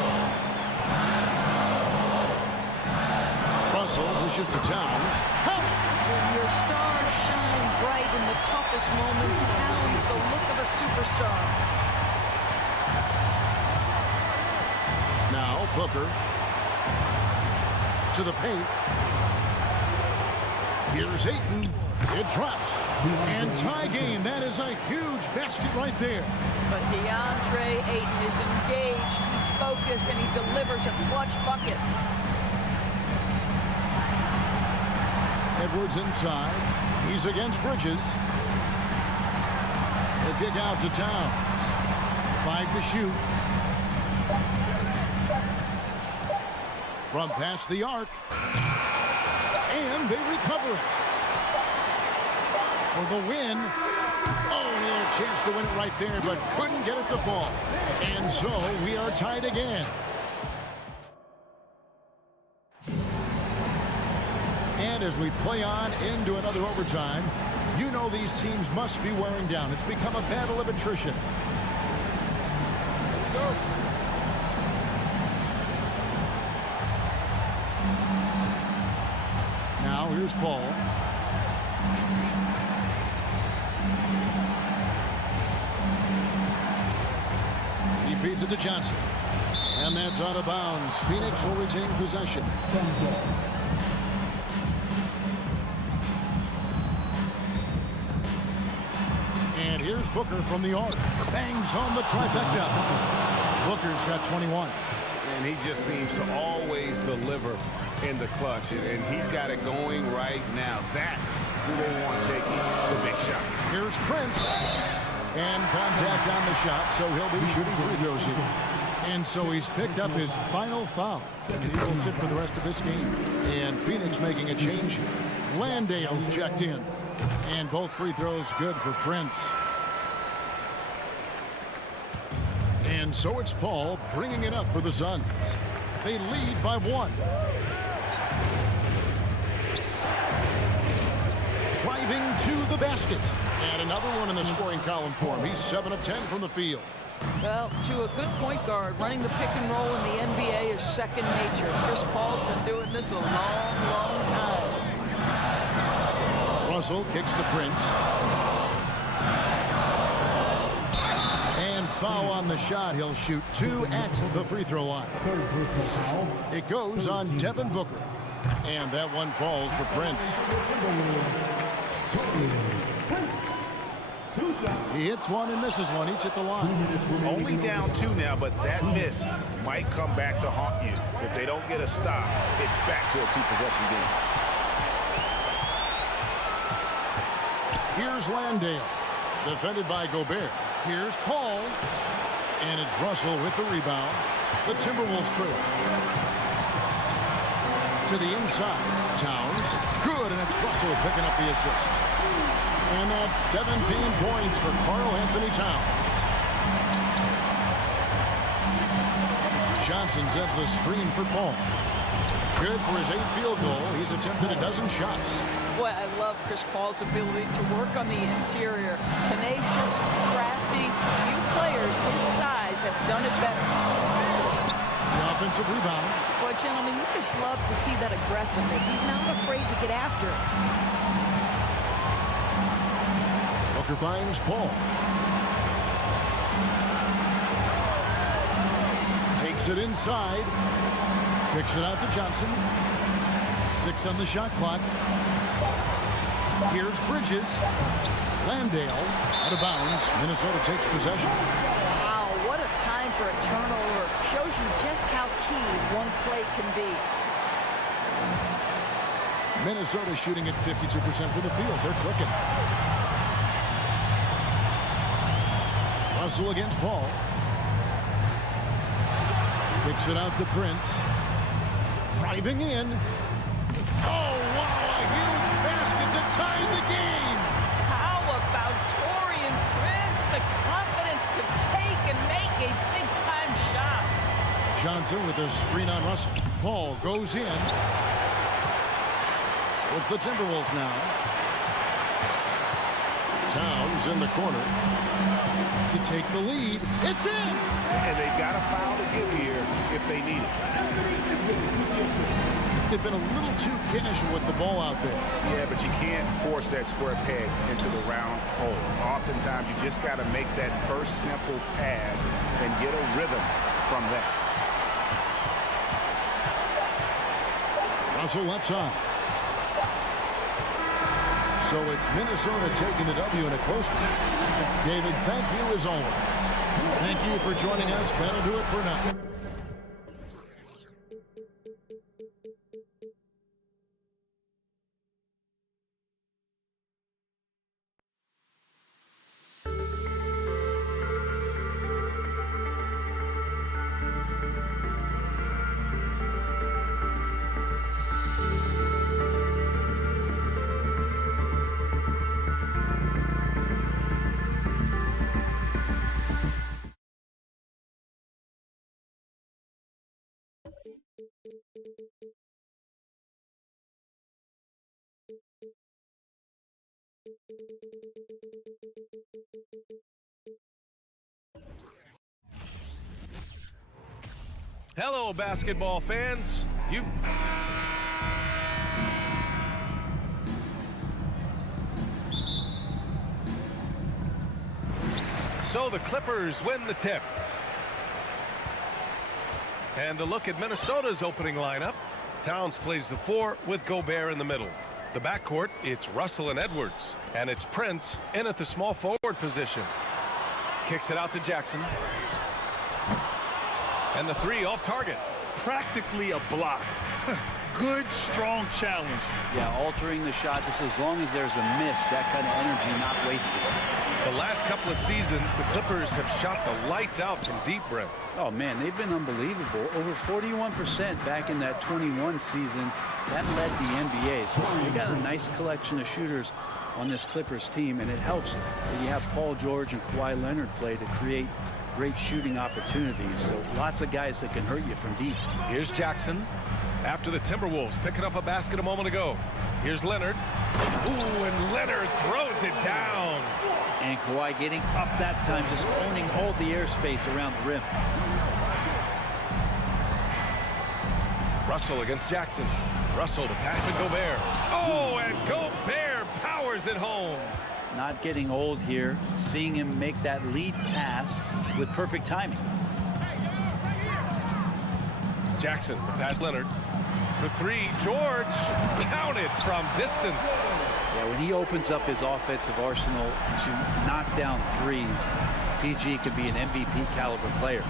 Russell pushes to Towns. When your stars shine bright in the toughest moments, Towns the look of a superstar. Now Booker to the paint. Here's Ayton. It drops. And tie game. That is a huge basket right there. But DeAndre Ayton is engaged. He's focused, and he delivers a clutch bucket. Edwards inside. He's against Bridges. The kick out to Towns. 5 to shoot. From past the arc. And they recover it. For the win. Oh, and he had a chance to win it right there, but couldn't get it to fall. And so we are tied again. And as we play on into another overtime, you know these teams must be wearing down. It's become a battle of attrition. Go. Now here's Paul. He feeds it to Johnson. And that's out of bounds. Phoenix will retain possession. And here's Booker from the arc. Bangs home the trifecta. Booker's got 21. And he just seems to always deliver in the clutch. And he's got it going right now. That's who they want taking the big shot. Here's Prince. And contact on the shot, so he'll be shooting free throws here. And so he's picked up his final foul. And he will sit for the rest of this game. And Phoenix making a change here. Landale's checked in. And both free throws good for Prince. And so it's Paul bringing it up for the Suns. They lead by 1. Driving to the basket. And another one in the scoring column for him. He's 7 of 10 from the field. Well, to a good point guard, running the pick and roll in the NBA is second nature. Chris Paul's been doing this a long, long time. Russell kicks to Prince. And foul on the shot. He'll shoot 2 at the free throw line. It goes on Devin Booker. And that one falls for Prince. He hits one and misses one, each at the line. Only down 2 now, but that miss might come back to haunt you. If they don't get a stop, it's back to a 2-possession game. Here's Landale, defended by Gobert. Here's Paul, and it's Russell with the rebound. The Timberwolves trail. To the inside, Towns, good, and it's Russell picking up the assist. And that's 17 points for Karl Anthony Towns. Johnson sets the screen for Paul. Good for his 8th field goal. He's attempted a dozen shots. Boy, I love Chris Paul's ability to work on the interior. Tenacious, crafty. Few players his size have done it better. The offensive rebound. Boy, gentlemen, you just love to see that aggressiveness. He's not afraid to get after it. Booker finds Paul. Takes it inside. Kicks it out to Johnson. 6 on the shot clock. Here's Bridges. Landale out of bounds. Minnesota takes possession. Wow, what a time for a turnover. Shows you just how key one play can be. Minnesota shooting at 52% from the field. They're clicking. Russell against Paul. Kicks it out to Prince. Driving in. Oh, wow, a huge basket to tie the game. How about Taurean Prince? The confidence to take and make a big-time shot. Johnson with a screen on Russell. Paul goes in. So it's the Timberwolves now. Towns in the corner to take the lead. It's in! And they've got a foul to give here if they need it. They've been a little too casual with the ball out there. Yeah, but you can't force that square peg into the round hole. Oftentimes, you just got to make that first simple pass and get a rhythm from that. Russell left side. So it's Minnesota taking the W in a close one. David, thank you as always. Thank you for joining us. That'll do it for now. Hello, basketball fans. So the Clippers win the tip. And a look at Minnesota's opening lineup. Towns plays the 4 with Gobert in the middle. The backcourt, it's Russell and Edwards. And it's Prince in at the small forward position. Kicks it out to Jackson. And the 3 off target. Practically a block. Good, strong challenge. Yeah, altering the shot just as long as there's a miss, that kind of energy not wasted. The last couple of seasons, the Clippers have shot the lights out from deep rim. Oh, man, they've been unbelievable. Over 41% back in that 21 season. That led the NBA. So they got a nice collection of shooters on this Clippers team, and it helps that you have Paul George and Kawhi Leonard play to create great shooting opportunities. So lots of guys that can hurt you from deep. Here's Jackson after the Timberwolves picking up a basket a moment ago. Here's Leonard. Ooh, and Leonard throws it down. And Kawhi getting up that time, just owning all the airspace around the rim. Russell against Jackson. Russell to pass to Gobert. Oh, and Gobert powers it home. Not getting old here. Seeing him make that lead pass with perfect timing. Jackson to pass Leonard. for three. George counted from distance. Yeah, when he opens up his offensive arsenal to knock down threes, PG could be an MVP caliber player.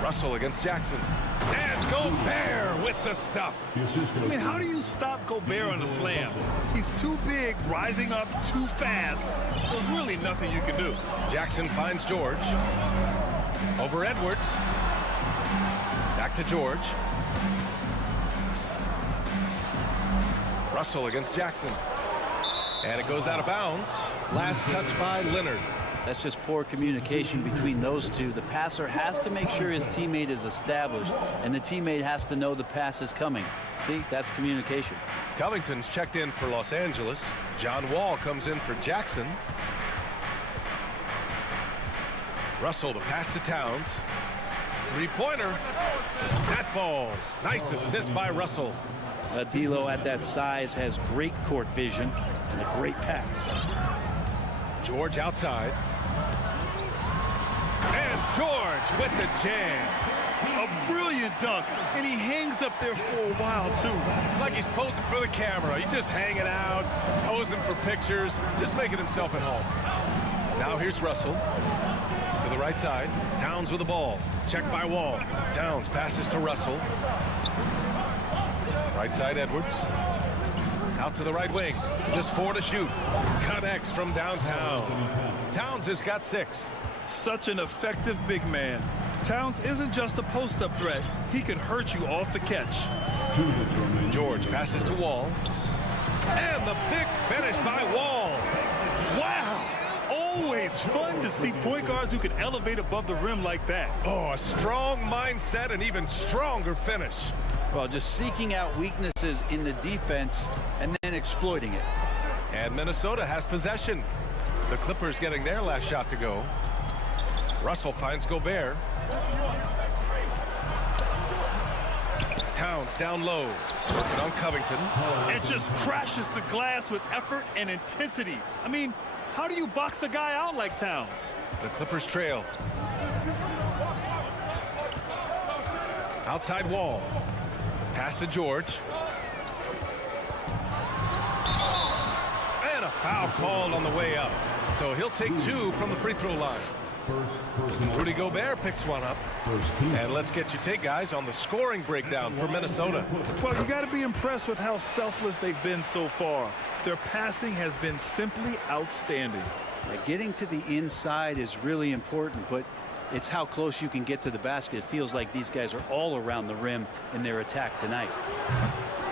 Russell against Jackson. And Gobert with the stuff. I mean, how do you stop Gobert on a slam? He's too big, rising up too fast. There's really nothing you can do. Jackson finds George. Over Edwards. Back to George. Russell against Jackson. And it goes out of bounds. Last touch by Leonard. That's just poor communication between those two. The passer has to make sure his teammate is established, and the teammate has to know the pass is coming. See, that's communication. Covington's checked in for Los Angeles. John Wall comes in for Jackson. Russell to pass to Towns. Three-pointer. That falls. Nice assist by Russell. D'Lo at that size has great court vision and a great pass. George outside. And George with the jam. A brilliant dunk, and he hangs up there for a while, too. Like he's posing for the camera. He's just hanging out, posing for pictures, just making himself at home. Now here's Russell. To the right side. Towns with the ball. Checked by Wall. Towns passes to Russell. Right side, Edwards. Out to the right wing. Just 4 to shoot. Connects from downtown. Towns has got 6. Such an effective big man. Towns isn't just a post-up threat. He can hurt you off the catch. George passes to Wall. And the big finish by Wall. Wow! Always fun to see point guards who can elevate above the rim like that. Oh, a strong mindset and even stronger finish. Well, just seeking out weaknesses in the defense and then exploiting it. And Minnesota has possession. The Clippers getting their last shot to go. Russell finds Gobert. Towns down low. Working on Covington. It just crashes the glass with effort and intensity. I mean, how do you box a guy out like Towns? The Clippers trail. Outside Wall. Pass to George. And a foul called on the way up. So he'll take 2 from the free throw line. Rudy Gobert picks one up. And let's get your take, guys, on the scoring breakdown for Minnesota. Well, you got to be impressed with how selfless they've been so far. Their passing has been simply outstanding. Getting to the inside is really important, but it's how close you can get to the basket. It feels like these guys are all around the rim in their attack tonight.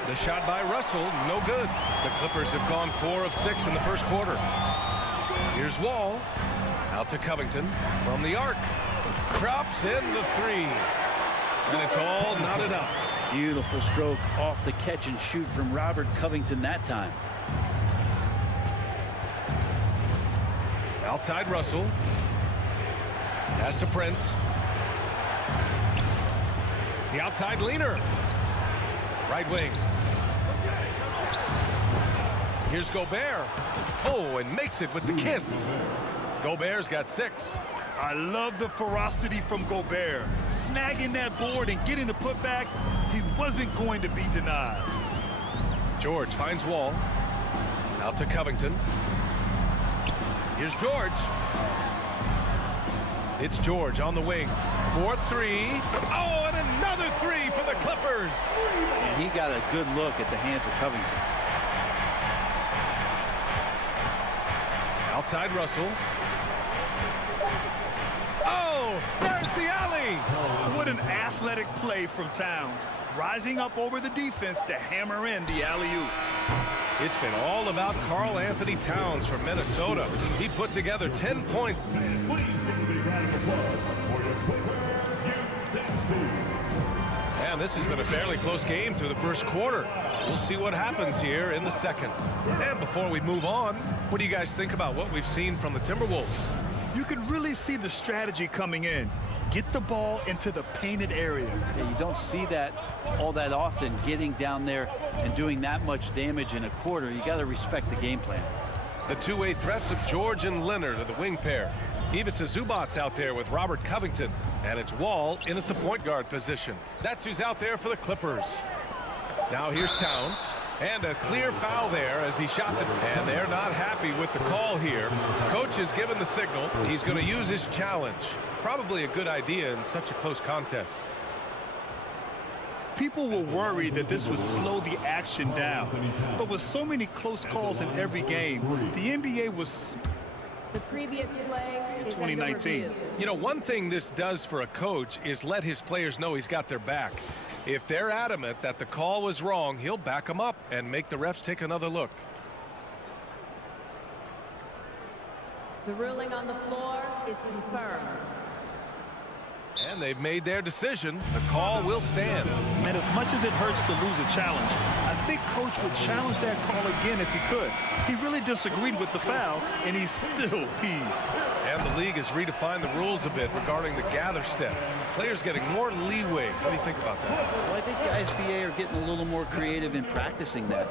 The shot by Russell, no good. The Clippers have gone 4 of 6 in the first quarter. Here's Wall. Out to Covington from the arc. Drops in the 3. And it's all knotted up. Beautiful stroke off the catch and shoot from Robert Covington that time. Outside Russell. Pass to Prince. The outside leaner. Right wing. Here's Gobert. Oh, and makes it with the kiss. Gobert's got 6. I love the ferocity from Gobert. Snagging that board and getting the putback, he wasn't going to be denied. George finds Wall. Out to Covington. Here's George. It's George on the wing. 4-3. Oh, and another 3 for the Clippers. And he got a good look at the hands of Covington. Outside Russell. Oh, there's the alley. What an athletic play from Towns. Rising up over the defense to hammer in the alley-oop. It's been all about Karl Anthony Towns from Minnesota. He put together 10 points. And this has been a fairly close game through the first quarter. We'll see what happens here in the second. And before we move on, what do you guys think about what we've seen from the Timberwolves? You can really see the strategy coming in. Get the ball into the painted area. Yeah, you don't see that all that often, getting down there and doing that much damage in a quarter. You got to respect the game plan. The two-way threats of George and Leonard are the wing pair. Ivica Zubac's out there with Robert Covington. And it's Wall in at the point guard position. That's who's out there for the Clippers. Now here's Towns. And a clear foul there as he shot the... And they're not happy with the call here. Coach has given the signal. He's going to use his challenge. Probably a good idea in such a close contest. People were worried that this would slow the action down. But with so many close calls in every game, the NBA was... The previous play is 2019. You know, one thing this does for a coach is let his players know he's got their back. If they're adamant that the call was wrong, he'll back them up and make the refs take another look. The ruling on the floor is confirmed. And they've made their decision. The call will stand. And as much as it hurts to lose a challenge, I think Coach would challenge that call again if he could. He really disagreed with the foul, and he's still peeved. And the league has redefined the rules a bit regarding the gather step. Players getting more leeway. What do you think about that? Well, I think the ISBA are getting a little more creative in practicing that.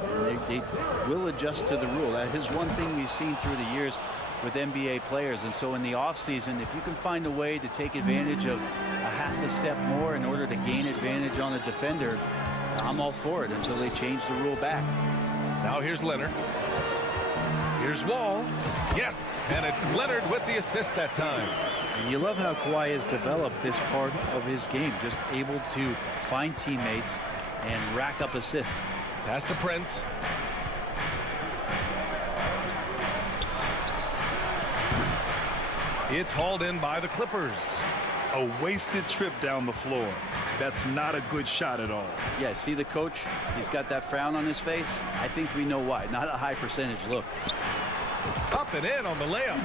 They will adjust to the rule. That is one thing we've seen through the years with NBA players. And so in the offseason, if you can find a way to take advantage of a half a step more in order to gain advantage on a defender, I'm all for it until they change the rule back. Now here's Leonard. Here's Wall. Yes, and it's Leonard with the assist that time. And you love how Kawhi has developed this part of his game, just able to find teammates and rack up assists. Pass to Prince. It's hauled in by the Clippers. A wasted trip down the floor. That's not a good shot at all. Yeah, see the coach? He's got that frown on his face. I think we know why. Not a high percentage look. Up and in on the layup.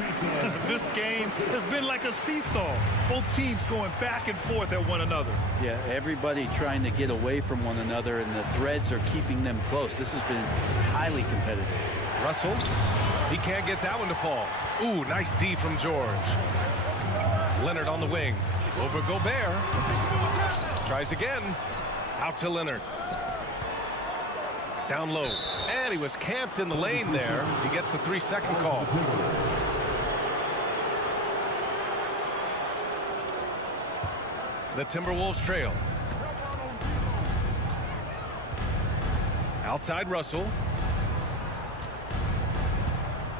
This game has been like a seesaw. Both teams going back and forth at one another. Yeah, everybody trying to get away from one another, and the threads are keeping them close. This has been highly competitive. Russell, he can't get that one to fall. Ooh, nice D from George. Leonard on the wing. Over Gobert. Tries again. Out to Leonard. Down low. And he was camped in the lane there. He gets a 3-second call. The Timberwolves trail. Outside Russell.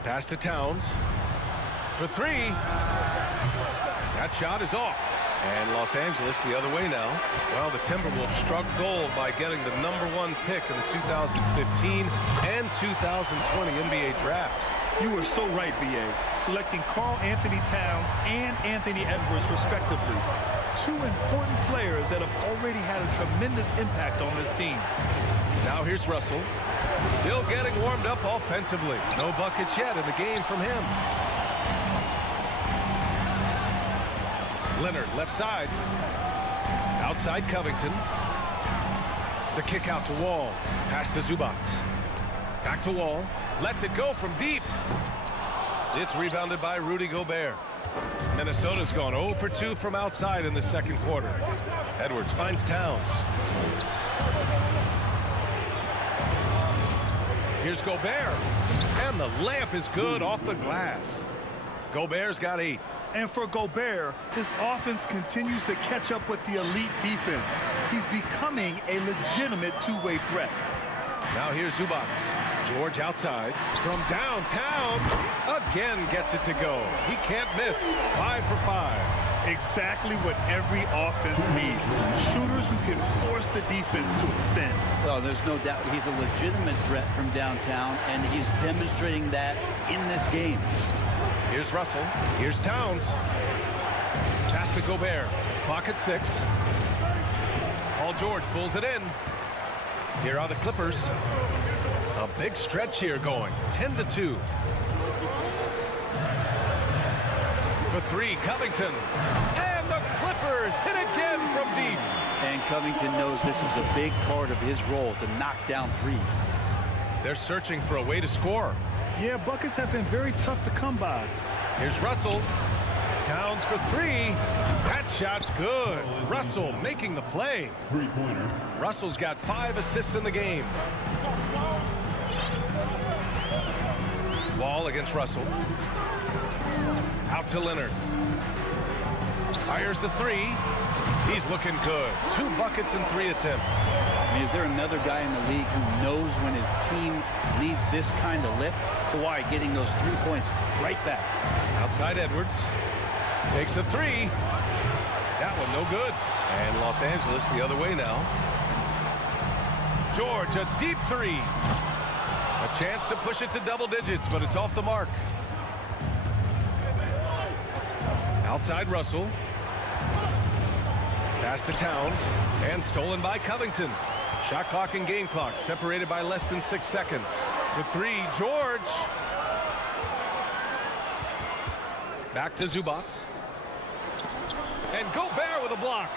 Pass to Towns. For three. That shot is off. And Los Angeles the other way now. Well, the Timberwolves struck gold by getting the #1 pick in the 2015 and 2020 NBA drafts. You were so right, B.A. Selecting Karl Anthony Towns and Anthony Edwards, respectively. Two important players that have already had a tremendous impact on this team. Now here's Russell. Still getting warmed up offensively. No buckets yet in the game from him. Leonard, left side. Outside Covington. The kick out to Wall. Pass to Zubac. Back to Wall. Lets it go from deep. It's rebounded by Rudy Gobert. Minnesota's gone 0 for 2 from outside in the second quarter. Edwards finds Towns. Here's Gobert. And the layup is good off the glass. Gobert's got 8. And for Gobert, his offense continues to catch up with the elite defense. He's becoming a legitimate two-way threat. Now here's Zubac. George outside. From downtown. Again gets it to go. He can't miss. 5 for 5. Exactly what every offense needs. Shooters who can force the defense to extend. Well, there's no doubt he's a legitimate threat from downtown, and he's demonstrating that in this game. Here's Russell. Here's Towns. Pass to Gobert. Clock at 6. Paul George pulls it in. Here are the Clippers. A big stretch here going. 10-2. For 3, Covington. And the Clippers hit again from deep. And Covington knows this is a big part of his role to knock down threes. They're searching for a way to score. Yeah, buckets have been very tough to come by. Here's Russell. Towns for 3. That shot's good. Russell making the play. Three-pointer. Russell's got 5 assists in the game. Wall against Russell. Out to Leonard. Fires the three. He's looking good. 2 buckets in 3 attempts. I mean, is there another guy in the league who knows when his team needs this kind of lift? Kawhi getting those 3 points right back. Outside Edwards. Takes a 3. That one no good. And Los Angeles the other way now. George, a deep 3. A chance to push it to double digits, but it's off the mark. Outside Russell. Pass to Towns. And stolen by Covington. Shot clock and game clock separated by less than 6 seconds. For 3, George. Back to Zubats. And Gobert with a block.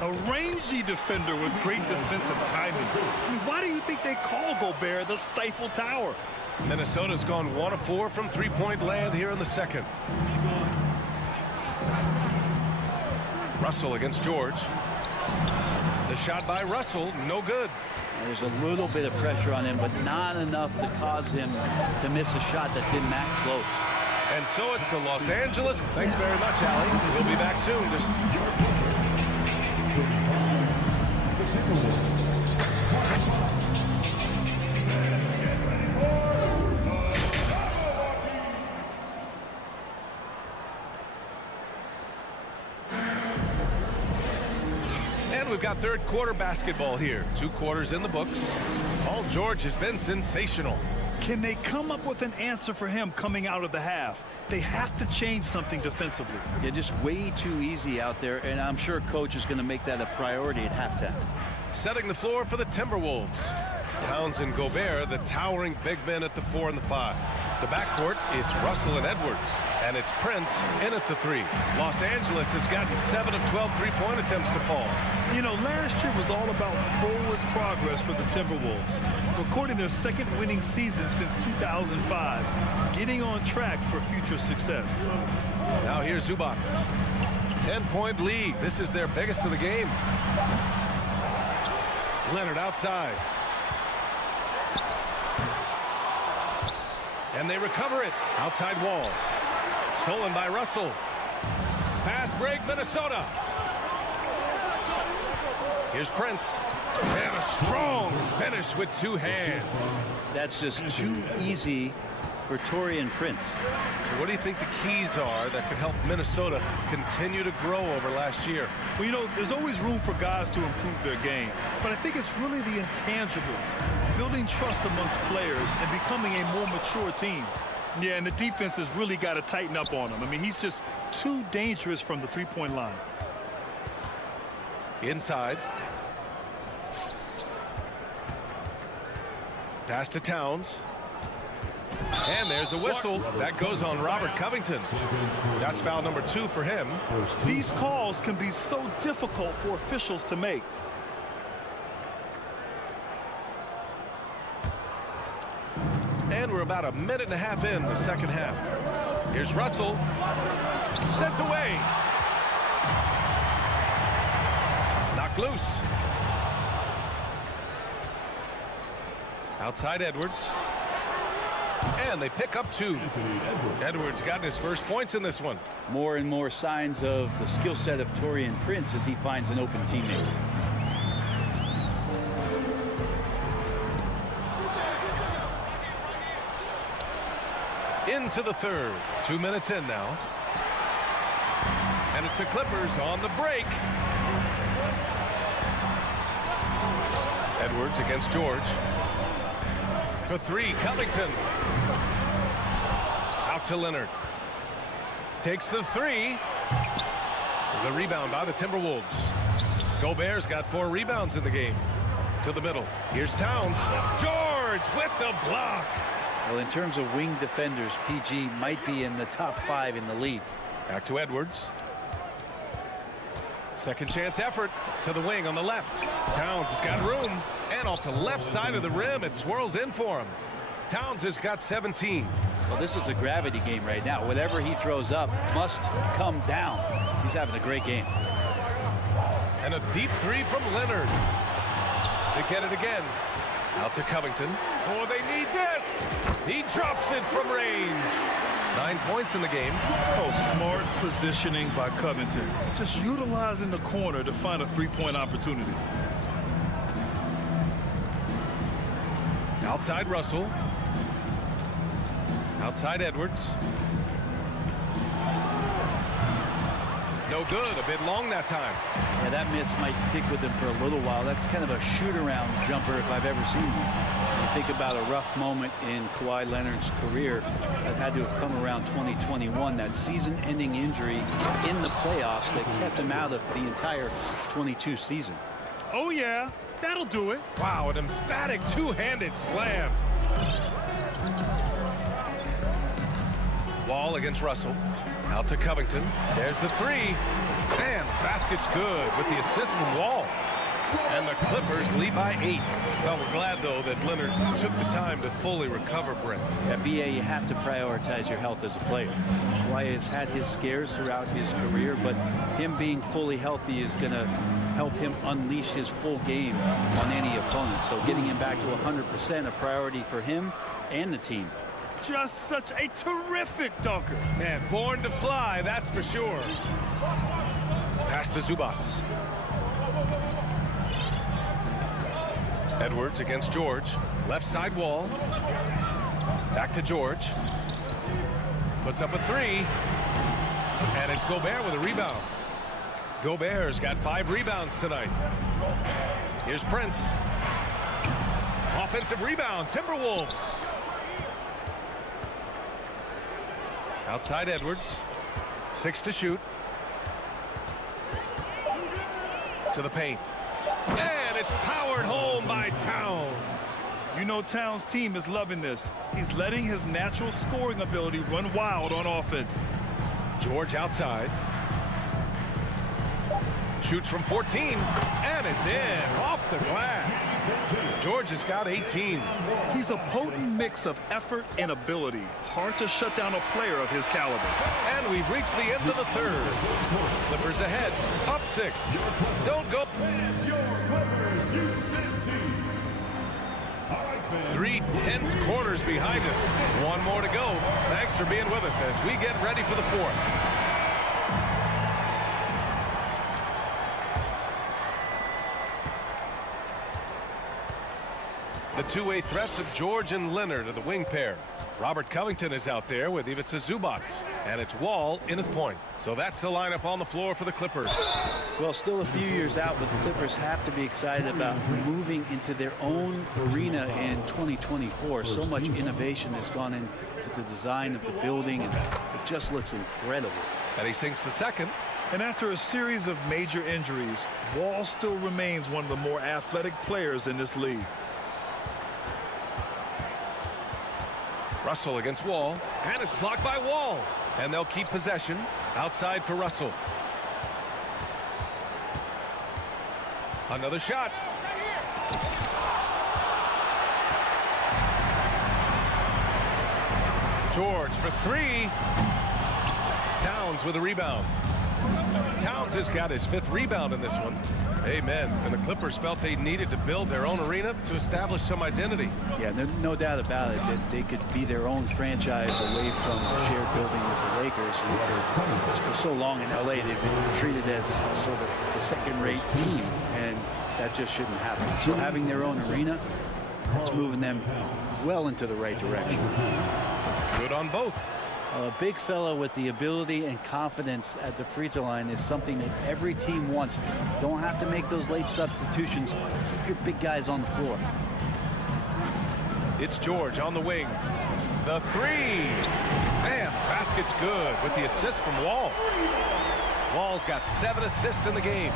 A rangy defender with great defensive timing. I mean, why do you think they call Gobert the Stifle Tower? Minnesota's gone 1 of 4 from three-point land here in the second. Russell against George. The shot by Russell, no good. There's a little bit of pressure on him, but not enough to cause him to miss a shot that's in max close. And so it's the Los Angeles. Thanks very much, Allie. We'll be back soon. And we've got third quarter basketball here. 2 quarters in the books. Paul George has been sensational. Can they come up with an answer for him coming out of the half? They have to change something defensively. Yeah, just way too easy out there, and I'm sure coach is going to make that a priority at halftime. Setting the floor for the Timberwolves. Towns and Gobert, the towering big men at the 4 and the 5. The backcourt, it's Russell and Edwards. And it's Prince in at the 3. Los Angeles has gotten 7 of 12 three-point attempts to fall. You know, last year was all about forward progress for the Timberwolves. Recording their 2nd winning season since 2005. Getting on track for future success. Now here's Zubats. 10-point lead. This is their biggest of the game. Leonard outside. And they recover it. Outside wall. Stolen by Russell. Fast break, Minnesota. Here's Prince. And a strong finish with 2 hands. That's just too easy for Taurean Prince. So what do you think the keys are that could help Minnesota continue to grow over last year? Well, you know, there's always room for guys to improve their game. But I think it's really the intangibles. Building trust amongst players and becoming a more mature team. Yeah, and the defense has really got to tighten up on him. I mean, he's just too dangerous from the three-point line. Inside. Pass to Towns. And there's a whistle. That goes on Robert Covington. That's foul number 2 for him. These calls can be so difficult for officials to make. And we're about a minute and a half in the second half. Here's Russell. Sent away. Knocked loose. Outside Edwards. And they pick up 2. Edwards got his first points in this one. More and more signs of the skill set of Taurean Prince as he finds an open teammate. Into the third. 2 minutes in now. And it's the Clippers on the break. Edwards against George. For 3, Covington. Out to Leonard. Takes the 3. The rebound by the Timberwolves. Gobert's got 4 rebounds in the game. To the middle. Here's Towns. George with the block. Well, in terms of wing defenders, PG might be in the top 5 in the league. Back to Edwards. Second chance effort to the wing on the left. Towns has got room. And off the left side of the rim, it swirls in for him. Towns has got 17. Well, this is a gravity game right now. Whatever he throws up must come down. He's having a great game. And a deep 3 from Leonard. They get it again. Out to Covington. Oh, they need this. He drops it from range. 9 points in the game. Oh, smart positioning by Covington. Just utilizing the corner to find a three-point opportunity. Outside Russell. Outside Edwards. No good. A bit long that time. Yeah, that miss might stick with him for a little while. That's kind of a shoot-around jumper if I've ever seen one. You think about a rough moment in Kawhi Leonard's career that had to have come around 2021, that season-ending injury in the playoffs that kept him out of the entire 22 season. Oh, yeah. That'll do it. Wow, an emphatic two-handed slam. Wall against Russell. Out to Covington. There's the three. And the basket's good with the assist from Wall. And the Clippers lead by 8. Well, we're glad, though, that Leonard took the time to fully recover, Brent. At BA, you have to prioritize your health as a player. Kawhi has had his scares throughout his career, but him being fully healthy is going to help him unleash his full game on any opponent. So getting him back to 100% a priority for him and the team. Just such a terrific dunker. Man, born to fly, that's for sure. Pass to Zubac. Edwards against George. Left side Wall. Back to George. Puts up a three. And it's Gobert with a rebound. Gobert's got 5 rebounds tonight. Here's Prince. Offensive rebound, Timberwolves. Outside Edwards. 6 to shoot. To the paint. And it's powered home by Towns. You know Towns' team is loving this. He's letting his natural scoring ability run wild on offense. George outside. Shoots from 14. And it's in. Off the glass. George has got 18. He's a potent mix of effort and ability. Hard to shut down a player of his caliber. And we've reached the end of the third. Clippers ahead. Up 6. Don't go. 3 tense quarters behind us. 1 more to go. Thanks for being with us as we get ready for the 4th. The two-way threats of George and Leonard are the wing pair. Robert Covington is out there with Ivica Zubac. And it's Wall in at point. So that's the lineup on the floor for the Clippers. Well, still a few years out, but the Clippers have to be excited about moving into their own arena in 2024. So much innovation has gone into the design of the building, and it just looks incredible. And he sinks the second. And after a series of major injuries, Wall still remains one of the more athletic players in this league. Russell against Wall, and it's blocked by Wall. And they'll keep possession. Outside for Russell. Another shot. George for 3. Towns with a rebound. Towns has got his 5th rebound in this one. Amen. And the Clippers felt they needed to build their own arena to establish some identity. Yeah, no doubt about it that they could be their own franchise away from the shared building with the Lakers. And for so long in LA, they've been treated as sort of the second-rate team, and that just shouldn't happen. So having their own arena, it's moving them well into the right direction. Good on both. A big fella with the ability and confidence at the free throw line is something that every team wants. Don't have to make those late substitutions. Keep your big guys on the floor. It's George on the wing. The 3. Man, basket's good with the assist from Wall. Wall's got 7 assists in the game.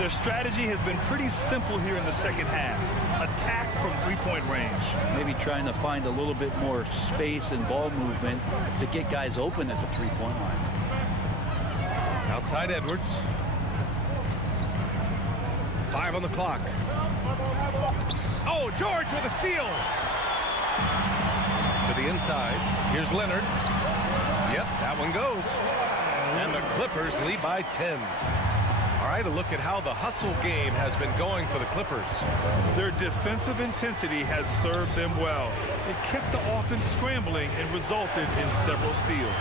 Their strategy has been pretty simple here in the second half. Attack from three-point range. Maybe trying to find a little bit more space and ball movement to get guys open at the three-point line. Outside Edwards. 5 on the clock. Oh, George with a steal. To the inside. Here's Leonard. Yep, that one goes. And the Clippers lead by 10. All right, a look at how the hustle game has been going for the Clippers. Their defensive intensity has served them well. It kept the offense scrambling and resulted in several steals.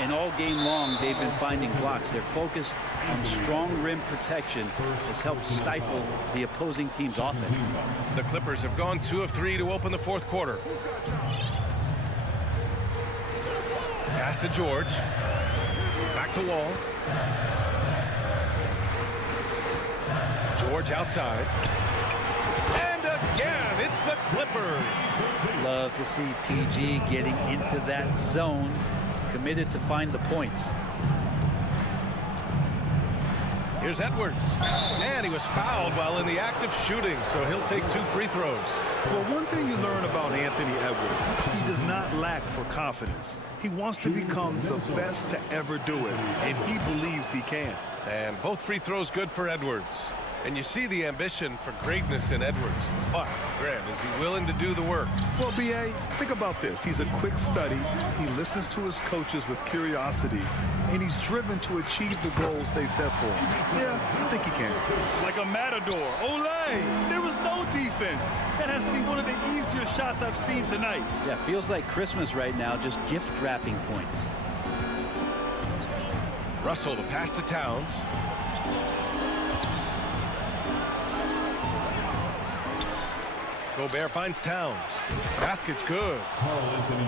And all game long, they've been finding blocks. Their focus on strong rim protection has helped stifle the opposing team's offense. The Clippers have gone 2 of 3 to open the fourth quarter. Pass to George. Back to Wall. George outside. And again, it's the Clippers. Love to see PG getting into that zone, committed to find the points. Here's Edwards. And he was fouled while in the act of shooting, so he'll take 2 free throws. Well, one thing you learn about Anthony Edwards, he does not lack for confidence. He wants to become the best to ever do it, and he believes he can. And both free throws good for Edwards. And you see the ambition for greatness in Edwards. But, Grant, is he willing to do the work? Well, B.A., think about this. He's a quick study. He listens to his coaches with curiosity, and he's driven to achieve the goals they set for him. Yeah, I think he can. Like a matador. Olé! There was no defense. That has to be one of the easier shots I've seen tonight. Yeah, feels like Christmas right now, just gift wrapping points. Russell to pass to Towns. Gobert finds Towns. Basket's good.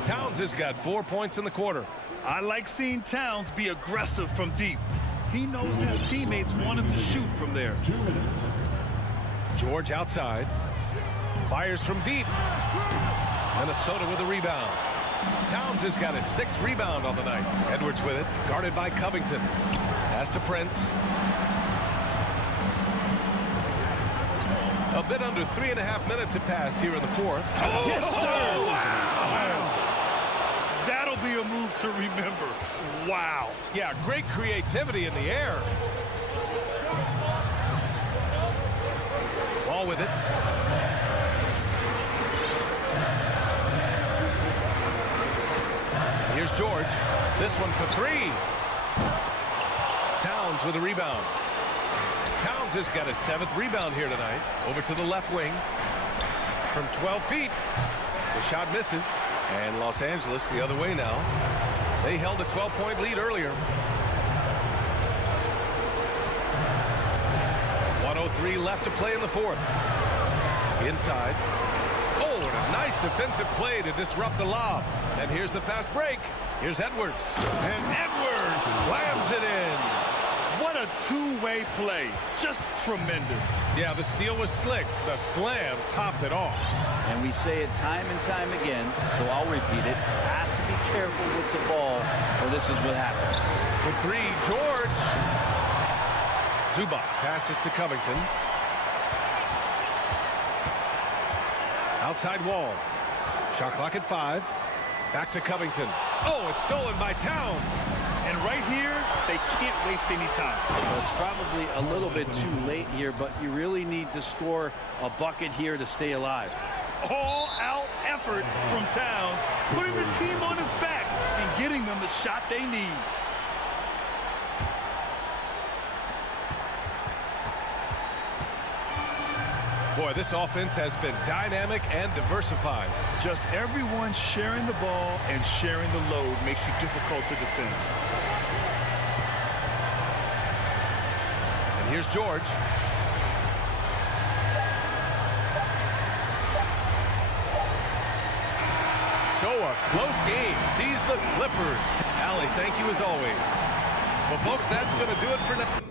Towns has got 4 points in the quarter. I like seeing Towns be aggressive from deep. He knows his teammates want him to shoot from there. George outside. Fires from deep. Minnesota with a rebound. Towns has got his 6th rebound on the night. Edwards with it. Guarded by Covington. Pass to Prince. A bit under 3.5 minutes have passed here in the fourth. Oh, yes, sir! Wow! That'll be a move to remember. Wow. Yeah, great creativity in the air. Ball with it. Here's George. This one for 3. Towns with a rebound. Towns has got his 7th rebound here tonight. Over to the left wing. From 12 feet. The shot misses. And Los Angeles the other way now. They held a 12-point lead earlier. 1:03 left to play in the fourth. Inside. Oh, and a nice defensive play to disrupt the lob. And here's the fast break. Here's Edwards. And Edwards slams it in. What a two-way play. Just tremendous. Yeah, the steal was slick. The slam topped it off. And we say it time and time again, so I'll repeat it. Have to be careful with the ball, or this is what happens. For 3, George. Zubac passes to Covington. Outside Wall. Shot clock at 5. Back to Covington. Oh, it's stolen by Towns. And right here, they can't waste any time. Well, it's probably a little bit too late here, but you really need to score a bucket here to stay alive. All-out effort from Towns, putting the team on his back and getting them the shot they need. Boy, this offense has been dynamic and diversified. Just everyone sharing the ball and sharing the load makes you difficult to defend. And here's George. So a close game sees the Clippers. Allie, thank you as always. Well, folks, that's going to do it for now.